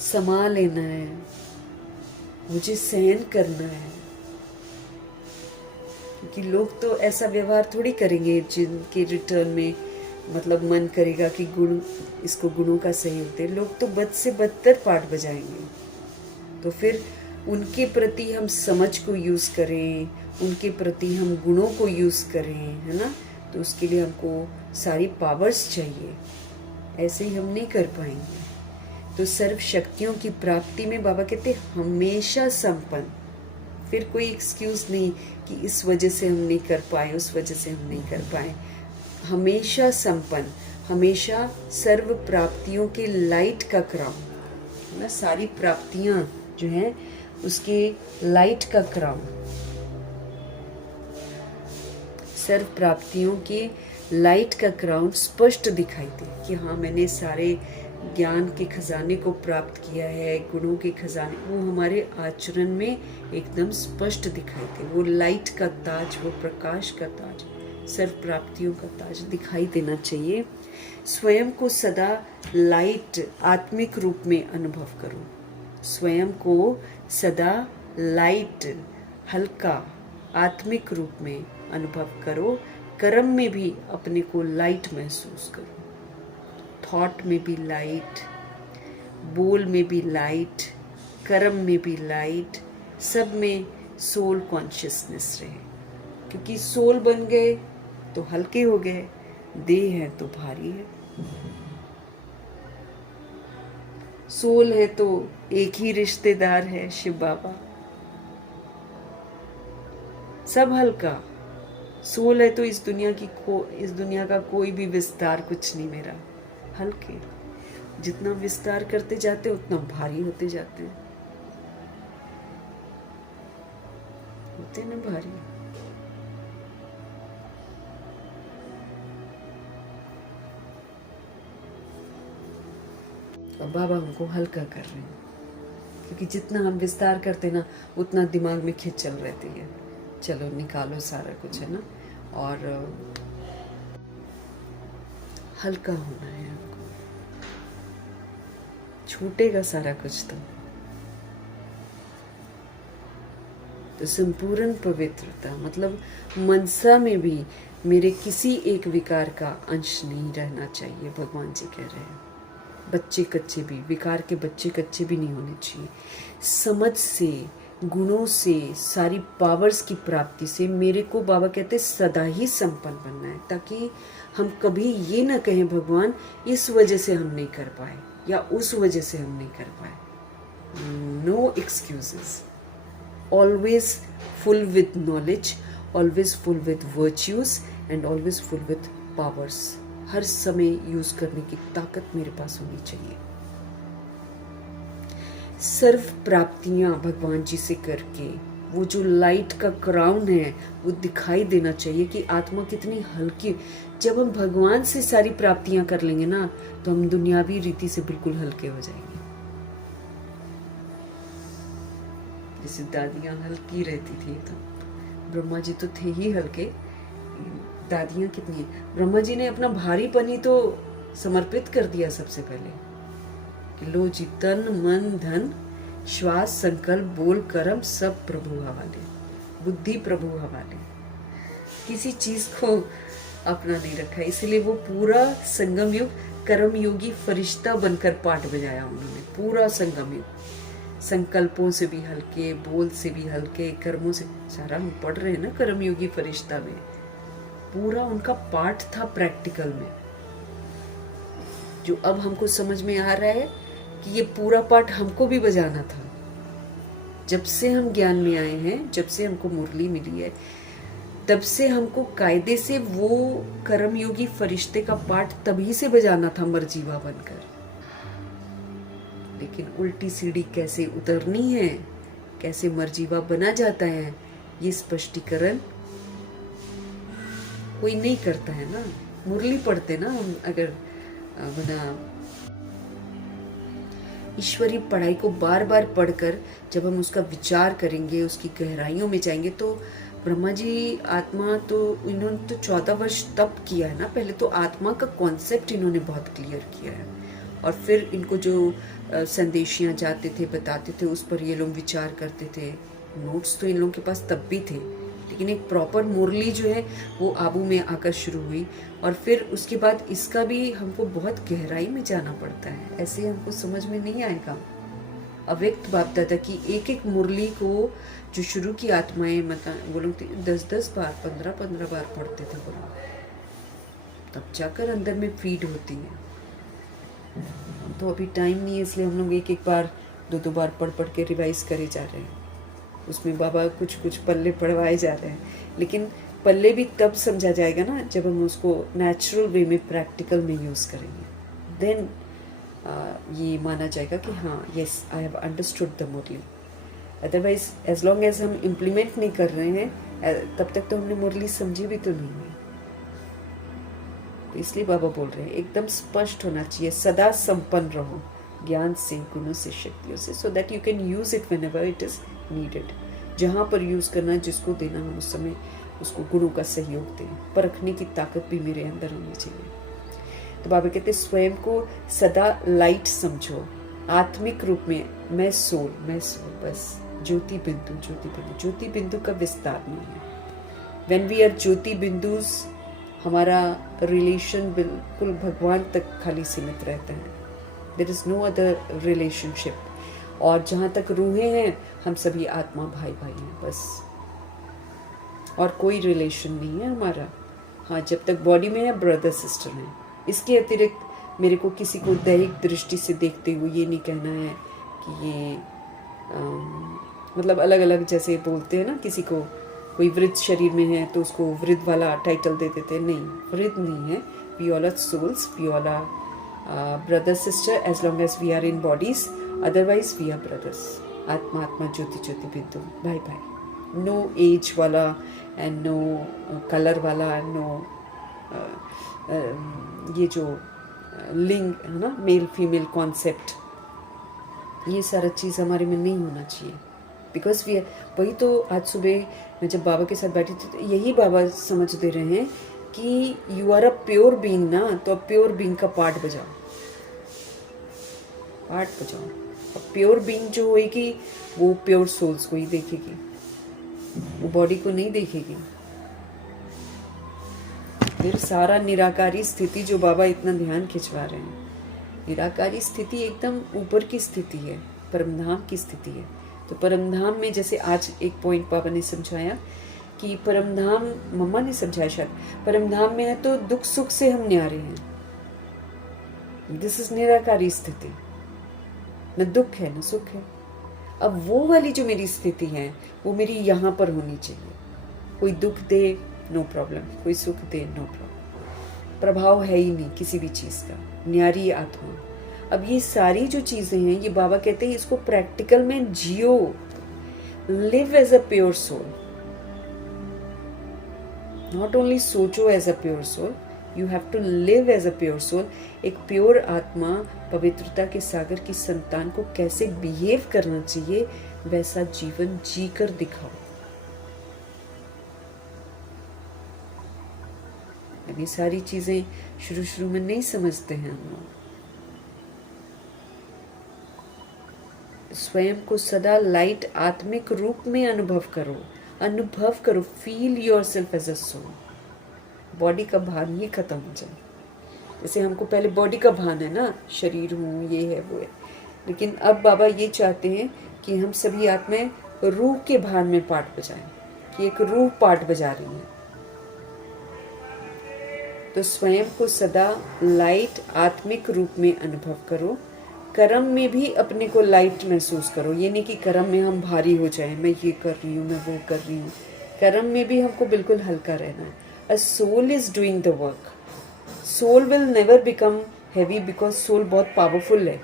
समा लेना है, मुझे सहन करना है। क्योंकि लोग तो ऐसा व्यवहार थोड़ी करेंगे जिनके रिटर्न में मतलब मन करेगा कि गुण, इसको गुणों का सहयोग दे। लोग तो बद से बदतर पाठ बजाएंगे। तो फिर उनके प्रति हम समझ को यूज़ करें, उनके प्रति हम गुणों को यूज़ करें, है ना, तो उसके लिए हमको सारी पावर्स चाहिए। ऐसे ही हम नहीं कर पाएंगे। तो सर्व शक्तियों की प्राप्ति में बाबा कहते हमेशा संपन्न। फिर कोई एक्सक्यूज नहीं कि इस वजह से हम नहीं कर पाए, उस वजह से हम नहीं कर पाए। हमेशा संपन्न, हमेशा सर्व प्राप्तियों के लाइट का क्राउन, है ना, सारी प्राप्तियां जो हैं उसके लाइट का क्राउन, सर्व प्राप्तियों के लाइट का क्राउन स्पष्ट दिखाई दे कि हाँ मैंने सारे ज्ञान के खजाने को प्राप्त किया है, गुणों के खजाने, वो हमारे आचरण में एकदम स्पष्ट दिखाई दे। वो लाइट का ताज, वो प्रकाश का ताज, सर्व प्राप्तियों का ताज दिखाई देना चाहिए। स्वयं को सदा लाइट आत्मिक रूप में अनुभव करो। स्वयं को सदा लाइट, हल्का, आत्मिक रूप में अनुभव करो। कर्म में भी अपने को लाइट महसूस करो। थॉट में भी लाइट, बोल में भी लाइट, कर्म में भी लाइट, सब में सोल कॉन्शियसनेस रहे। क्योंकि सोल बन गए तो हल्के हो गए, देह है तो भारी है। सोल है तो एक ही रिश्तेदार है, शिव बाबा, सब हल्का। सोल है तो इस दुनिया का कोई भी विस्तार कुछ नहीं मेरा, हल्के। जितना विस्तार करते जाते उतना भारी होते जाते हैं, होते ना भारी। और बाबा हमको हल्का कर रहे हैं, क्योंकि जितना हम विस्तार करते ना उतना दिमाग में खिंचल रहती है। चलो निकालो सारा कुछ, है ना, और हल्का होना है हमको, छूटेगा सारा कुछ। तो संपूर्ण पवित्रता मतलब मनसा में भी मेरे किसी एक विकार का अंश नहीं रहना चाहिए। भगवान जी कह रहे हैं बच्चे कच्चे भी, विकार के बच्चे कच्चे भी नहीं होने चाहिए। समझ से, गुणों से, सारी पावर्स की प्राप्ति से मेरे को बाबा कहते सदा ही संपन्न बनना है, ताकि हम कभी ये ना कहें भगवान इस वजह से हम नहीं कर पाए या उस वजह से हम नहीं कर पाए। No excuses. Always full with knowledge, always full with virtues and always full with powers. हर समय यूज करने की ताकत मेरे पास होनी चाहिए। सर्व प्राप्तियां भगवान जी से करके वो जो लाइट का क्राउन है वो दिखाई देना चाहिए कि आत्मा कितनी हल्की। जब हम भगवान से सारी प्राप्तियां कर लेंगे ना तो हम दुनियावी रीति से बिल्कुल हल्के हो जाएंगे। जैसे दादियां हल्की रहती थी, तो ब्रह्मा जी तो थे ही हल्के, दादियां कितनी। ब्रह्मा जी ने अपना भारीपन ही तो समर्पित कर दिया सबसे पहले कि लो जी, तन मन धन श्वास संकल्प बोल कर्म सब प्रभु हवाले, बुद्धि प्रभु हवाले। किसी चीज को अपना नहीं रखा, इसलिए वो पूरा संगम युग कर्म योगी फरिश्ता बनकर पाठ बजाया उन्होंने। पूरा संगम युग संकल्पों से भी हल्के, बोल से भी हल्के, कर्मों से, सारा हम पढ़ रहे हैं ना कर्म योगी फरिश्ता में, पूरा उनका पाठ था प्रैक्टिकल में, जो अब हमको समझ में आ रहा है कि ये पूरा पाठ हमको भी बजाना था। जब से हम ज्ञान में आए हैं, जब से हमको मुरली मिली है, तब से हमको कायदे से वो कर्मयोगी फरिश्ते का पाठ तभी से बजाना था मरजीवा बनकर। लेकिन उल्टी सीढ़ी कैसे उतरनी है, कैसे मरजीवा बना जाता है, ये स्पष्टीकरण कोई नहीं करता है ना। मुरली पढ़ते ना हम, अगर बना ईश्वरीय पढ़ाई को बार बार पढ़कर जब हम उसका विचार करेंगे, उसकी गहराइयों में जाएंगे, तो ब्रह्मा जी आत्मा तो इन्होंने तो 14 वर्ष तप किया है ना। पहले तो आत्मा का कॉन्सेप्ट इन्होंने बहुत क्लियर किया है, और फिर इनको जो संदेशियां जाते थे, बताते थे, उस पर ये लोग विचार करते थे। नोट्स तो इन लोगों के पास तब भी थे, लेकिन एक प्रॉपर मुरली जो है वो आबू में आकर शुरू हुई, और फिर उसके बाद इसका भी हमको बहुत गहराई में जाना पड़ता है। ऐसे हमको समझ में नहीं आएगा। अव्यक्त बाप दादा की एक एक मुरली को जो शुरू की आत्माएं मतलब वो लोग 10-10 बार 15-15 बार पढ़ते थे वो लोग, तब जाकर अंदर में फीड होती है। तो अभी टाइम नहीं है, इसलिए हम लोग एक एक बार 2-2 बार पढ़ पढ़ के रिवाइज करे जा रहे हैं। उसमें बाबा कुछ कुछ पल्ले पढ़वाए जा रहे हैं, लेकिन पल्ले भी तब समझा जाएगा ना जब हम उसको नेचुरल वे में प्रैक्टिकल में यूज़ करेंगे। देन ये माना जाएगा कि हाँ yes I have understood the Murli. Otherwise as long as हम इम्प्लीमेंट नहीं कर रहे हैं तब तक तो हमने मुरली समझी भी तो नहीं है। तो इसलिए बाबा बोल रहे हैं एकदम स्पष्ट होना चाहिए, सदा संपन्न रहो ज्ञान से, गुणों से, शक्तियों से, so that you can use it whenever it is needed. जहाँ पर यूज करना, जिसको देना, हम उस समय उसको गुणों का सहयोग दें। परखने की ताकत भी मेरे अंदर होनी चाहिए। तो बाबा कहते स्वयं को सदा लाइट समझो, आत्मिक रूप में मैं सोल बस ज्योति बिंदु, ज्योति बिंदु। ज्योति बिंदु का विस्तार नहीं है। व्हेन वी आर ज्योति बिंदुज, हमारा रिलेशन बिल्कुल भगवान तक खाली सीमित रहता है। There is no other relationship. और जहाँ तक रूहें हैं, हम सभी आत्मा भाई भाई हैं बस, और कोई रिलेशन नहीं है हमारा। हाँ, जब तक बॉडी में है ब्रदर सिस्टर हैं। इसके अतिरिक्त मेरे को किसी को दैहिक दृष्टि से देखते हुए ये नहीं कहना है कि ये मतलब अलग अलग जैसे बोलते हैं ना, किसी को कोई वृद्ध शरीर में है तो उसको वृद्ध वाला टाइटल दे देते हैं। नहीं, वृद्ध नहीं है, we all are souls, we all are brother sister as long as we are in bodies, otherwise we are brothers. आत्मा आत्मा, ज्योति ज्योति बिंदु, भाई भाई। नो एज वाला एंड नो कलर वाला, नो ये जो लिंग है ना, मेल फीमेल कॉन्सेप्ट, ये सारा चीज़ हमारे में नहीं होना चाहिए। बिकॉज वी वही तो आज सुबह मैं जब बाबा के साथ बैठी थी तो यही बाबा समझ दे रहे हैं कि you are a pure being ना, तो अब प्योर बीइंग का पार्ट बजाओ, पार्ट बजाओ। अब प्योर बीइंग जो होएगी वो प्योर सोल्स को ही देखेगी, वो बॉडी को नहीं देखेगी। फिर सारा निराकारी स्थिति जो बाबा इतना ध्यान खिंचवा रहे हैं, निराकारी स्थिति एकदम ऊपर की स्थिति है, परमधाम की स्थिति है। तो परमधाम में जैसे आज एक पॉइंट बाबा ने समझाया कि परमधाम, मम्मा ने समझाया शायद, परमधाम में है तो दुख सुख से हम न्यारे हैं। दिस इज निराकारी स्थिति, न दुख है न सुख है। अब वो वाली जो मेरी स्थिति है वो मेरी यहाँ पर होनी चाहिए। कोई दुख दे नो प्रॉब्लम, कोई सुख दे नो प्रॉब्लम, प्रभाव है ही नहीं किसी भी चीज़ का, न्यारी आत्मा। अब ये सारी जो चीज़ें हैं, ये बाबा कहते हैं इसको प्रैक्टिकल में जियो, live as a pure soul. Not only सोचो as a pure soul, you have to live as a pure soul. एक प्योर आत्मा, पवित्रता के सागर की संतान को कैसे बिहेव करना चाहिए वैसा जीवन जी कर दिखाओ। ये सारी चीजें शुरू में नहीं समझते हैं हम लोग। स्वयं को सदा लाइट आत्मिक रूप में अनुभव करो, feel yourself as a soul. Body का भान ही खत्म हो जाए। जैसे हमको पहले बॉडी का भान है ना, शरीर हूँ, ये है वो है, लेकिन अब बाबा ये चाहते हैं कि हम सभी आत्माएं रूह के भान में पार्ट बजाएं, कि एक रूह पार्ट बजा रही है। तो स्वयं को सदा लाइट आत्मिक रूप में अनुभव करो। कर्म में भी अपने को लाइट महसूस करो। ये नहीं कि कर्म में हम भारी हो जाएं, मैं ये कर रही हूँ, मैं वो कर रही हूँ। कर्म में भी हमको बिल्कुल हल्का रहना है। A soul is doing the work. Soul will never become heavy because soul बहुत पावरफुल है।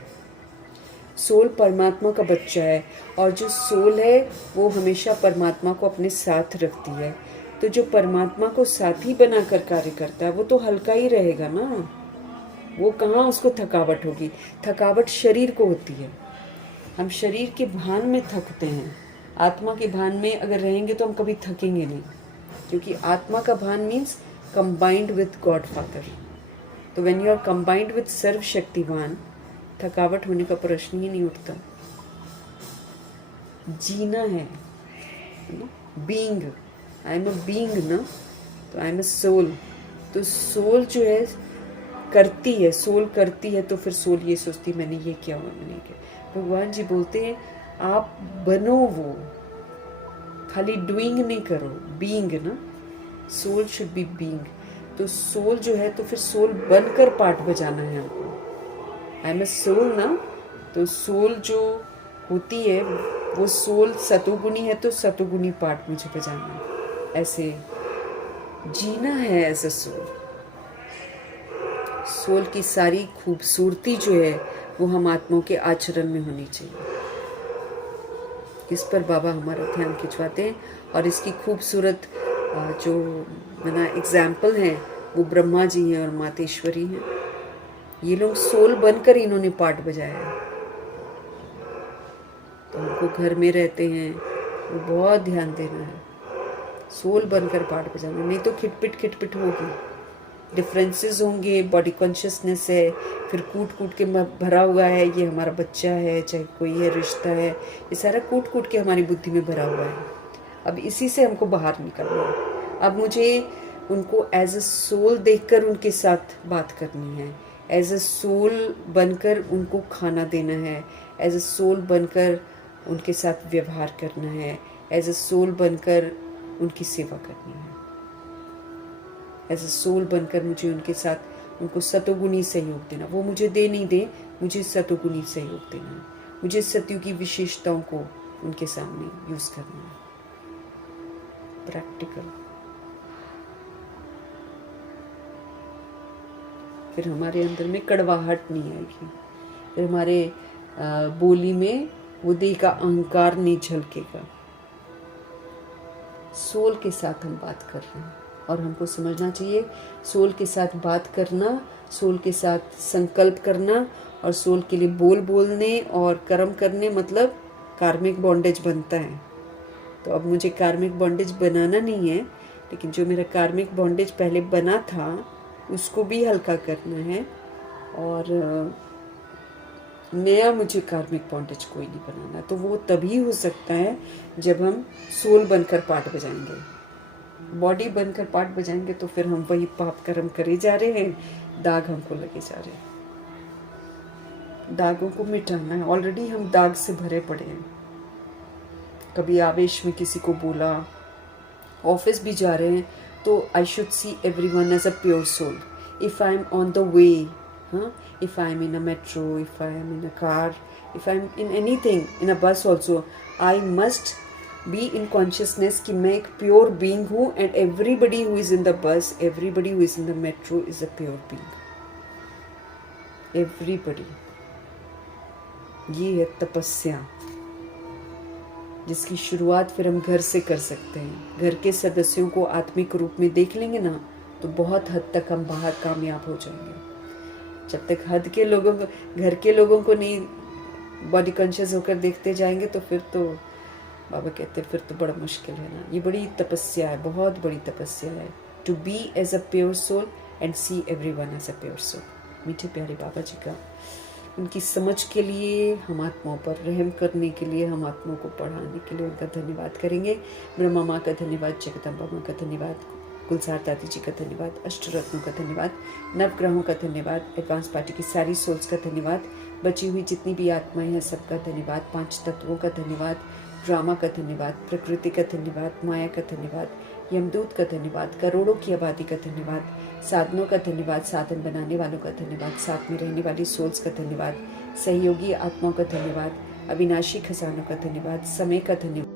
सोल परमात्मा का बच्चा है, और जो सोल है वो हमेशा परमात्मा को अपने साथ रखती है। तो जो परमात्मा को साथी बनाकर कार्य करता है वो तो हल्का ही रहेगा ना। वो कहाँ उसको थकावट होगी? थकावट शरीर को होती है। हम शरीर के भान में थकते हैं। आत्मा के भान में अगर रहेंगे तो हम कभी थकेंगे नहीं, क्योंकि आत्मा का भान means combined with God father. तो when you are combined with सर्वशक्तिवान, थकावट होने का प्रश्न ही नहीं उठता। जीना है, being, I am a being ना, तो आई एम अ सोल। तो सोल जो है करती है, सोल करती है, तो फिर सोल ये सोचती मैंने ये किया हुआ, मैंने किया। भगवान जी बोलते हैं आप बनो वो, खाली डूइंग नहीं करो, बीइंग ना, सोल शुड बी बीइंग। तो सोल जो है तो फिर सोल बनकर पार्ट बजाना है हमको। आई एम ए सोल ना, तो सोल जो होती है वो सोल सतोगुनी है, तो सतोगुनी पार्ट मुझे बजाना है। ऐसे जीना है एज अ सोल। सोल की सारी खूबसूरती जो है वो हम आत्माओं के आचरण में होनी चाहिए। इस पर बाबा हमारा ध्यान खिंचवाते हैं। और इसकी खूबसूरत जो मेरा एग्जाम्पल है वो ब्रह्मा जी हैं और मातेश्वरी हैं। ये लोग सोल बनकर इन्होंने पार्ट बजाया है। तो हमको घर में रहते हैं वो बहुत ध्यान देना है, सोल बनकर पार्ट बजाना, नहीं तो खिटपिट होगी, डिफरेंसेस होंगे, बॉडी कॉन्शियसनेस है, फिर कूट कूट के भरा हुआ है, ये हमारा बच्चा है, चाहे कोई है, रिश्ता है, ये सारा कूट कूट के हमारी बुद्धि में भरा हुआ है। अब इसी से हमको बाहर निकलना है। अब मुझे उनको एज अ सोल देखकर उनके साथ बात करनी है, एज अ सोल बनकर उनको खाना देना है, एज अ सोल बनकर उनके साथ व्यवहार करना है, एज अ सोल बनकर उनकी सेवा करनी है। एज अ सोल बनकर मुझे उनके साथ उनको सतोगुणी सहयोग देना, वो मुझे दे नहीं दे, मुझे सतोगुणी सहयोग देना है, मुझे सतयुग की विशेषताओं को उनके सामने यूज करना है, प्रैक्टिकल। फिर हमारे अंदर में कड़वाहट नहीं आएगी, फिर हमारे बोली में वो देह का अहंकार नहीं झलकेगा। सोल के साथ हम बात कर रहे हैं और हमको समझना चाहिए सोल के साथ बात करना, सोल के साथ संकल्प करना और सोल के लिए बोलने और कर्म करने मतलब कार्मिक बॉन्डेज बनता है। तो अब मुझे कार्मिक बॉन्डेज बनाना नहीं है, लेकिन जो मेरा कार्मिक बॉन्डेज पहले बना था उसको भी हल्का करना है, और नया मुझे कार्मिक बॉन्डेज कोई नहीं बनाना। तो वो तभी हो सकता है जब हम सोल बनकर पार्ट बजाएंगे। बॉडी बनकर पार्ट बजाएंगे तो फिर हम वही पाप कर्म करे जा रहे हैं, दाग हमको लगे जा रहे हैं। दागों को मिटाना है, ऑलरेडी हम दाग से भरे पड़े हैं। कभी आवेश में किसी को बोला, ऑफिस भी जा रहे हैं तो I should see everyone as a pure soul. If I am on the way, if I am in a metro, if I am in a car, if I am in anything, in a bus also, I must be in consciousness कि मैं एक pure being हूँ, and everybody who is in the bus, everybody who is in the metro is a pure being. Everybody. ये है तपस्या, जिसकी शुरुआत फिर हम घर से कर सकते हैं। घर के सदस्यों को आत्मिक रूप में देख लेंगे ना तो बहुत हद तक हम बाहर कामयाब हो जाएंगे। जब तक हद के लोगों को, घर के लोगों को नहीं बॉडी कॉन्शियस होकर देखते जाएंगे तो फिर तो बाबा कहते फिर तो बड़ा मुश्किल है ना। ये बड़ी तपस्या है, बहुत बड़ी तपस्या है, to be as a pure soul and see everyone as a pure soul. मीठे प्यारे बाबा जी का उनकी समझ के लिए, हम आत्माओं पर रहम करने के लिए, हम आत्माओं को पढ़ाने के लिए उनका धन्यवाद करेंगे। ब्रह्मा माँ का धन्यवाद, जगदम्बा माँ का धन्यवाद, कुलसार दादी जी का धन्यवाद, अष्टरत्नों का धन्यवाद, नवग्रहों का धन्यवाद, एडवांस पार्टी की सारी सोल्स का धन्यवाद, बची हुई जितनी भी आत्माएं हैं सबका धन्यवाद, 5 तत्वों का धन्यवाद, ड्रामा का धन्यवाद, प्रकृति का धन्यवाद, माया का धन्यवाद, यमदूत का धन्यवाद, करोड़ों की आबादी का धन्यवाद, साधनों का धन्यवाद, साधन बनाने वालों का धन्यवाद, साथ में रहने वाली सोल्स का धन्यवाद, सहयोगी आत्माओं का धन्यवाद, अविनाशी खजानों का धन्यवाद, समय का धन्यवाद।